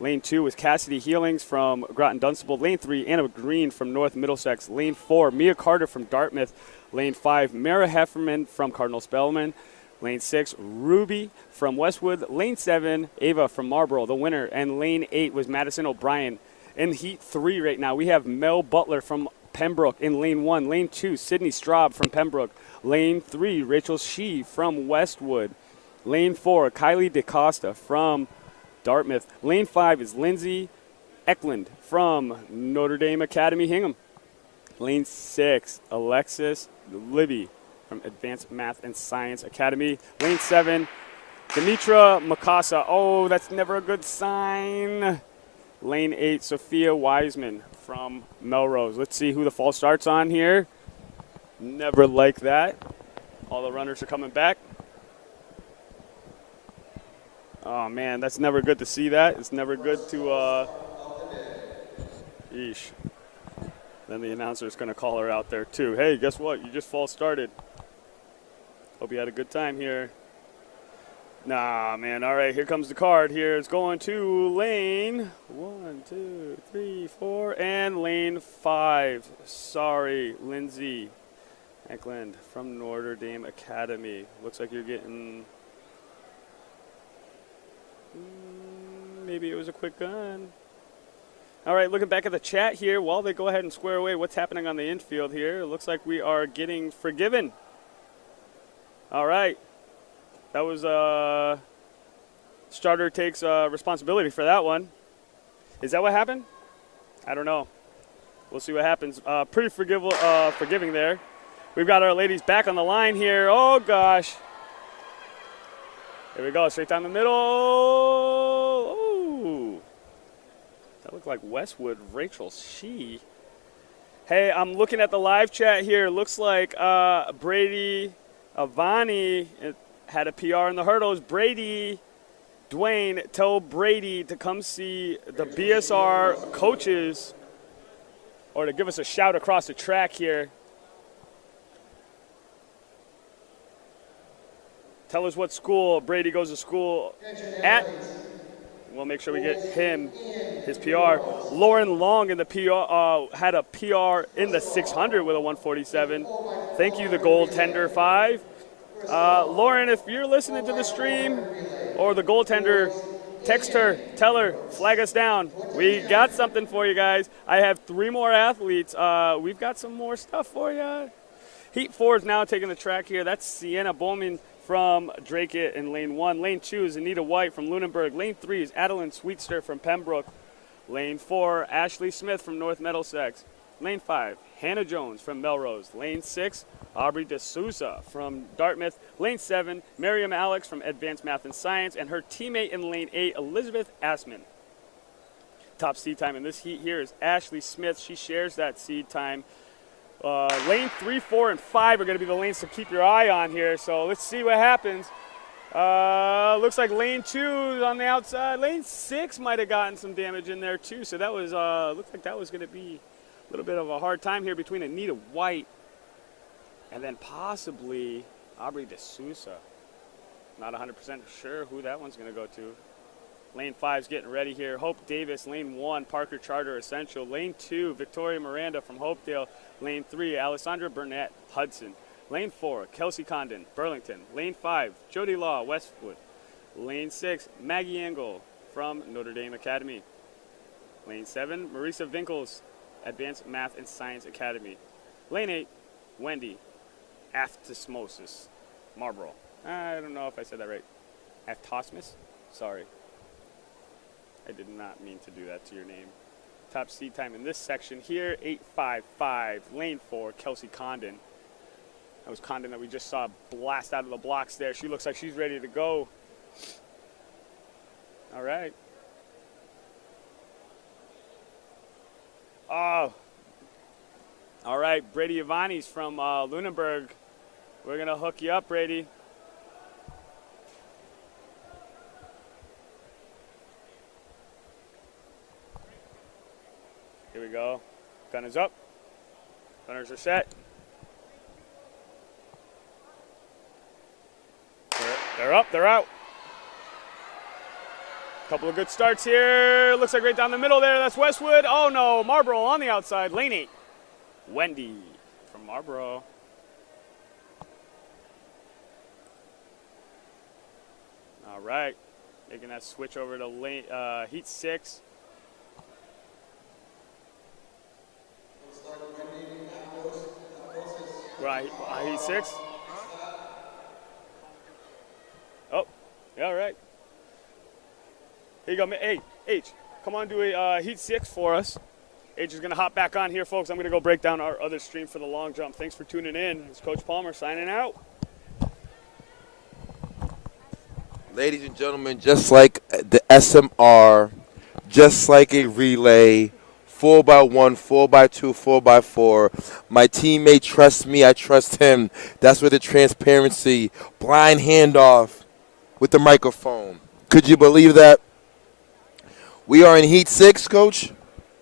Lane 2 was Cassidy Healings from Groton Dunstable. Lane 3, Anna Green from North Middlesex. Lane 4, Mia Carter from Dartmouth. Lane 5, Mara Hefferman from Cardinal Spellman. Lane 6, Ruby from Westwood. Lane 7, Ava from Marlboro, the winner. And lane 8 was Madison O'Brien. In heat 3 right now, we have Mel Butler from Pembroke in lane 1. Lane 2, Sydney Straub from Pembroke. Lane 3, Rachel Shee from Westwood. Lane 4, Kylie DeCosta from Dartmouth. Lane 5 is Lindsay Eklund from Notre Dame Academy Hingham. Lane 6, Alexis Libby from Advanced Math and Science Academy. Lane 7, Demetra Makasa. Oh, that's never a good sign. Lane 8, Sophia Wiseman from Melrose. Let's see who the false start's on here. Never like that. All the runners are coming back. Oh, man, that's never good to see that. It's never good to, yeesh. Then the announcer's going to call her out there, too. Hey, guess what? You just false started. Hope you had a good time here. Nah, man. All right, here comes the card here. It's going to lane 1, 2, 3, 4, and lane 5. Sorry, Lindsay Eklund from Notre Dame Academy. Looks like you're getting... maybe it was a quick gun. All right, looking back at the chat here, while they go ahead and square away what's happening on the infield here, it looks like we are getting forgiven. All right. That was starter takes responsibility for that one. Is that what happened? I don't know. We'll see what happens. Pretty forgiving there. We've got our ladies back on the line here. Oh, gosh. Here we go, straight down the middle. Oh, that looked like Westwood, Rachel Shee. Hey, I'm looking at the live chat here. Looks like Brady Avani had a PR in the hurdles. Brady, Dwayne, tell Brady to come see the BSR coaches or to give us a shout across the track here. Tell us what school Brady goes to school at. We'll make sure we get him his PR. Lauren Long in the PR had a PR in the 600 with a 147. Thank you, the goaltender 5. Lauren, if you're listening to the stream or the goaltender, text her, tell her, flag us down. We got something for you guys. I have 3 more athletes. We've got some more stuff for you. Heat 4 is now taking the track here. That's Sienna Bowman from Drakeit in lane 1. Lane 2 is Anita White from Lunenburg. Lane 3 is Adeline Sweetster from Pembroke. Lane 4, Ashley Smith from North Middlesex. Lane 5, Hannah Jones from Melrose. Lane 6, Aubrey D'Souza from Dartmouth. Lane 7, Miriam Alex from Advanced Math and Science. And her teammate in lane 8, Elizabeth Assman. Top seed time in this heat here is Ashley Smith. She shares that seed time. Lane 3, 4, and 5 are going to be the lanes to keep your eye on here. So let's see what happens. Looks like lane 2 is on the outside. Lane 6 might have gotten some damage in there too. So that was looks like that was going to be a little bit of a hard time here between Anita White and then possibly Aubrey D'Souza. Not 100% sure who that one's going to go to. Lane 5's getting ready here. Hope Davis, lane 1, Parker Charter Essential. Lane 2, Victoria Miranda from Hopedale. Lane 3, Alessandra Burnett, Hudson. Lane 4, Kelsey Condon, Burlington. Lane 5, Jody Law, Westwood. Lane 6, Maggie Engel from Notre Dame Academy. Lane 7, Marisa Winkles, Advanced Math and Science Academy. Lane 8, Wendy Aftosmosis, Marlboro. I don't know if I said that right. Aftosmus? Sorry. I did not mean to do that to your name. Top seed time in this section here, 8:55. Lane 4, Kelsey Condon. That was Condon that we just saw blast out of the blocks there. She looks like she's ready to go. All right. Oh. All right, Brady Ivani's from Lunenburg. We're going to hook you up, Brady. Here we go. Gun is up. Gunners are set. They're up, they're out. Couple of good starts here. Looks like right down the middle there. That's Westwood. Oh no, Marlboro on the outside. Lane 8. Wendy from Marlboro. All right. Making that switch over to lane, heat 6. Right, heat 6. Oh, yeah, all right. Here you go. Hey, H, come on, do a heat 6 for us. H is going to hop back on here, folks. I'm going to go break down our other stream for the long jump. Thanks for tuning in. It's Coach Palmer signing out. Ladies and gentlemen, just like the SMR, just like a relay, 4x1, 4x2, 4x4. My teammate trusts me, I trust him. That's where the transparency, blind handoff with the microphone. Could you believe that? We are in Heat 6, Coach?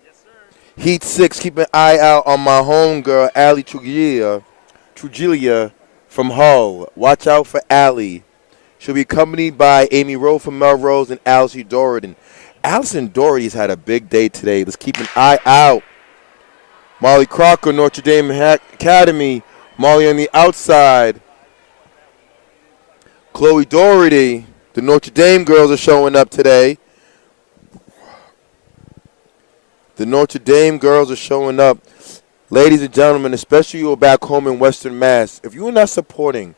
Yes, sir. Heat 6, keep an eye out on my homegirl, Allie Trujillo from Hull. Watch out for Allie. She'll be accompanied by Amy Rowe from Melrose and Allison Doherty. Allison Doherty's had a big day today. Let's keep an eye out. Molly Crocker, Notre Dame Academy. Molly on the outside. Chloe Doherty. The Notre Dame girls are showing up today. The Notre Dame girls are showing up. Ladies and gentlemen, especially you back home in Western Mass, if you're not supporting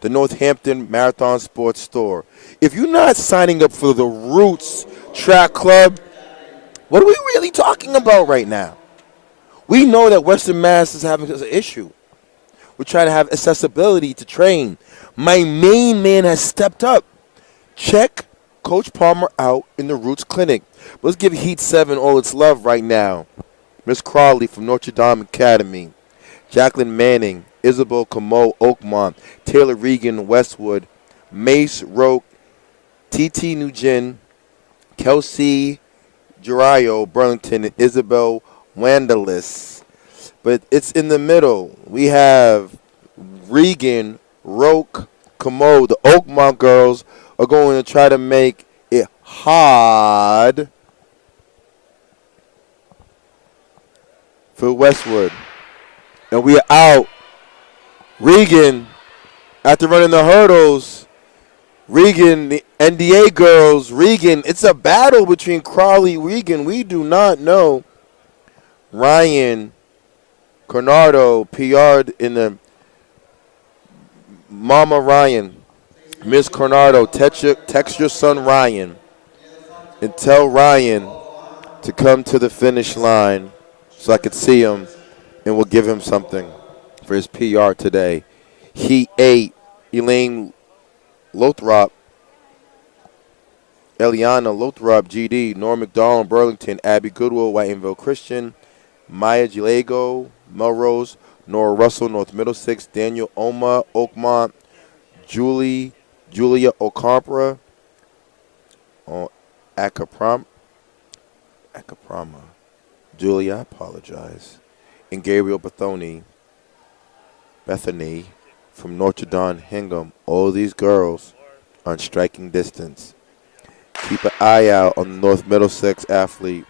the Northampton Marathon Sports Store, if you're not signing up for the Roots Track Club, what are we really talking about right now? We know that Western Mass is having an issue. We're trying to have accessibility to train. My main man has stepped up. Check Coach Palmer out in the Roots Clinic. Let's give Heat 7 all its love right now. Miss Crawley from Notre Dame Academy. Jacqueline Manning, Isabel Camo, Oakmont. Taylor Regan, Westwood. Mace Roque, T.T. Nugent. Kelsey Jurayo, Burlington, and Isabel Wandalis. But it's in the middle. We have Regan, Roque, Camo. The Oakmont girls are going to try to make it hard for Westwood. And we are out. Regan, after running the hurdles, Regan, the NDA girls, Regan, it's a battle between Crawley, Regan. We do not know. Ryan Cornado, PR'd in the Mama Ryan. Miss Cornado, text your son Ryan and tell Ryan to come to the finish line so I could see him and we'll give him something for his PR today. Heat 8, Elaine Lothrop, Eliana Lothrop, GD, Nora McDonald, Burlington, Abby Goodwill, Whitenville Christian, Maya Gilego, Melrose, Nora Russell, North Middlesex, Daniel Oma, Oakmont, Julia Ocampra, Acaprama, Julia, I apologize, and Gabriel Bethany from Notre Dame Hingham. All these girls are in striking distance. Keep an eye out on the North Middlesex athlete.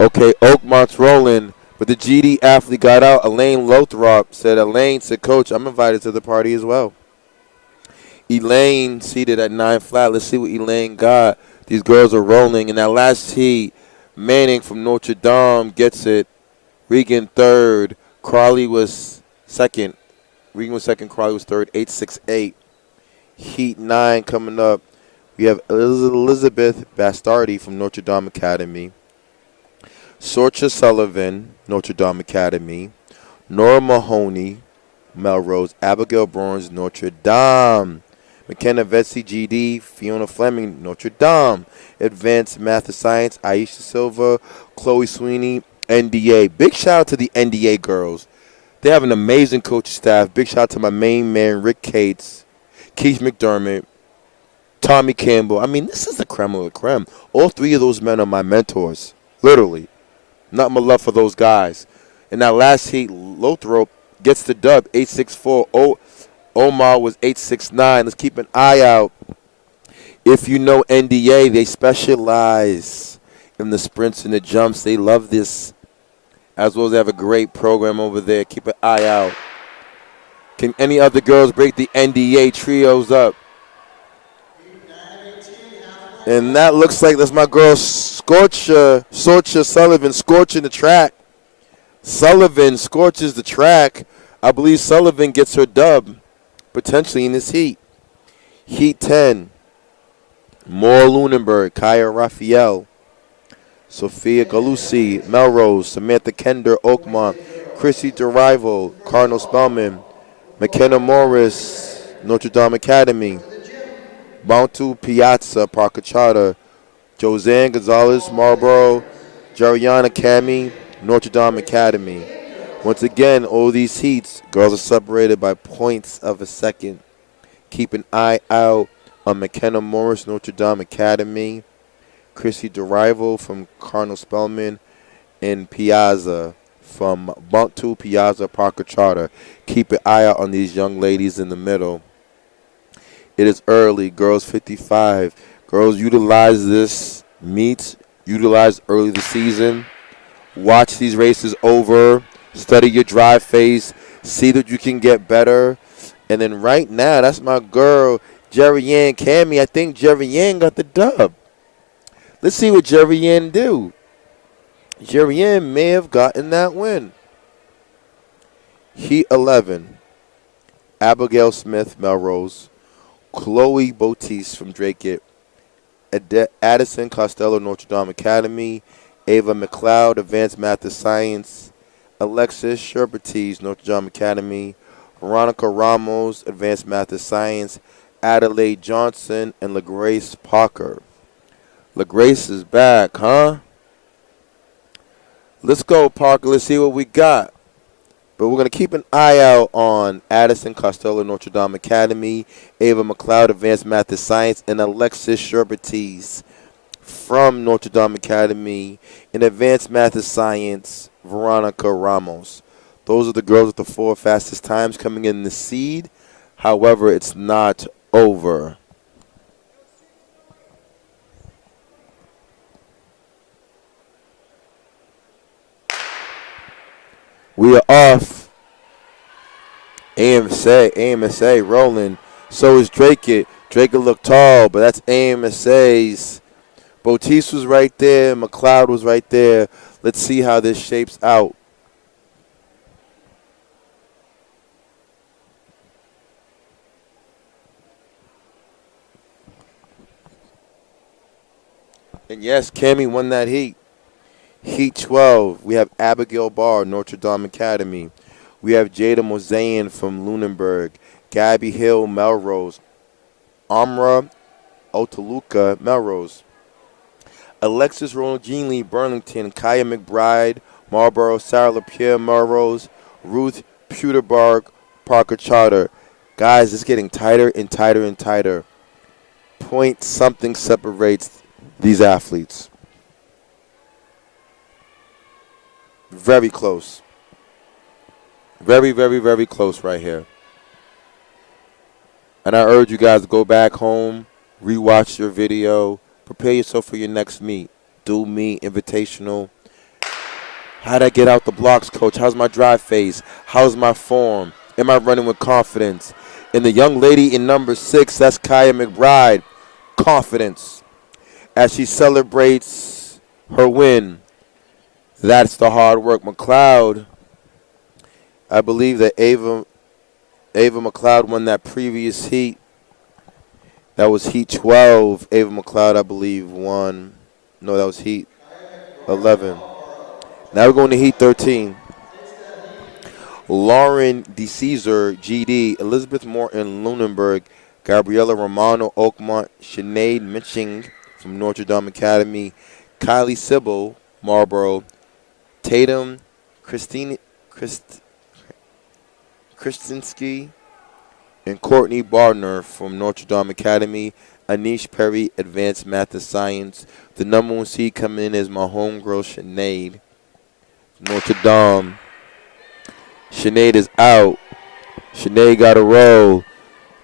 Okay, Oakmont's rolling, but the GD athlete got out. Elaine Lothrop said, Coach, I'm invited to the party as well. Elaine seated at 9 flat. Let's see what Elaine got. These girls are rolling. In that last heat, Manning from Notre Dame gets it. Regan third. Crawley was second. Regan was second. Crawley was third. 8-6-8. Heat 9 coming up. We have Elizabeth Bastardi from Notre Dame Academy. Sorcha Sullivan, Notre Dame Academy. Nora Mahoney, Melrose. Abigail Burns, Notre Dame. McKenna Vetsy, GD. Fiona Fleming, Notre Dame. Advanced Math and Science, Aisha Silva. Chloe Sweeney, NDA. Big shout out to the NDA girls. They have an amazing coaching staff. Big shout out to my main man, Rick Cates, Keith McDermott, Tommy Campbell. I mean, this is the creme of the creme. All three of those men are my mentors, literally. Not my love for those guys. In that last heat, Lothrop gets the dub, 8-6-4. Omar was 8-6-9. Let's keep an eye out. If you know NDA, they specialize in the sprints and the jumps. They love this, as well as they have a great program over there. Keep an eye out. Can any other girls break the NDA trios up? And that looks like that's my girl Sorcha Sullivan scorching the track. Sullivan scorches the track. I believe Sullivan gets her dub, potentially in this heat. Heat 10. Moore Lunenburg, Kaya Raphael, Sophia Galusi, Melrose, Samantha Kender, Oakmont, Chrissy DeRival, Cardinal Spellman, McKenna Morris, Notre Dame Academy, Bantu Piazza, Parker Charter, Josanne Gonzalez, Marlboro, Jariana Cami, Notre Dame Academy. Once again, all these heats, girls are separated by points of a second. Keep an eye out on McKenna Morris, Notre Dame Academy, Chrissy DeRival from Cardinal Spellman, and Piazza from Bantu Piazza, Parker Charter. Keep an eye out on these young ladies in the middle. It is early, girls 55. Girls, utilize this meet, utilize early the season. Watch these races over. Study your drive phase. See that you can get better. And then right now, that's my girl, Jerry Ann Cammy. I think Jerry Ann got the dub. Let's see what Jerry Ann do. Jerry Ann may have gotten that win. Heat 11. Abigail Smith, Melrose. Chloe Bottis from Drake. Addison Costello, Notre Dame Academy. Ava McLeod, Advanced Math and Science. Alexis Sherbertis, Notre Dame Academy. Veronica Ramos, Advanced Math and Science. Adelaide Johnson, and LaGrace Parker. LaGrace is back, huh? Let's go, Parker. Let's see what we got. But we're going to keep an eye out on Addison Costello, Notre Dame Academy, Ava McLeod, Advanced Math and Science, and Alexis Sherbertis from Notre Dame Academy. In Advanced Math and Science, Veronica Ramos. Those are the girls with the 4 fastest times coming in the seed. However, it's not over. We are off. AMSA rolling. So is Drake. Drake looked tall, but that's AMSA's. Bottis was right there. McLeod was right there. Let's see how this shapes out. And yes, Cammie won that heat. Heat 12, we have Abigail Barr, Notre Dame Academy. We have Jada Mozayan from Lunenburg. Gabby Hill, Melrose. Amra Otaluka, Melrose. Alexis Ronald Jean Lee, Burlington. Kaya McBride, Marlboro. Sarah LaPierre, Melrose. Ruth Puterberg, Parker Charter. Guys, it's getting tighter and tighter and tighter. Point something separates these athletes. Very close. Very, very, very close right here. And I urge you guys to go back home, rewatch your video, prepare yourself for your next meet. Do meet, invitational. How'd I get out the blocks, coach? How's my drive phase? How's my form? Am I running with confidence? And the young lady in number 6, that's Kaya McBride, confidence. As she celebrates her win, that's the hard work. McLeod, I believe that Ava McLeod won that previous heat. That was heat 12. Ava McLeod, I believe, won. No, that was heat 11. Now we're going to heat 13. Lauren DeCesar, GD, Elizabeth Morton, Lunenburg, Gabriella Romano, Oakmont, Sinead Mitching from Notre Dame Academy, Kylie Sybil, Marlboro, Tatum, Kristinsky, and Courtney Bardner from Notre Dame Academy, Anish Perry, Advanced Math and Science. The number 1 seed coming in is my homegirl, Sinead, Notre Dame. Sinead is out. Sinead got a roll.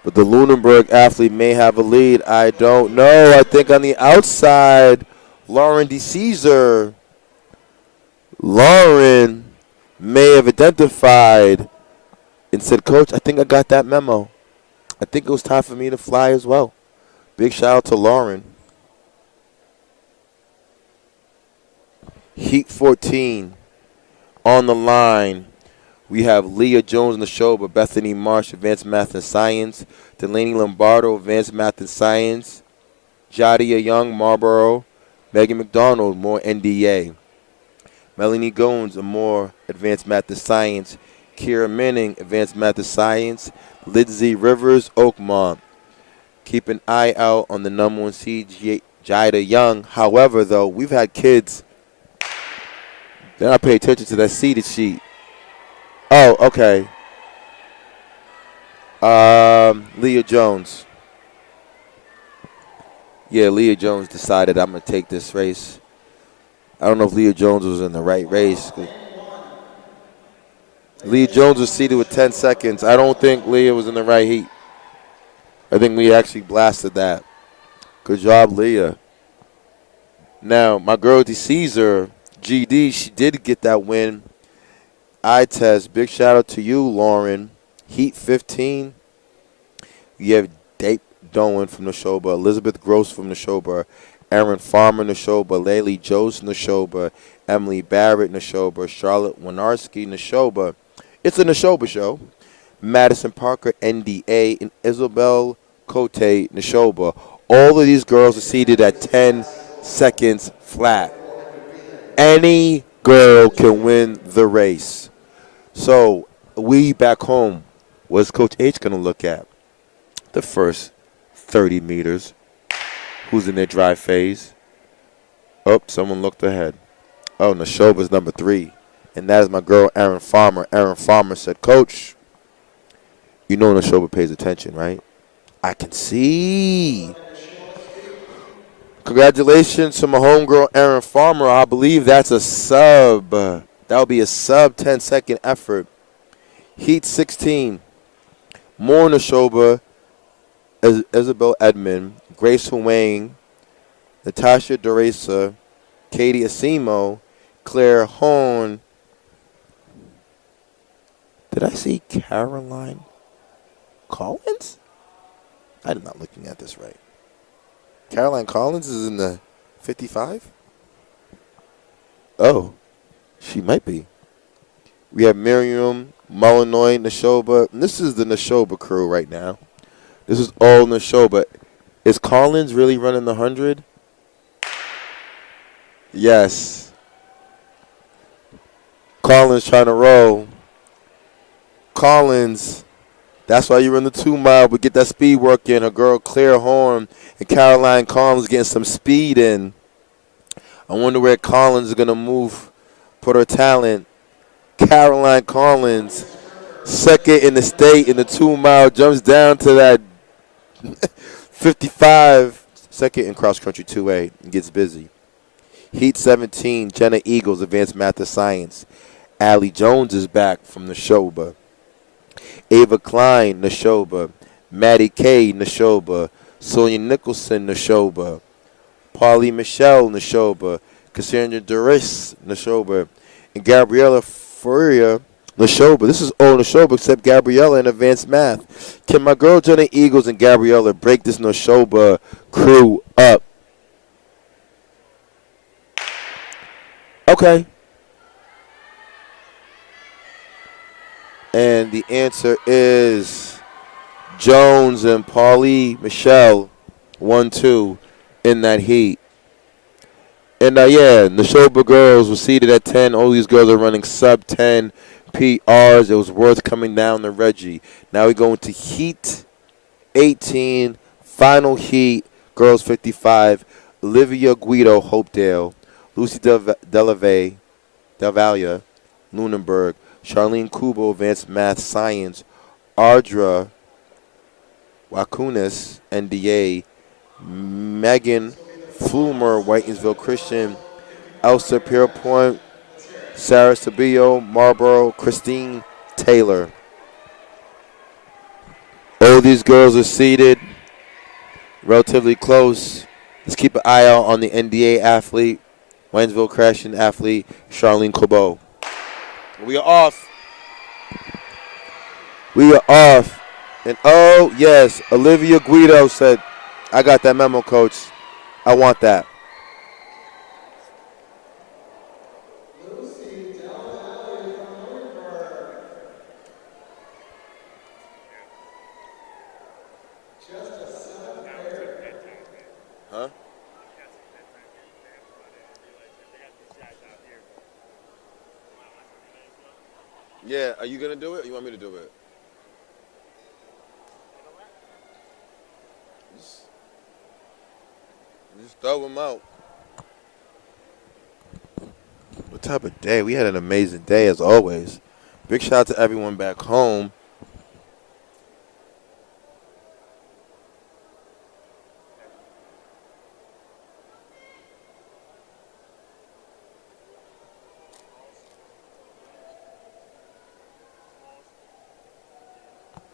But the Lunenburg athlete may have a lead. I don't know. I think on the outside, Lauren DeCesar. Lauren may have identified and said, Coach, I think I got that memo. I think it was time for me to fly as well. Big shout out to Lauren. Heat 14 on the line. We have Leah Jones in the show, but Bethany Marsh, Advanced Math and Science. Delaney Lombardo, Advanced Math and Science. Jadia Young, Marlboro. Megan McDonald, more NDA. Melanie Goins, more Advanced Math and Science. Kira Manning, Advanced Math and Science. Lindsay Rivers, Oakmont. Keep an eye out on the number 1 seed, Jida Young. However, though, we've had kids. They're not paying attention to that seeded sheet. Oh, okay. Leah Jones. Yeah, Leah Jones decided I'm going to take this race. I don't know if Leah Jones was in the right race. Leah Jones was seated with 10 seconds. I don't think Leah was in the right heat. I think we actually blasted that. Good job, Leah. Now, my girl DeCesar, GD, she did get that win. Eye test. Big shout out to you, Lauren. Heat 15. You have Dave Doan from Neshoba, Elizabeth Gross from Neshoba, Aaron Farmer Neshoba, Laylee Jones Neshoba, Emily Barrett Neshoba, Charlotte Winarski Neshoba. It's a Neshoba show. Madison Parker NDA and Isabel Cote Neshoba. All of these girls are seated at 10 seconds flat. Any girl can win the race. So we back home, what's Coach H going to look at? The first 30 meters. Who's in their drive phase? Oh, someone looked ahead. Oh, Neshoba's number 3. And that is my girl, Aaron Farmer. Aaron Farmer said, Coach, you know Neshoba pays attention, right? I can see. Congratulations to my homegirl, Aaron Farmer. I believe that's a sub. That would be a sub 10-second effort. Heat 16. More Neshoba, Isabel Edmond, Grace Huang, Natasha Doresa, Katie Asimo, Claire Horn. Did I see Caroline Collins? I'm not looking at this right. Caroline Collins is in the 55? Oh, she might be. We have Miriam, Mullenoi, Neshoba. And this is the Neshoba crew right now. This is all Neshoba. Is Collins really running the 100? Yes. Collins trying to roll. Collins, that's why you run the 2 mile, but get that speed work in. Her girl Claire Horn and Caroline Collins getting some speed in. I wonder where Collins is going to move, put her talent. Caroline Collins, second in the state in the 2 mile, jumps down to that 55. Second in cross country 2A and gets busy. Heat 17, Jenna Eagles, Advanced Math and Science. Allie Jones is back from Neshoba. Ava Klein, Neshoba. Maddie Kay, Neshoba. Sonia Nicholson, Neshoba. Paulie Michelle, Neshoba. Cassandra Doris, Neshoba. And Gabriella Furia, Neshoba. This is all Neshoba except Gabriella in advanced math. Can my girl Jenna Eagles and Gabriella break this Neshoba crew up? Okay. And the answer is Jones and Paulie Michelle 1-2 in that heat. And yeah, the Neshoba girls were seated at 10. All these girls are running sub 10 PRs. It was worth coming down to Reggie. Now we go into heat 18, final heat, girls 55. Olivia Guido, Hopedale. Lucy Del Valle, Lunenburg. Charlene Kubo, Advanced Math Science. Ardra Wakunis, NDA. Megan Flumer, Whitensville Christian. Elsa Pierpoint, Sarah Sabillo, Marlboro, Christine Taylor. All these girls are seated relatively close. Let's keep an eye out on the NDA athlete, Whitensville Christian athlete, Charlene Kubo. We are off. We are off. And oh, yes, Olivia Guido said, I got that memo, coach. I want that. Huh? Yeah, are you going to do it or you want me to do it? Just throw them out. What type of day? We had an amazing day as always. Big shout out to everyone back home.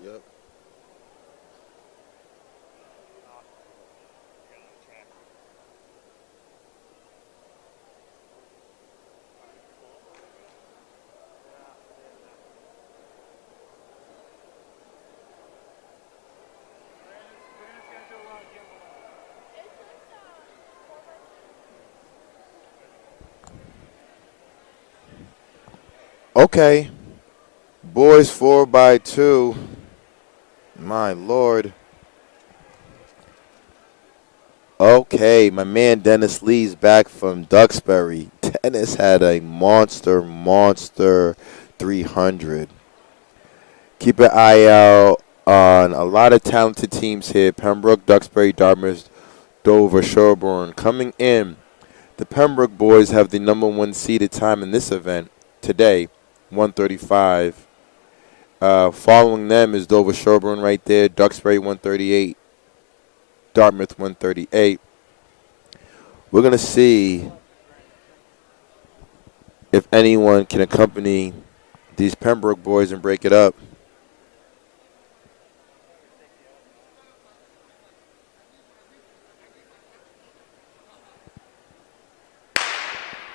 Yep. Okay. Boys 4x2. My Lord. Okay, my man Dennis Lee's back from Duxbury. Dennis had a monster 300. Keep an eye out on a lot of talented teams here. Pembroke, Duxbury, Dartmouth, Dover, Sherborne. Coming in, the Pembroke boys have the number one seeded time in this event today, 135. Following them is Dover Sherborne right there, Duxbury 138, Dartmouth 138. We're going to see if anyone can accompany these Pembroke boys and break it up.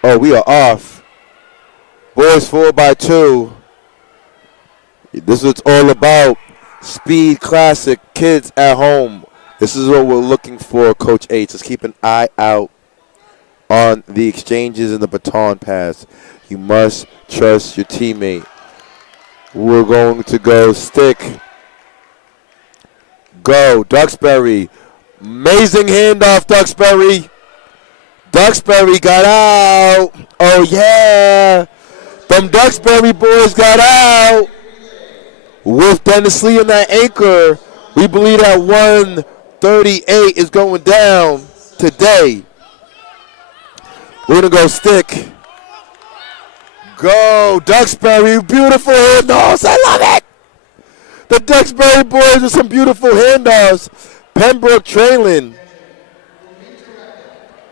Oh, we are off. Boys 4x2. This is what it's all about. Speed Classic, kids at home. This is what we're looking for, Coach H. Let's keep an eye out on the exchanges and the baton pass. You must trust your teammate. We're going to go stick. Go, Duxbury. Amazing handoff, Duxbury. Duxbury got out. Oh, yeah. Them Duxbury boys got out. With Dennis Lee on that anchor, we believe that 138 is going down today. We're going to go stick. Go, Duxbury. Beautiful handoffs. I love it. The Duxbury boys with some beautiful handoffs. Pembroke trailing.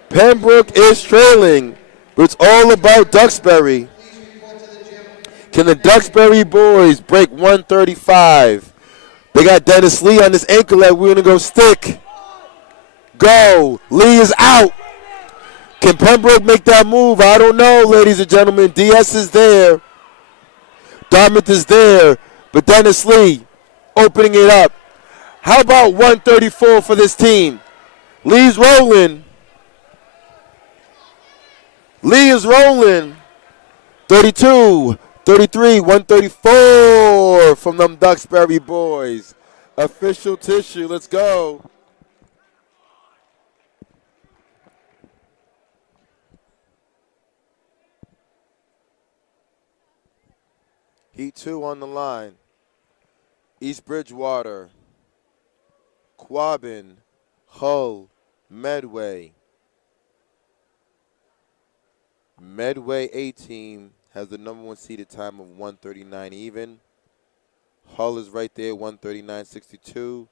Pembroke is trailing. But it's all about Duxbury. Can the Duxbury boys break 135? They got Dennis Lee on this ankle leg. We're going to go stick. Go. Lee is out. Can Pembroke make that move? I don't know, ladies and gentlemen. DS is there. Dartmouth is there. But Dennis Lee opening it up. How about 134 for this team? Lee's rolling. Lee is rolling. 32, 33, 134 from them Duxbury boys. Official tissue. Let's go. Heat 2 on the line. East Bridgewater, Quabbin, Hull, Medway. Medway A team has the number 1 seeded time of 139 even. Hull is right there, 139.62.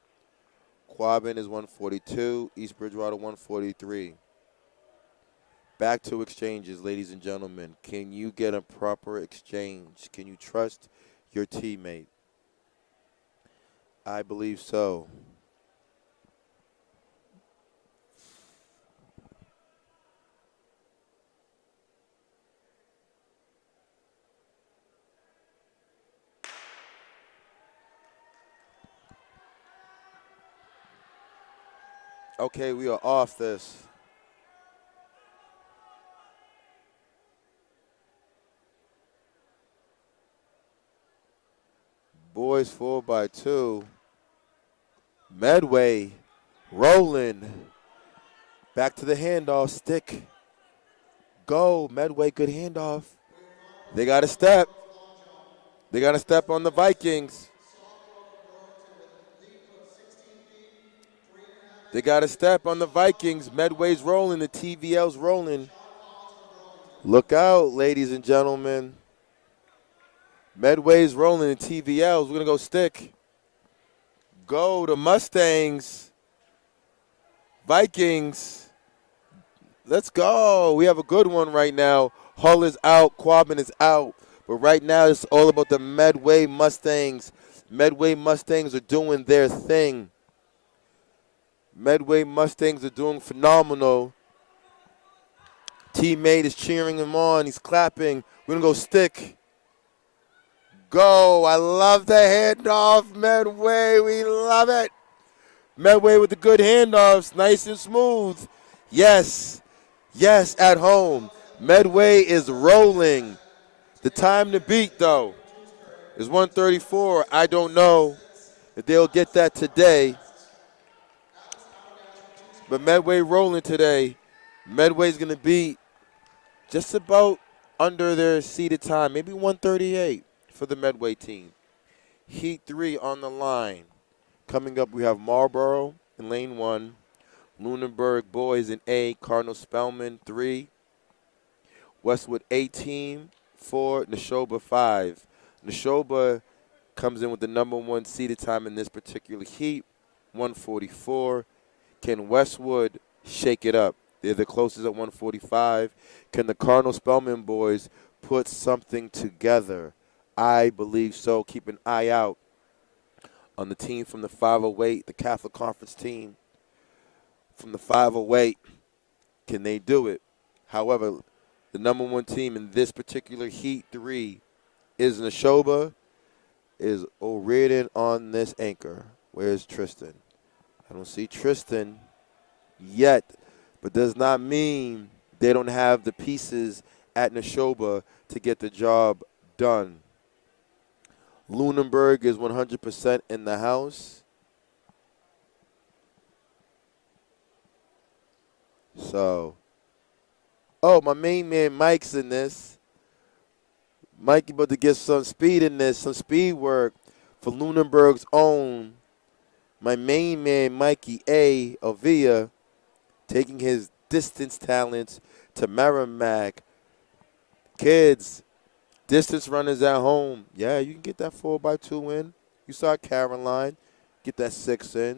Quabbin is 142. East Bridgewater 143. Back to exchanges, ladies and gentlemen. Can you get a proper exchange? Can you trust your teammate? I believe so. Okay, we are off this. Boys 4x2. Medway rolling. Back to the handoff. Stick. Go. Medway, good handoff. They got a step. They got a step on the Vikings. They got a step on the Vikings. Medway's rolling. The TVL's rolling. Look out, ladies and gentlemen. Medway's rolling in TVLs. We're going to go stick. Go to Mustangs. Vikings. Let's go. We have a good one right now. Hull is out. Quabbin is out. But right now it's all about the Medway Mustangs. Medway Mustangs are doing their thing. Medway Mustangs are doing phenomenal. Teammate is cheering him on. He's clapping. We're going to go stick. Go. I love the handoff, Medway. We love it. Medway with the good handoffs. Nice and smooth. Yes. Yes, at home. Medway is rolling. The time to beat, though, is 134. I don't know if they'll get that today. But Medway rolling today. Medway's going to beat just about under their seeded time, maybe 138 for the Medway team. Heat 3 on the line. Coming up, we have Marlboro in lane 1, Lunenburg boys in A, Cardinal Spellman 3, Westwood A team 4, Neshoba 5. Neshoba comes in with the number 1 seeded time in this particular heat, 144. Can Westwood shake it up? They're the closest at 145. Can the Cardinal Spellman boys put something together? I believe so. Keep an eye out on the team from the 508, the Catholic Conference team from the 508. Can they do it? However, the number 1 team in this particular Heat 3 is Neshoba, is O'Riordan on this anchor. Where's Tristan? I don't see Tristan yet, but does not mean they don't have the pieces at Neshoba to get the job done. Lunenburg is 100% in the house. So, oh, my main man Mike's in this. Mike about to get some speed in this, some speed work for Lunenburg's own. My main man, Mikey A. Avia, taking his distance talents to Merrimack. Kids, distance runners at home. Yeah, you can get that 4x2 in. You saw Caroline get that 6 in.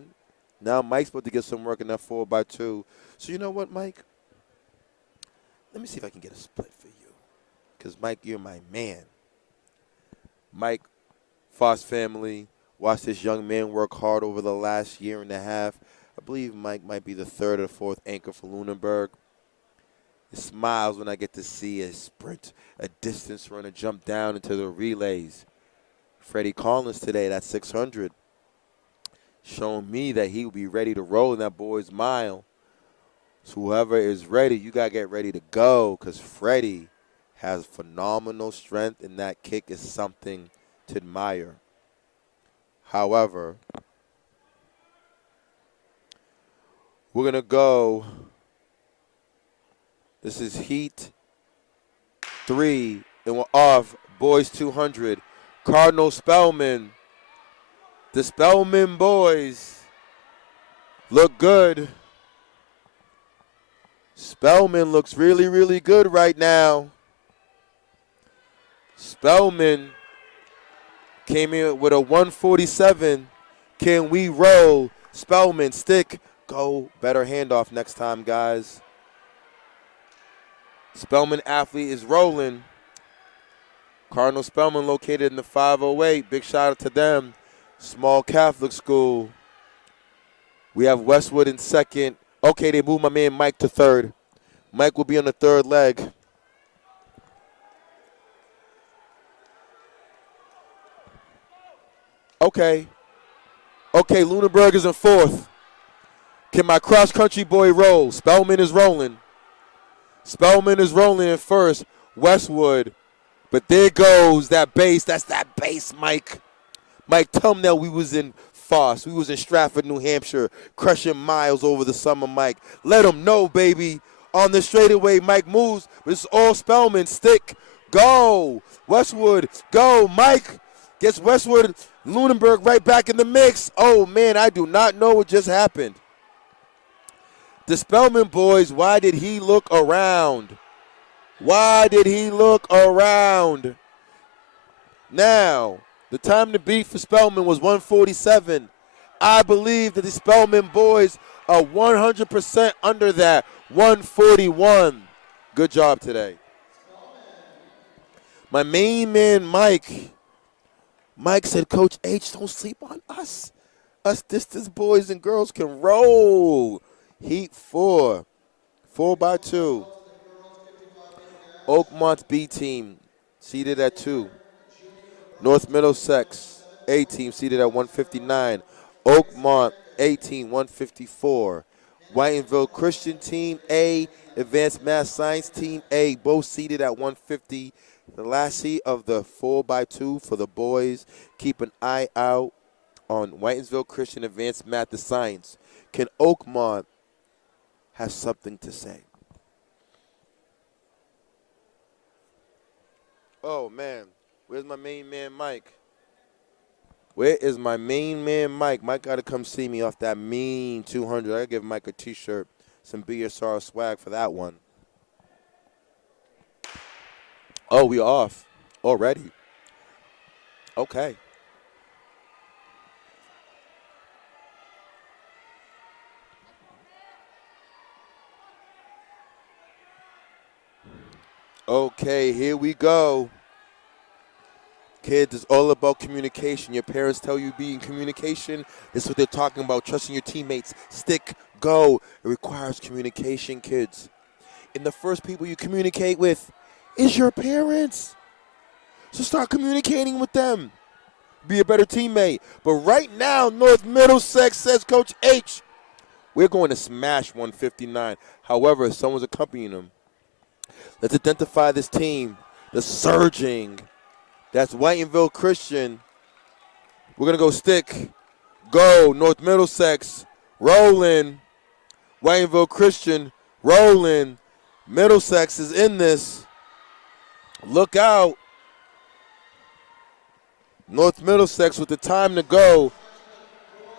Now Mike's about to get some work in that 4x2. So you know what, Mike? Let me see if I can get a split for you. Because, Mike, you're my man. Mike, Foss family, watched this young man work hard over the last year and a half. I believe Mike might be the third or fourth anchor for Lunenburg. It smiles when I get to see a sprint, a distance runner jump down into the relays. Freddie Collins today, that's 600, showing me that he will be ready to roll in that boys' mile. So whoever is ready, you got to get ready to go because Freddie has phenomenal strength, and that kick is something to admire. However, we're going to go. This is Heat 3, and we're off. Boys 200. Cardinal Spellman. The Spellman boys look good. Spellman looks really, really good right now. Spellman came in with a 147. Can we roll? Spellman, stick, go. Better handoff next time, guys. Spellman athlete is rolling. Cardinal Spellman located in the 508. Big shout out to them. Small Catholic school. We have Westwood in second. Okay, they moved my man Mike to third. Mike will be on the third leg. Okay. Okay, Lunenburg is in fourth. Can my cross-country boy roll? Spellman is rolling. Spellman is rolling in first. Westwood. But there goes that base. That's that base, Mike. Mike, tell them that we was in Foss. We was in Stratford, New Hampshire, crushing miles over the summer, Mike. Let them know, baby. On the straightaway, Mike moves. But it's all Spellman. Stick. Go. Westwood. Go. Mike gets Westwood. Lunenburg right back in the mix. Oh, man, I do not know what just happened. The Spellman boys, why did he look around? Why did he look around? Now, the time to beat for Spellman was 147. I believe that the Spellman boys are 100% under that, 141. Good job today. My main man, Mike. Mike said, Coach H, don't sleep on us. Us distance boys and girls can roll. Heat 4. 4x2. Oakmont's B team seated at 2. North Middlesex A team seated at 159. Oakmont A team 154. Whitenville Christian team A, Advanced Math Science team A, both seated at 150. The last seat of the 4x2 for the boys. Keep an eye out on Whitensville Christian Advanced Math and Science. Can Oakmont have something to say? Oh, man. Where's my main man, Mike? Where is my main man, Mike? Mike got to come see me off that mean 200. I got to give Mike a T-shirt, some BSR swag for that one. Oh, we off already. Okay. Okay, here we go. Kids, it's all about communication. Your parents tell you be in communication. This is what they're talking about, trusting your teammates. Stick, go. It requires communication, kids. And the first people you communicate with is your parents. So start communicating with them. Be a better teammate. But right now, North Middlesex, says Coach H, we're going to smash 159. However, someone's accompanying them. Let's identify this team, the surging. That's Whitenville Christian. We're going to go stick, go, North Middlesex, rolling. Whitenville Christian, rolling. Middlesex is in this. Look out. North Middlesex with the time to go.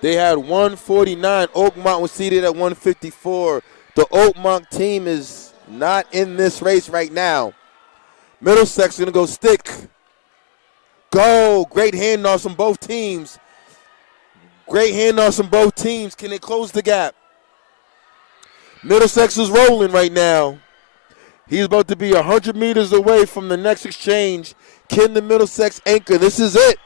They had 149. Oakmont was seated at 154. The Oakmont team is not in this race right now. Middlesex is going to go stick. Go. Great handoffs on both teams. Great handoffs on both teams. Can they close the gap? Middlesex is rolling right now. He's about to be 100 meters away from the next exchange. Kin Middlesex anchor. This is it.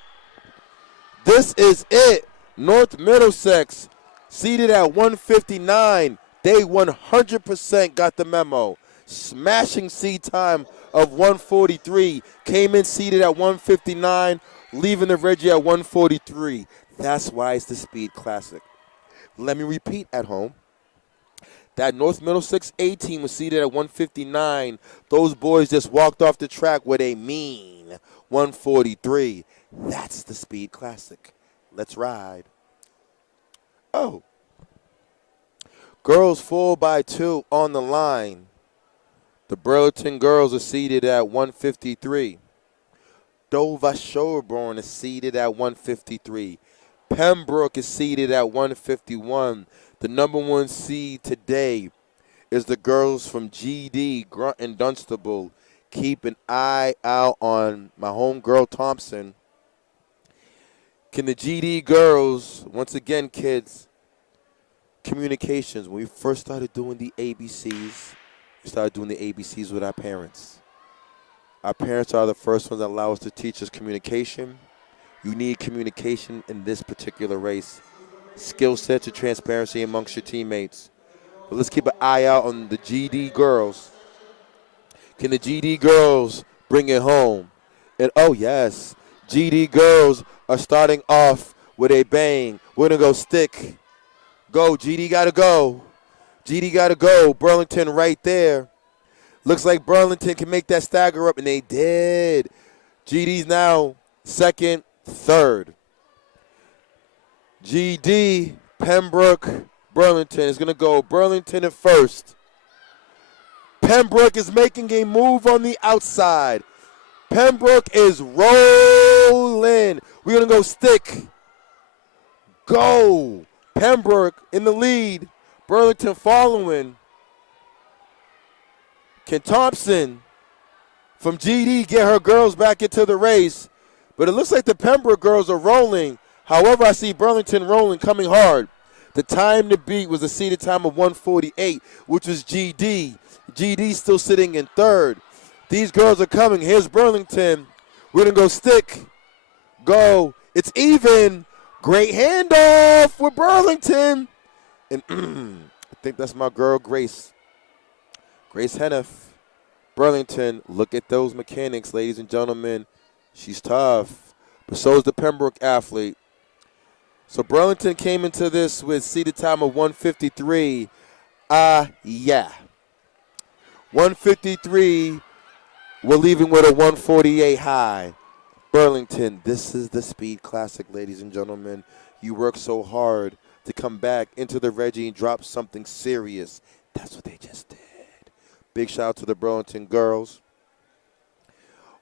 This is it. North Middlesex seated at 159. They 100% got the memo. Smashing seed time of 143. Came in seated at 159, leaving the Reggie at 143. That's why it's the Speed Classic. Let me repeat at home. That North Middlesex A team was seated at 159. Those boys just walked off the track with a mean 143. That's the Speed Classic. Let's ride. Oh. Girls 4x2 on the line. The Burlington girls are seated at 153. Dover Sherborne is seated at 153. Pembroke is seated at 151. The number one seed today is the girls from GD, Grunt and Dunstable. Keep an eye out on my homegirl Thompson. Can the GD girls, once again, kids, communications. When we first started doing the ABCs, we started doing the ABCs with our parents. Our parents are the first ones that allow us to teach us communication. You need communication in this particular race. Skill sets and transparency amongst your teammates. But let's keep an eye out on the GD girls. Can the GD girls bring it home? And oh yes, GD girls are starting off with a bang. We're going to go stick. Go, GD got to go. GD got to go. Burlington right there. Looks like Burlington can make that stagger up, and they did. GD's now second, third. GD, Pembroke, Burlington is going to go Burlington at first. Pembroke is making a move on the outside. Pembroke is rolling. We're going to go stick. Go. Pembroke in the lead. Burlington following. Can Thompson from GD get her girls back into the race? But it looks like the Pembroke girls are rolling. However, I see Burlington rolling, coming hard. The time to beat was a seeded time of 148, which was GD. GD still sitting in third. These girls are coming. Here's Burlington. We're going to go stick. Go. It's even. Great handoff with Burlington. And I think that's my girl, Grace. Grace Hennef. Burlington, look at those mechanics, ladies and gentlemen. She's tough. But so is the Pembroke athlete. So Burlington came into this with seeded time of 153. Yeah. 153. We're leaving with a 148 high. Burlington, this is the Speed Classic, ladies and gentlemen. You work so hard to come back into the Reggie and drop something serious. That's what they just did. Big shout out to the Burlington girls.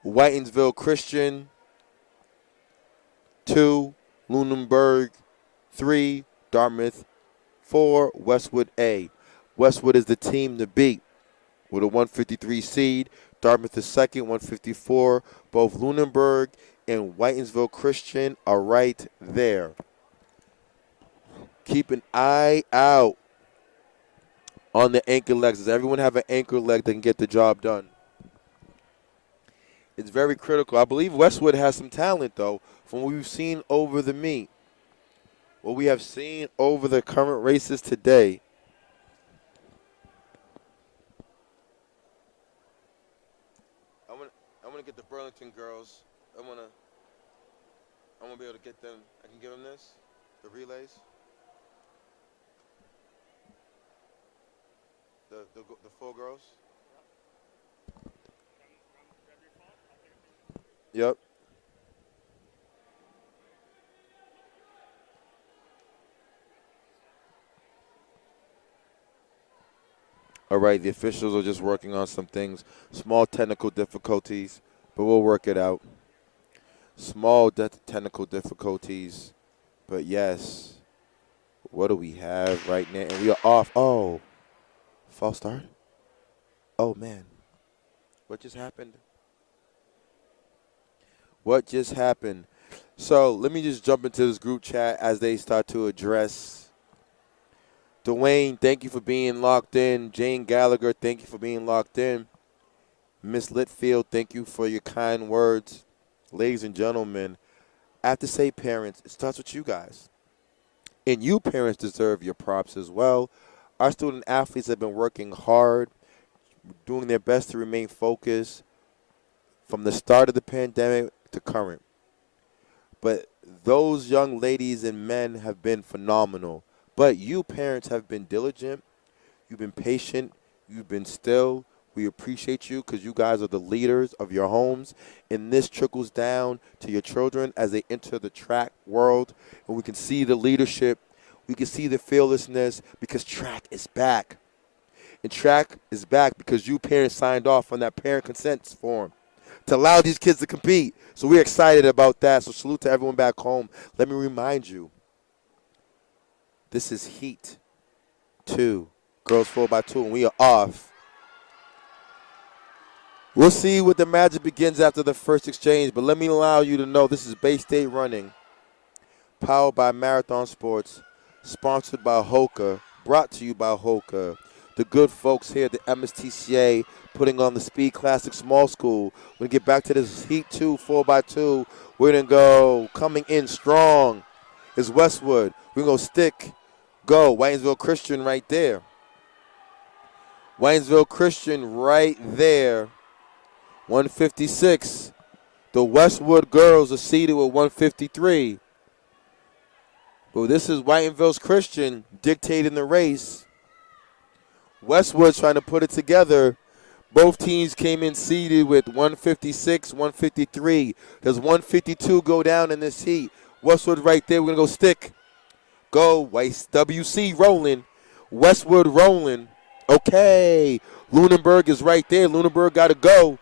Whitinsville Christian, 2. Lunenburg, 3. Dartmouth, 4. Westwood A. Westwood is the team to beat with a 153 seed. Dartmouth is second, 154. Both Lunenburg and Whitinsville Christian are right there. Keep an eye out on the anchor legs. Does everyone have an anchor leg that can get the job done? It's very critical. I believe Westwood has some talent, though, from what we've seen over the meet. What we have seen over the current races today. I want to get the Burlington girls. I want to be able to get them. I can give them this, the relays. The 4 girls. Yep. All right, the officials are just working on some things, small technical difficulties, but we'll work it out. Small technical difficulties, but yes. What do we have right now? And we are off. Oh, false start. Oh, man. What just happened? What just happened? So let me just jump into this group chat as they start to address. Dwayne, thank you for being locked in. Jane Gallagher, thank you for being locked in. Miss Litfield, thank you for your kind words. Ladies and gentlemen, I have to say, parents, it starts with you guys. And you parents deserve your props as well. Our student athletes have been working hard, doing their best to remain focused from the start of the pandemic to current. But those young ladies and men have been phenomenal. But you parents have been diligent. You've been patient. You've been still. We appreciate you because you guys are the leaders of your homes. And this trickles down to your children as they enter the track world. And we can see the leadership. We can see the fearlessness because track is back. And track is back because you parents signed off on that parent consent form to allow these kids to compete. So we're excited about that. So salute to everyone back home. Let me remind you, this is Heat 2, girls 4x2, and we are off. We'll see what the magic begins after the first exchange, but let me allow you to know this is Bay State Running, powered by Marathon Sports, sponsored by Hoka, brought to you by Hoka. The good folks here at the MSTCA putting on the Speed Classic Small School. We're going to get back to this Heat 2, 4x2. We're going to go coming in strong is Westwood. We're going to stick, go. Whitensville Christian right there. Whitensville Christian right there. 156. The Westwood girls are seated with 153. But this is Whitensville's Christian dictating the race. Westwood's trying to put it together. Both teams came in seeded with 156, 153. Does 152 go down in this heat? Westwood right there. We're going to go stick. Go. WC rolling. Westwood rolling. Okay. Lunenburg is right there. Lunenburg got to go.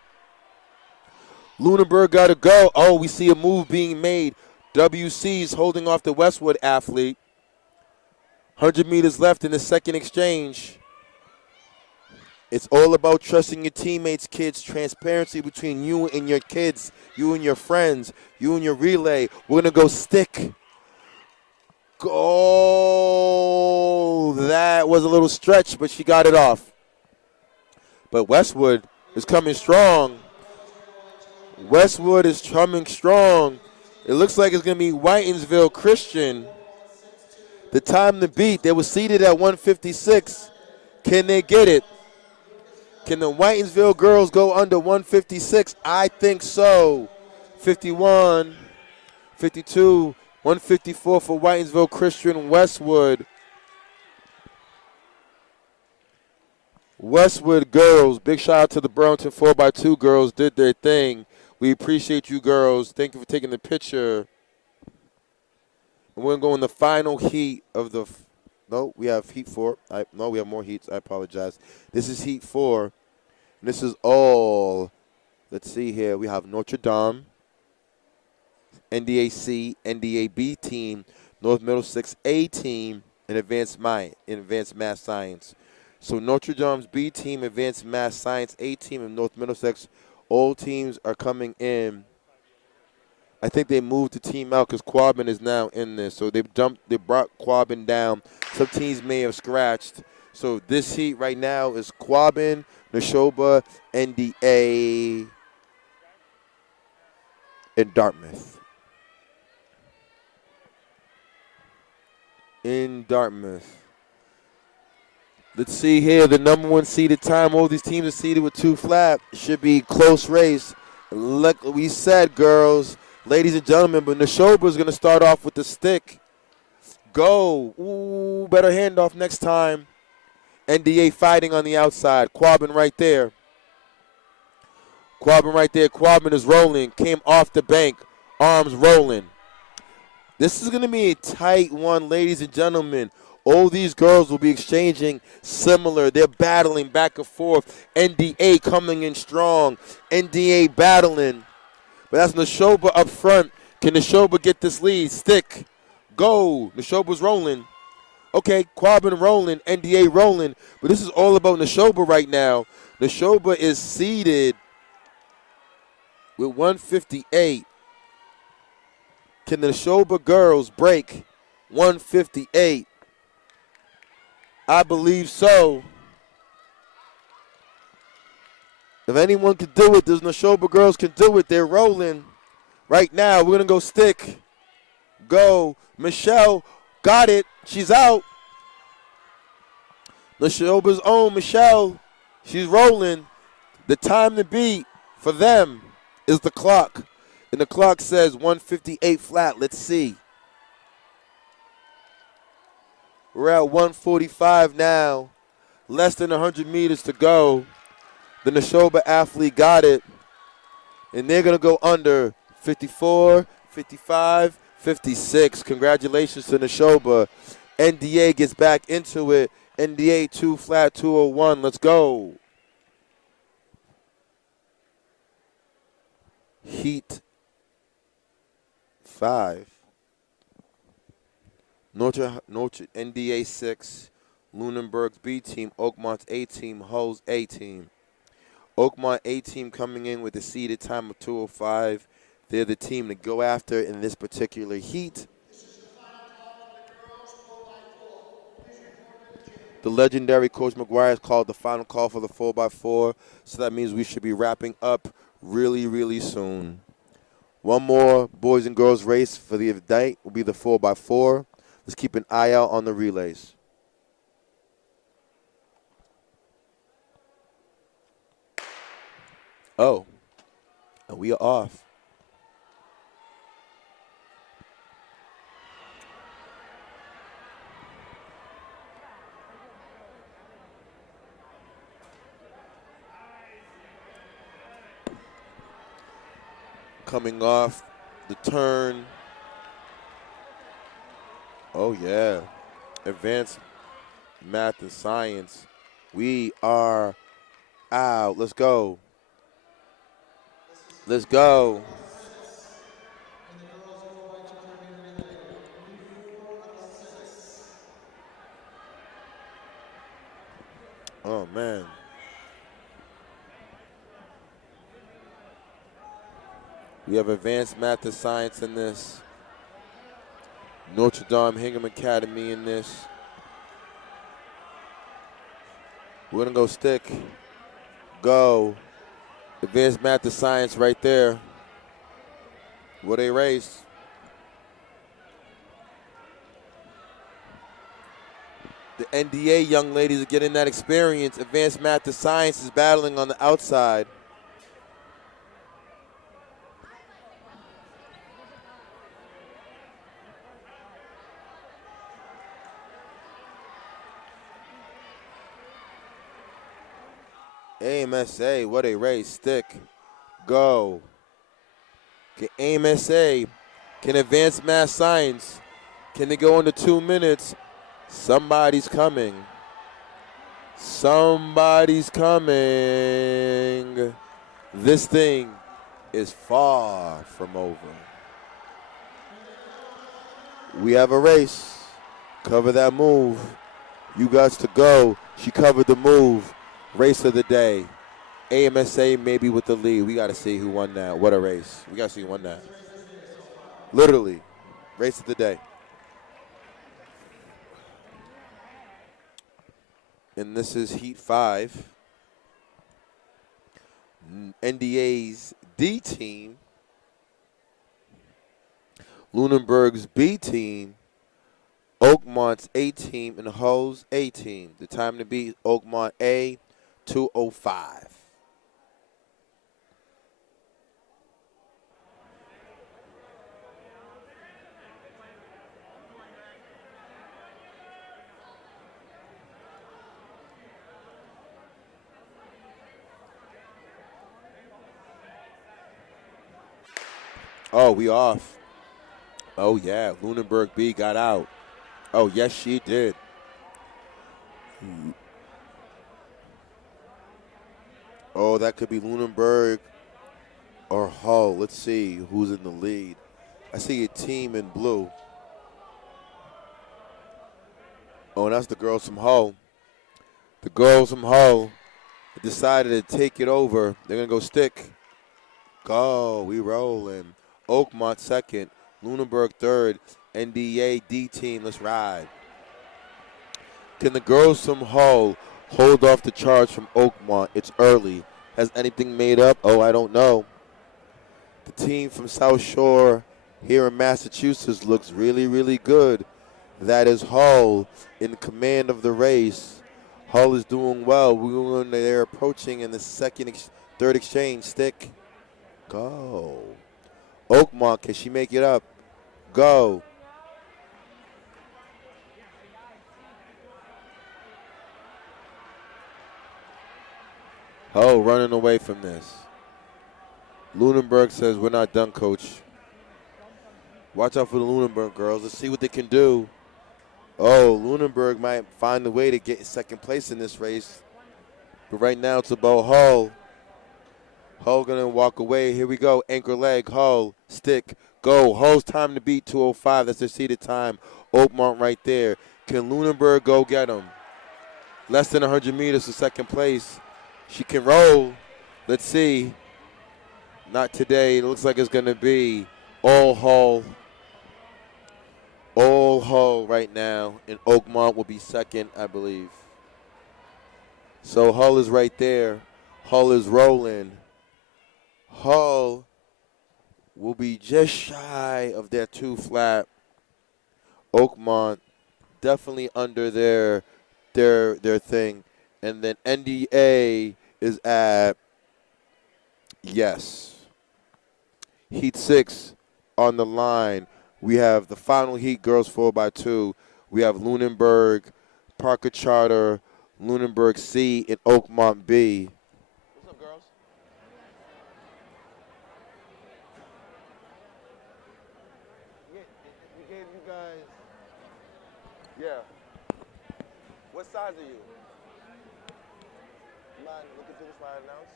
Lunenburg got to go. Oh, we see a move being made. WC's holding off the Westwood athlete. 100 meters left in the second exchange. It's all about trusting your teammates, kids. Transparency between you and your kids, you and your friends, you and your relay. We're going to go stick. Go. That was a little stretch, but she got it off. But Westwood is coming strong. Westwood is coming strong. It looks like it's going to be Whitensville Christian. The time to beat. They were seated at 156. Can they get it? Can the Whitensville girls go under 156? I think so. 51, 52, 154 for Whitensville Christian Westwood. Westwood girls, big shout out to the Burlington 4x2 girls, did their thing. We appreciate you girls. Thank you for taking the picture. And we're going to go in the final heat of the no, we have Heat 4. No, we have more heats. I apologize. This is Heat 4. And this is all, let's see here. We have Notre Dame, NDAC, NDAB team, North Middlesex A team, and Advanced Math Science. So Notre Dame's B team, Advanced Math Science A team, and North Middlesex, all teams are coming in. I think they moved the team out because Quabbin is now in this. So they brought Quabbin down. Some teams may have scratched. So this heat right now is Quabbin, Neshoba, NDA, and Dartmouth. In Dartmouth. Let's see here, the number one seeded time. All these teams are seeded with 2 flat. It should be close race. Like we said, girls, ladies and gentlemen, but Neshoba is going to start off with the stick. Go. Ooh, better handoff next time. NDA fighting on the outside. Quabbin right there. Quabbin right there. Quabbin is rolling. Came off the bank. Arms rolling. This is going to be a tight one, ladies and gentlemen. All these girls will be exchanging similar. They're battling back and forth. NDA coming in strong. NDA battling. But that's Neshoba up front. Can Neshoba get this lead? Stick. Go. Neshoba's rolling. Okay, Quabbin rolling. NDA rolling. But this is all about Neshoba right now. Neshoba is seeded with 158. Can the Neshoba girls break 158? I believe so. If anyone can do it, those Neshoba girls can do it. They're rolling. Right now, we're going to go stick. Go. Michelle got it. She's out. Neshoba's own Michelle. She's rolling. The time to beat for them is the clock. And the clock says 158 flat. Let's see. We're at 145 now. Less than 100 meters to go. The Neshoba athlete got it. And they're going to go under 54, 55, 56. Congratulations to Neshoba. NDA gets back into it. NDA 2 flat 201. Let's go. Heat 5. Notre NDA 6. Lunenburg's B team. Oakmont's A team. Hull's A team. Oakmont A team coming in with a seeded time of 205. They're the team to go after in this particular heat. The legendary Coach McGuire has called the final call for the 4x4, so that means we should be wrapping up really, really soon. One more boys and girls race for the night will be the 4x4. Let's keep an eye out on the relays. Oh, and we are off. Coming off the turn. Oh, yeah. Advanced math and science. We are out. Let's go. Let's go. Oh, man. We have advanced math and science in this. Notre Dame Hingham Academy in this. We're going to go stick. Go. Advanced math and science right there. What a race. The NDA young ladies are getting that experience. Advanced math and science is battling on the outside. AMSA, what a race. Stick. Go. Can AMSA, can advanced math science, can they go into 2 minutes? Somebody's coming. Somebody's coming. This thing is far from over. We have a race. Cover that move. You got to go. She covered the move. Race of the day. AMSA maybe with the lead. We got to see who won that. What a race. We got to see who won that. Literally. Race of the day. And this is Heat 5. NDA's D team. Lunenburg's B team. Oakmont's A team and Hull's A team. The time to beat Oakmont A, 2:05. Oh, we off. Oh, yeah. Lunenburg B got out. Oh, yes, she did. Oh, that could be Lunenburg or Hull. Let's see who's in the lead. I see a team in blue. Oh, and that's the girls from Hull. The girls from Hull decided to take it over. They're going to go stick. Go. We rolling. Oakmont second. Lunenburg third. NDA D team. Let's ride. Can the girls from Hull hold off the charge from Oakmont? It's early. has anything made up? Oh, I don't know. The team from South Shore here in Massachusetts looks really, really good. That is Hull in command of the race. Hull is doing well. They're approaching in the third exchange. Stick. Go. Oakmont, can she make it up? Go. Hull running away from this. Lunenburg says, we're not done, coach. Watch out for the Lunenburg girls. Let's see what they can do. Oh, Lunenburg might find a way to get in second place in this race. But right now it's about Hull. Hull going to walk away. Here we go. Anchor leg. Hull. Stick. Go. Hull's time to beat 2:05. That's their seated time. Oakmont right there. Can Lunenburg go get him? Less than 100 meters to second place. She can roll. Let's see. Not today. It looks like it's going to be all Hull. All Hull right now. And Oakmont will be second, I believe. So Hull is right there. Hull is rolling. Hull will be just shy of their 2 flat. Oakmont definitely under their thing. And then NDA is at, yes, Heat 6 on the line. We have the final heat, girls 4x2. We have Lunenburg, Parker Charter, Lunenburg C, and Oakmont B. What's up, girls? We gave you guys, yeah. What size are you? You mind looking through this while I announce?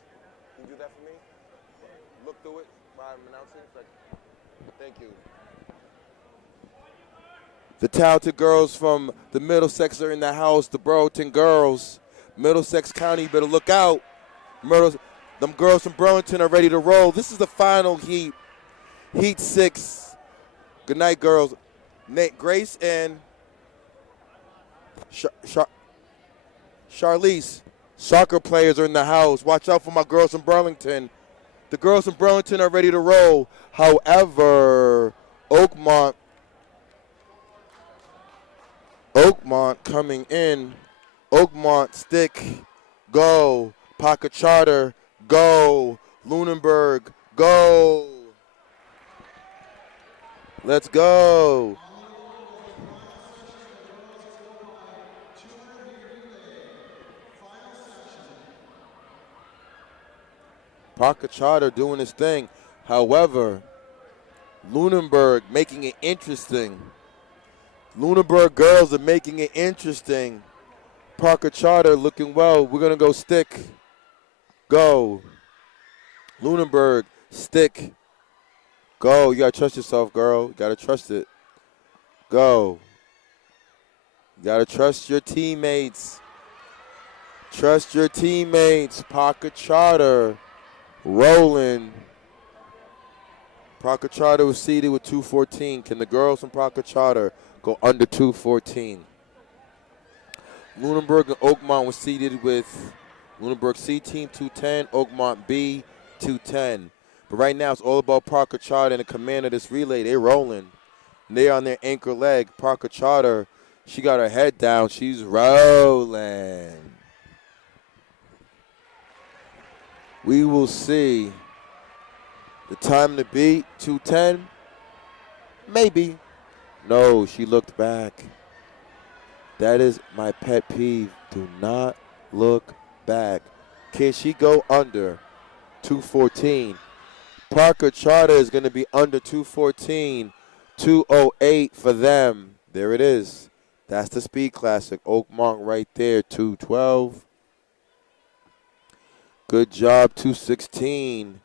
Can you do that for me? Look through it while I'm announcing? Thank you. The talented girls from the Middlesex are in the house, the Burlington girls. Middlesex County, you better look out. Them girls from Burlington are ready to roll. This is the final heat. Heat 6. Good night, girls. Grace and Charlize. Soccer players are in the house. Watch out for my girls from Burlington. The girls from Burlington are ready to roll. However, Oakmont coming in. Oakmont, stick, go. Pocket Charter, go. Lunenburg, go. Let's go. Pocket Charter doing his thing. However, Lunenburg making it interesting. Lunenburg girls are making it interesting. Parker Charter looking well. We're going to go stick. Go. Lunenburg, stick. Go. You got to trust yourself, girl. You got to trust it. Go. You got to trust your teammates. Trust your teammates. Parker Charter rolling. Parker Charter was seated with 2:14. Can the girls from Parker Charter go under 2:14? Lunenburg and Oakmont was seated with Lunenburg C team 2:10, Oakmont B 2:10. But right now it's all about Parker Charter and the command of this relay. They're rolling. And they're on their anchor leg. Parker Charter, she got her head down. She's rolling. We will see. The time to beat 2:10? Maybe. No, she looked back. That is my pet peeve. Do not look back. Can she go under 2:14? Parker Charter is going to be under 2:14. 2:08 for them. There it is. That's the Speed Classic. Oakmont right there, 2:12. Good job, 2:16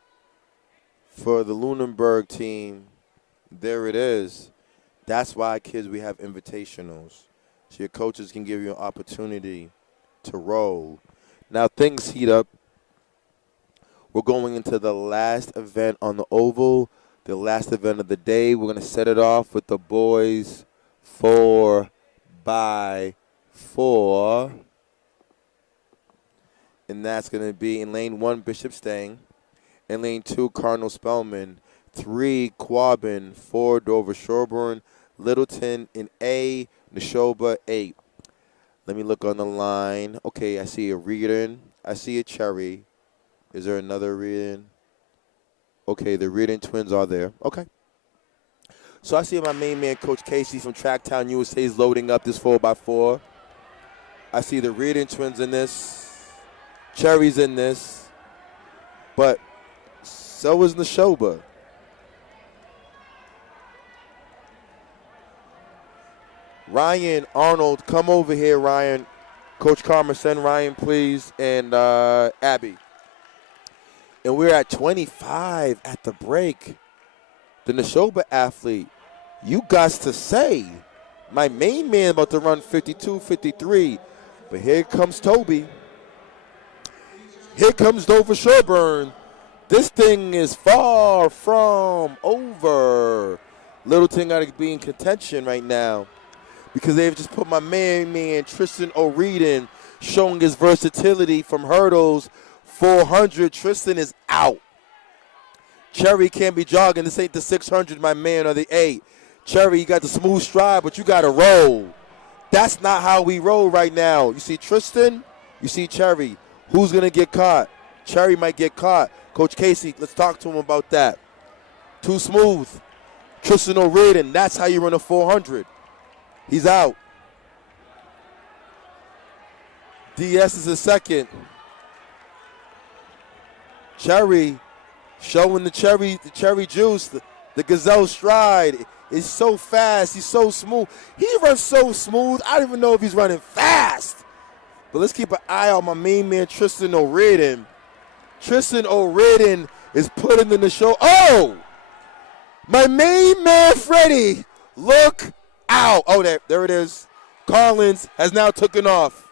for the Lunenburg team. There it is. That's why, kids, we have invitationals. So your coaches can give you an opportunity to roll. Now things heat up. We're going into the last event on the oval, the last event of the day. We're going to set it off with the boys 4x4. And that's going to be in lane 1, Bishop Stang. In lane 2, Cardinal Spellman. 3, Quabbin. 4, Dover Sherburne. Littleton in A. Neshoba 8. Let me look on the line. Okay, I see a Reardon. I see a Cherry. Is there another Reardon? Okay, the Reardon twins are there. Okay. So I see my main man, Coach Casey from Tracktown USA, is loading up this 4x4. I see the Reardon twins in this. Cherry's in this. But so is Neshoba. Ryan Arnold, come over here, Ryan. Coach Karma, send Ryan, please, and Abby. And we're at 25 at the break. The Neshoba athlete, you got to say, my main man about to run 52, 53. But here comes Toby. Here comes Dover Sherburne. This thing is far from over. Littleton got to be in contention right now because they've just put my man Tristan O'Reedon, showing his versatility from hurdles. 400, Tristan is out. Cherry can't be jogging. This ain't the 600, my man, or the 8. Cherry, you got the smooth stride, but you got to roll. That's not how we roll right now. You see Tristan, you see Cherry. Who's going to get caught? Cherry might get caught. Coach Casey, let's talk to him about that. Too smooth. Tristan O'Reardon, that's how you run a 400. He's out. DS is a second. Cherry showing the cherry juice, the gazelle stride. Is so fast. He's so smooth. He runs so smooth. I don't even know if he's running fast. But let's keep an eye on my main man, Tristan O'Reardon. Tristan O'Reardon is putting in the show. Oh! My main man, Freddie. Look out. Oh, there it is. Collins has now taken off.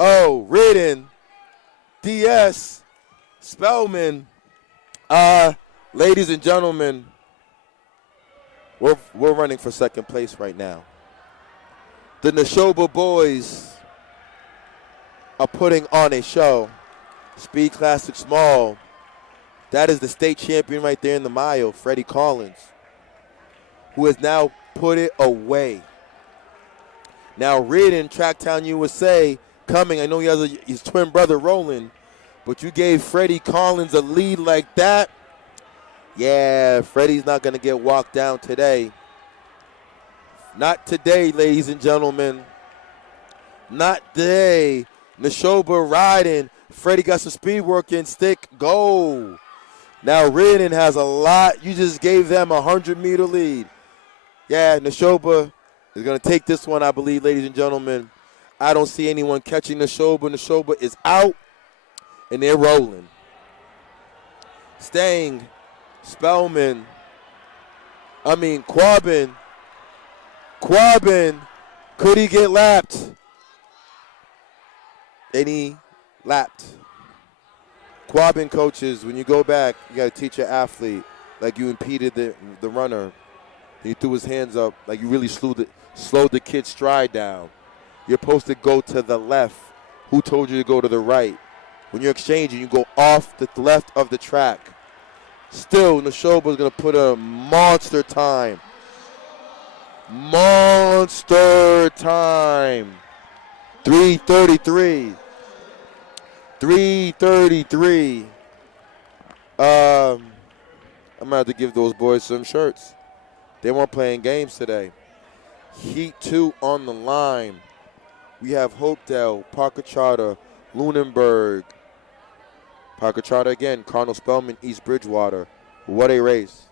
Oh, Reardon. DS. Spellman. Ladies and gentlemen, we're running for second place right now. The Neshoba boys are putting on a show. Speed Classic Small. That is the state champion right there in the mile, Freddie Collins, who has now put it away. Now Reardon, Tracktown USA, coming. I know he has his twin brother Roland, but you gave Freddie Collins a lead like that. Yeah, Freddie's not going to get walked down today. Not today, ladies and gentlemen. Not today. Neshoba riding. Freddie got some speed work in. Stick, go. Now Reardon has a lot. You just gave them a 100-meter lead. Yeah, Neshoba is going to take this one, I believe, ladies and gentlemen. I don't see anyone catching Neshoba. Neshoba is out, and they're rolling. Stang, Spellman, Quabbin. Quabbin, could he get lapped? And he lapped. Quabbin coaches, when you go back, you got to teach your athlete like you impeded the runner. He threw his hands up like you really slowed the kid's stride down. You're supposed to go to the left. Who told you to go to the right? When you're exchanging, you go off the left of the track. Still, Neshoba is going to put a monster time. Monster time. 3:33. 3:33. I'm going to have to give those boys some shirts. They weren't playing games today. Heat 2 on the line. We have Hopedale, Parker Charter, Lunenburg. Parker Charter again, Cardinal Spellman, East Bridgewater. What a race.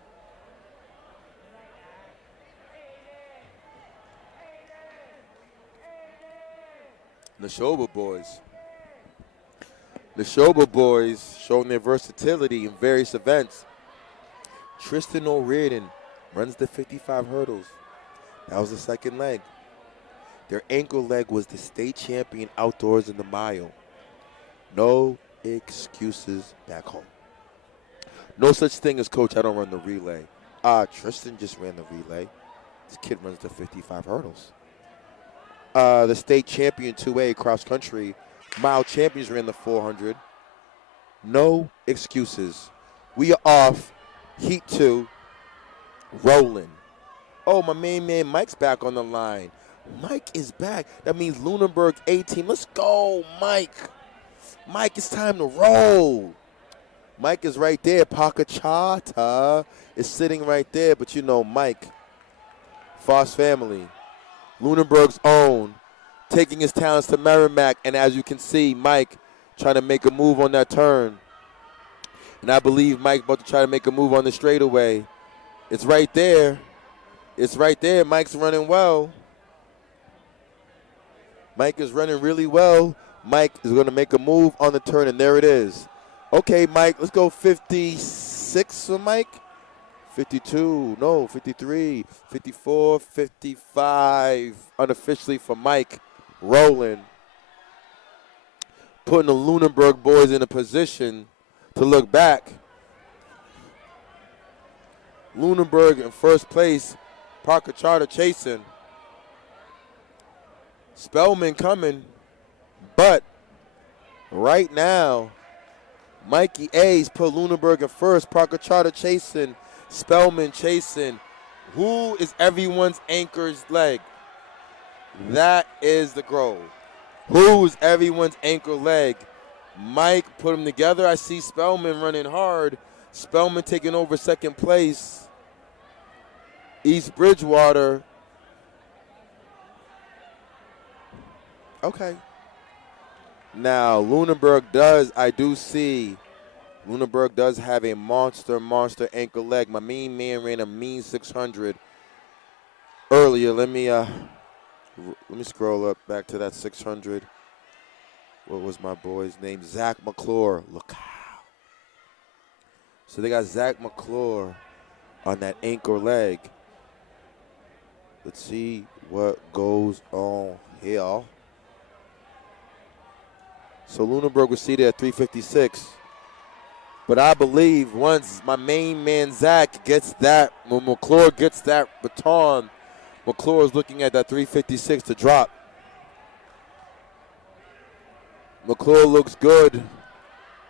Neshoba boys. Neshoba boys showing their versatility in various events. Tristan O'Reardon runs the 55 hurdles. That was the second leg. Their ankle leg was the state champion outdoors in the mile. No excuses back home. No such thing as, coach, I don't run the relay. Tristan just ran the relay. This kid runs the 55 hurdles. The state champion 2A cross country mile champions ran the 400. No excuses. We are off. Heat 2. Rolling. Oh, my main man Mike's back on the line. Mike is back. That means Lunenburg 18. Let's go, Mike. Mike, it's time to roll. Mike is right there. Pakachata is sitting right there. But you know, Mike, Foss family, Lunenburg's own, taking his talents to Merrimack. And as you can see, Mike trying to make a move on that turn. And I believe Mike about to try to make a move on the straightaway. It's right there. It's right there. Mike's running well. Mike is running really well. Mike is going to make a move on the turn, and there it is. Okay, Mike, let's go 56 for Mike. 52, no, 53, 54, 55 unofficially for Mike. Rolling. Putting the Lunenburg boys in a position to look back. Lunenburg in first place. Parker Charter chasing. Spellman coming. But right now, Mikey A's put Lunenburg in first. Parker Charter chasing. Spellman chasing. Who is everyone's anchor's leg? That is the goal. Who is everyone's anchor leg? Mike put them together. I see Spellman running hard. Spellman taking over second place. East Bridgewater. Okay. Now, Lunenburg Lunenburg does have a monster ankle leg. My mean man ran a mean 600 earlier. Let me scroll up back to that 600. What was my boy's name? Zach McClure. Look out. So they got Zach McClure on that ankle leg. Let's see what goes on here. So Lunenburg was seated at 356. But I believe once my main man Zach gets that, when McClure gets that baton, McClure is looking at that 356 to drop. McClure looks good.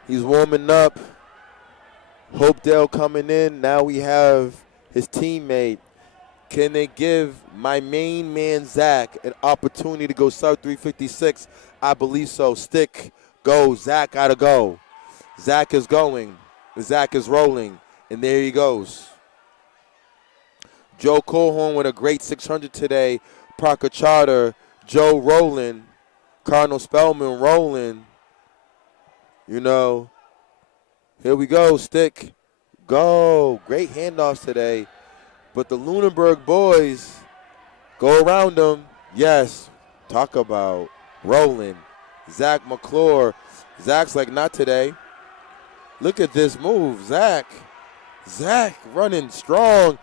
He's warming up. Hopedale coming in. Now we have his teammate. Can they give my main man Zach an opportunity to go sub 356? I believe so. Stick, go. Zach gotta go. Zach is going. Zach is rolling. And there he goes. Joe Colhorn with a great 600 today. Parker Charter. Joe rolling. Cardinal Spellman rolling. You know, here we go. Stick, go. Great handoffs today. But the Lunenburg boys go around them. Yes, talk about rolling. Zach McClure. Zach's like, not today. Look at this move, Zach. Zach running strong.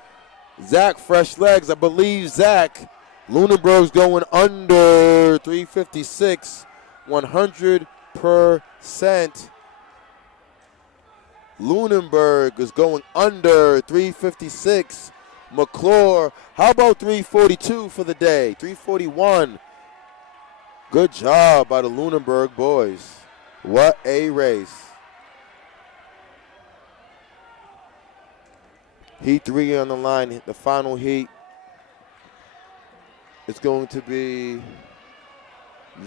Zach fresh legs. I believe Zach. Lunenburg's going under 356, 100%. Lunenburg is going under 356. McClure, how about 342 for the day? 341. Good job by the Lunenburg boys. What a race. Heat 3 on the line, the final heat. It's going to be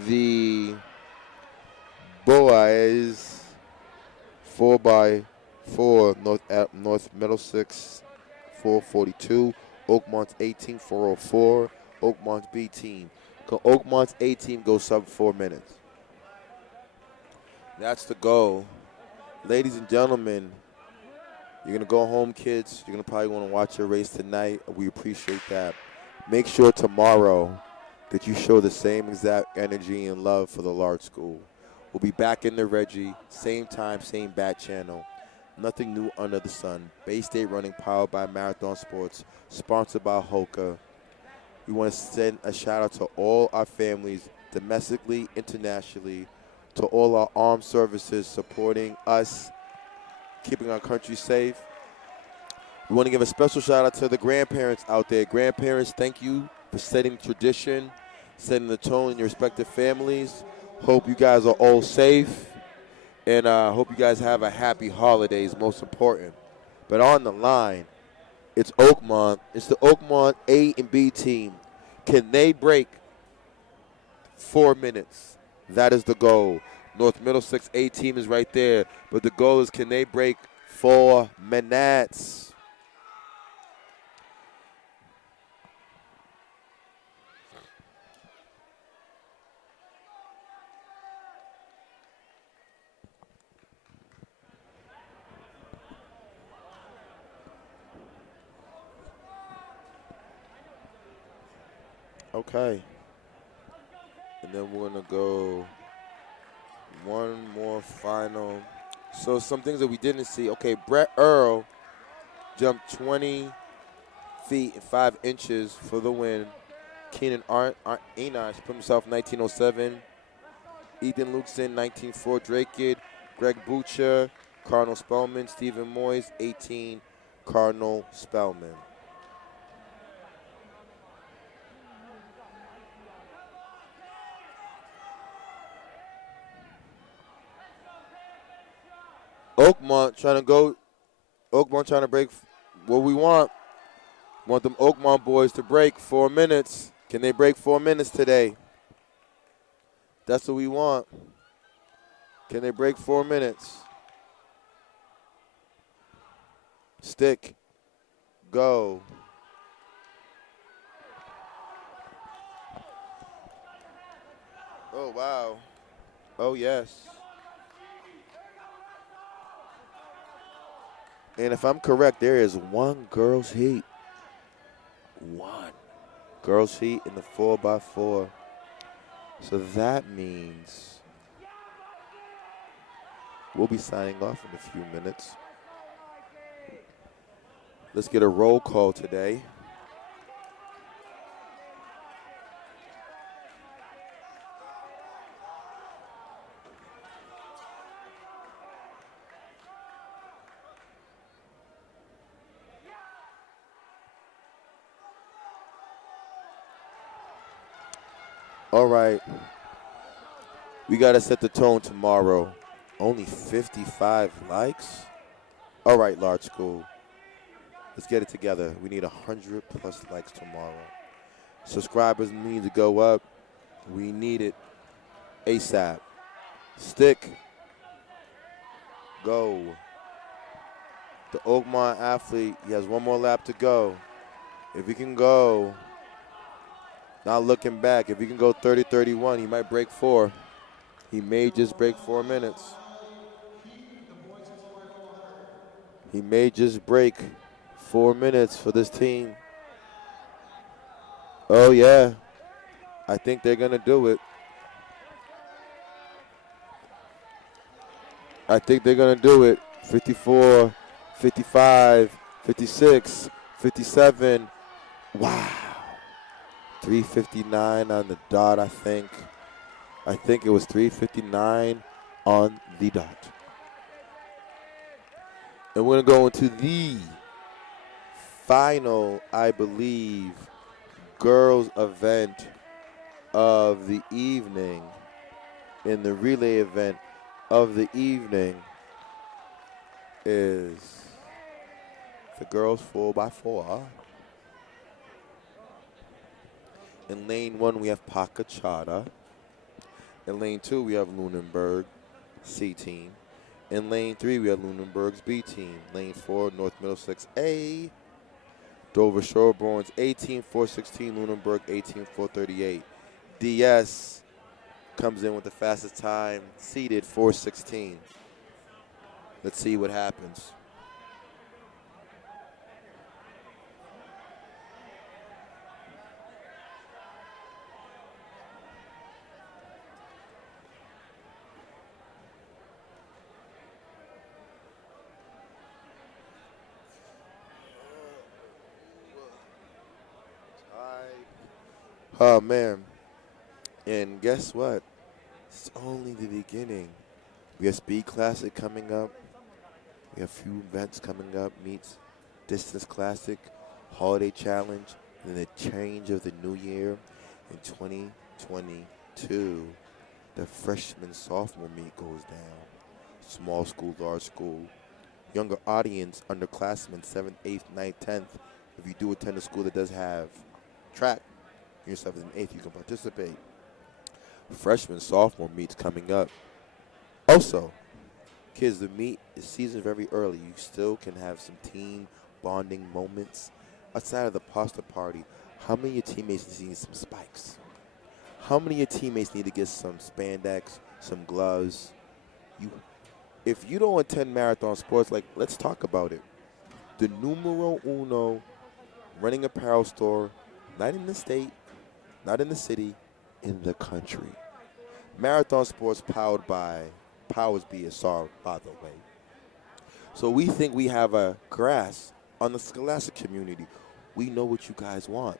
the boys 4x4 North Middlesex 442, Oakmont's 18 404, Oakmont's B team. Oakmont's A team goes sub 4 minutes. That's the goal. Ladies and gentlemen, you're going to go home, kids. You're going to probably want to watch your race tonight. We appreciate that. Make sure tomorrow that you show the same exact energy and love for the large school. We'll be back in the Reggie, same time, same bat channel. Nothing new under the sun. Bay State Running, powered by Marathon Sports, sponsored by Hoka. We want to send a shout out to all our families, domestically, internationally, to all our armed services supporting us, keeping our country safe. We want to give a special shout out to the grandparents out there. Grandparents, thank you for setting tradition, setting the tone in your respective families. Hope you guys are all safe, and hope you guys have a happy holidays, most important. But on the line, it's Oakmont. It's the Oakmont A and B team. Can they break 4 minutes? That is the goal. North Middlesex A team is right there, but the goal is can they break 4 minutes? Okay. And then we're going to go one more final. So some things that we didn't see. Okay, Brett Earl jumped 20 feet and 5 inches for the win. Keenan Enosh put himself 1907. Ethan Lukeson 1904. Drake Kidd, Greg Butcher, Cardinal Spellman, Stephen Moyes 18. Cardinal Spellman. Oakmont trying to break what we want. Want them Oakmont boys to break 4 minutes. Can they break 4 minutes today? That's what we want. Can they break 4 minutes? Stick. Go. Oh, wow. Oh, yes. And if I'm correct, there is one girls' heat. One girls' heat in the 4x4. So that means we'll be signing off in a few minutes. Let's get a roll call today. All right. We got to set the tone tomorrow. Only 55 likes? All right, large school. Let's get it together. We need 100 plus likes tomorrow. Subscribers need to go up. We need it ASAP. Stick. Go. The Oakmont athlete, he has one more lap to go. If he can go, not looking back, if he can go 30-31, he might break 4. He may just break 4 minutes. He may just break 4 minutes for this team. Oh, yeah. I think they're going to do it. I think they're going to do it. 54, 55, 56, 57. Wow. 3:59 on the dot, I think. I think it was 3:59 on the dot. And we're going to go into the final, I believe, girls event of the evening. In the relay event of the evening is the girls 4x4. In lane 1, we have Pakachata. In lane 2, we have Lunenburg C team. In lane 3, we have Lunenburg's B team. Lane 4, North Middlesex A. Dover Shoreborns A team 416, Lunenburg A team 438. DS comes in with the fastest time, seeded 416. Let's see what happens. Oh, man. And guess what? It's only the beginning. We have Speed Classic coming up. We have a few events coming up. Meets Distance Classic, Holiday Challenge, and then the change of the new year in 2022. the freshman sophomore meet goes down. Small school, large school. Younger audience, underclassmen, 7th, 8th, 9th, 10th. If you do attend a school that does have track, you're 7th and 8th, you can participate. Freshman, sophomore meets coming up. Also, kids, the season very early. You still can have some team bonding moments. Outside of the pasta party, how many of your teammates need some spikes? How many of your teammates need to get some spandex, some gloves? If you don't attend marathon sports, let's talk about it. The numero uno running apparel store, not in the state, not in the city, in the country. Marathon sports powered by Powers BSR, by the way. So we think we have a grasp on the Scholastic community. We know what you guys want.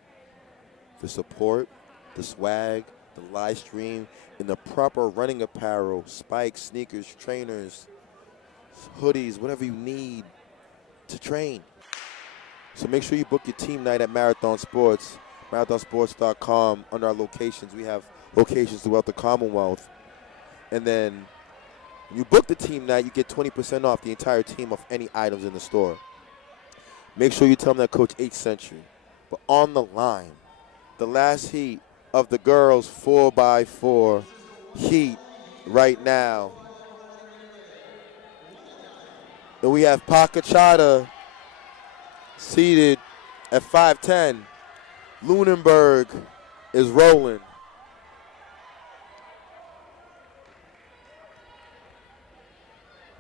The support, the swag, the live stream, and the proper running apparel, spikes, sneakers, trainers, hoodies, whatever you need to train. So make sure you book your team night at Marathon Sports, marathonsports.com. Under our locations, we have locations throughout the Commonwealth. And then when you book the team night, you get 20% off the entire team of any items in the store. Make sure you tell them that Coach H sent you. But on the line, the last heat of the girls 4x4 heat right now. And we have Pakachata seated at 5'10". Lunenburg is rolling.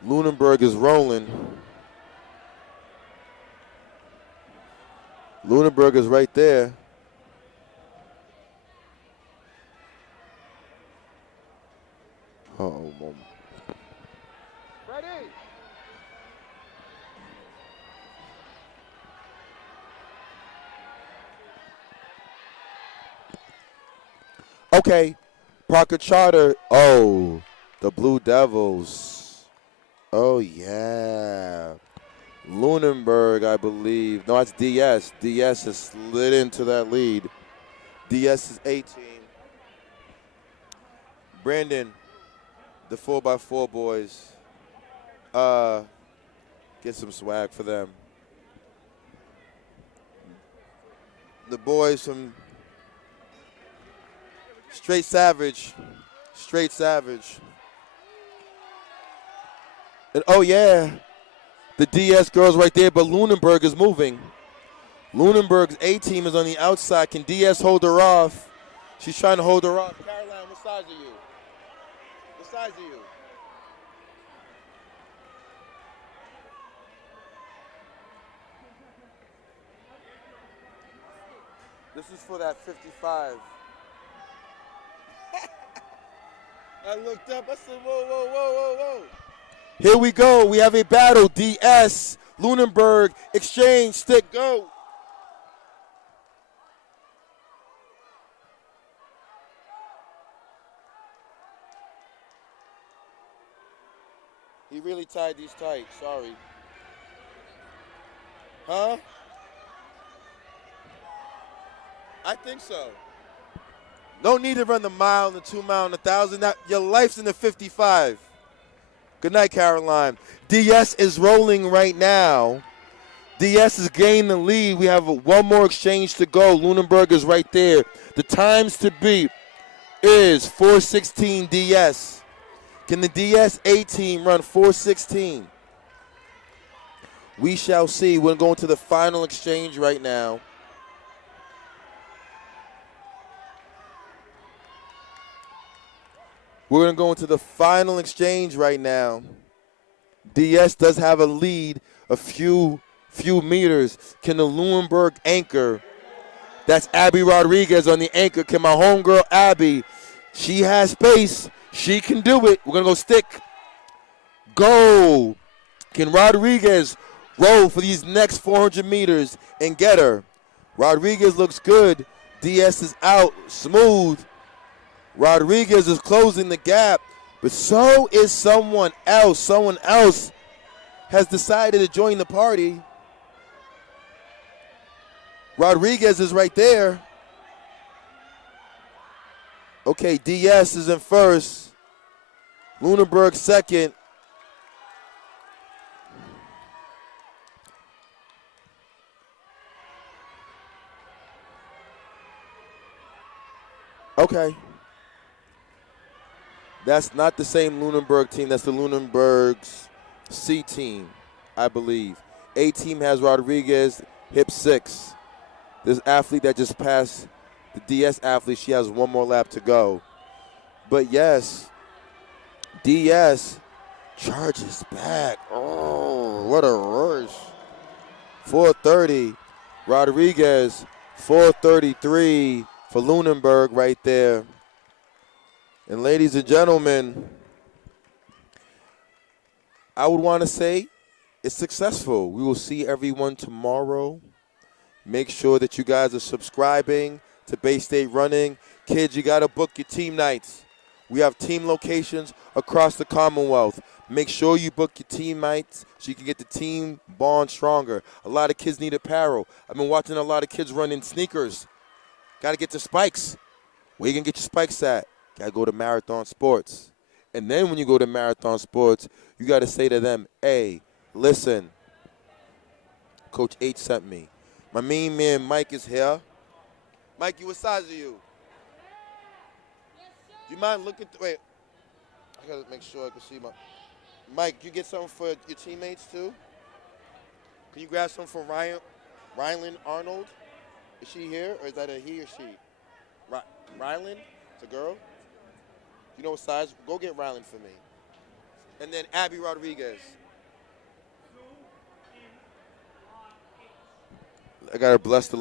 Lunenburg is rolling. Lunenburg is right there. Uh-oh, moment. Ready? Okay, Parker Charter. Oh, the Blue Devils. Oh, yeah. Lunenburg, I believe. No, that's DS. DS has slid into that lead. DS is 18. Brandon, the 4x4 boys. Get some swag for them. The boys from Straight Savage. Straight Savage. And oh, yeah. The DS girls right there, but Lunenburg is moving. Lunenburg's A-team is on the outside. Can DS hold her off? She's trying to hold her off. Caroline, what size are you? What size are you? This is for that 55. I looked up, I said, whoa, whoa, whoa, whoa, whoa. Here we go. We have a battle. DS, Lunenburg, exchange, stick, go. He really tied these tight. Sorry. Huh? I think so. No need to run the mile, the 2 mile, and the 1,000. Your life's in the 55. Good night, Caroline. DS is rolling right now. DS is gaining the lead. We have one more exchange to go. Lunenburg is right there. The times to beat is 4:16 DS. Can the DS A-team run 4:16? We shall see. We're going to the final exchange right now. We're going to go into the final exchange right now. DS does have a lead, a few meters. Can the Lunenburg anchor? That's Abby Rodriguez on the anchor. Can my homegirl Abby? She has pace. She can do it. We're going to go stick. Go. Can Rodriguez roll for these next 400 meters and get her? Rodriguez looks good. DS is out. Smooth. Rodriguez is closing the gap, but so is someone else. Someone else has decided to join the party. Rodriguez is right there. Okay, DS is in first. Lunenburg second. Okay. That's not the same Lunenburg team. That's the Lunenburg's C team, I believe. A team has Rodriguez, hip 6. This athlete that just passed the DS athlete, she has one more lap to go. But yes, DS charges back. Oh, what a rush. 430. Rodriguez, 433 for Lunenburg right there. And ladies and gentlemen, I would want to say it's successful. We will see everyone tomorrow. Make sure that you guys are subscribing to Bay State Running. Kids, you got to book your team nights. We have team locations across the Commonwealth. Make sure you book your team nights so you can get the team bond stronger. A lot of kids need apparel. I've been watching a lot of kids run in sneakers. Got to get your spikes. Where you going to get your spikes at? Got to go to Marathon Sports. And then when you go to Marathon Sports, you got to say to them, hey, listen, Coach H sent me. My main man Mike is here. Mikey, what size are you? Do you mind looking? Wait, I gotta make sure I can see my. Mike, you get something for your teammates too? Can you grab something for Rylan Arnold? Is she here, or is that a he or she? Rylan? It's a girl? You know what size? Go get Rylan for me. And then Abby Rodriguez. I gotta bless the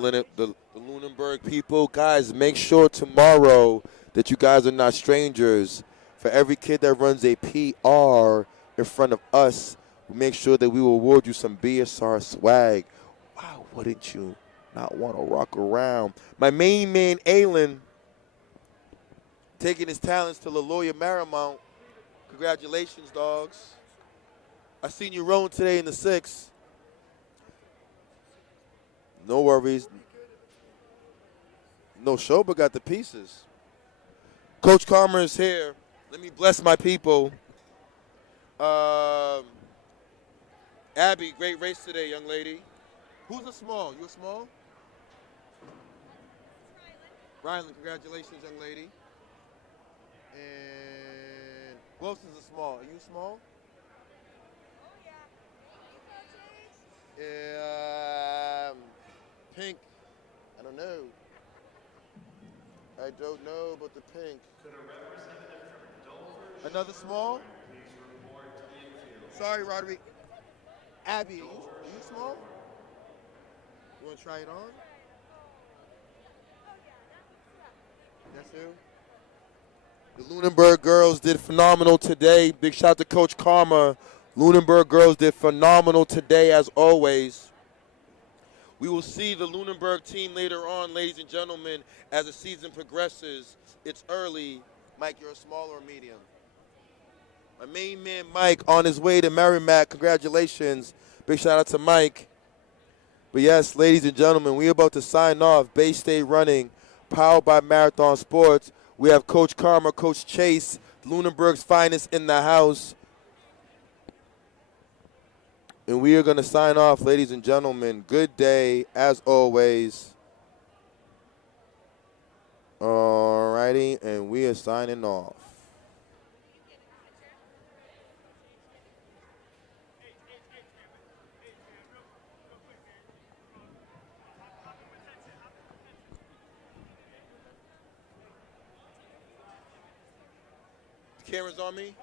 Lunenburg people. Guys, make sure tomorrow that you guys are not strangers. For every kid that runs a PR in front of us, we make sure that we will award you some BSR swag. Wow, wouldn't you not want to rock around? My main man, Aylin, taking his talents to LaLoya Marymount. Congratulations, dogs. I seen you rowing today in the 6. No worries. No, Shoba got the pieces. Coach Karmer is here. Let me bless my people. Abby, great race today, young lady. Who's a small? You a small? Rylan, congratulations, young lady. And Wilson's a small. Are you small? Pink. I don't know. I don't know about the pink. Another small? Sorry, Roderick. Abby, are you small? You want to try it on? That's who? The Lunenburg girls did phenomenal today. Big shout out to Coach Karma. Lunenburg girls did phenomenal today as always. We will see the Lunenburg team later on, ladies and gentlemen, as the season progresses. It's early. Mike, you're a small or medium? My main man, Mike, on his way to Merrimack. Congratulations. Big shout out to Mike. But yes, ladies and gentlemen, we're about to sign off. Bay State Running, powered by Marathon Sports. We have Coach Karma, Coach Chase, Lunenburg's finest in the house. And we are going to sign off, ladies and gentlemen. Good day, as always. All righty, and we are signing off. The camera's on me?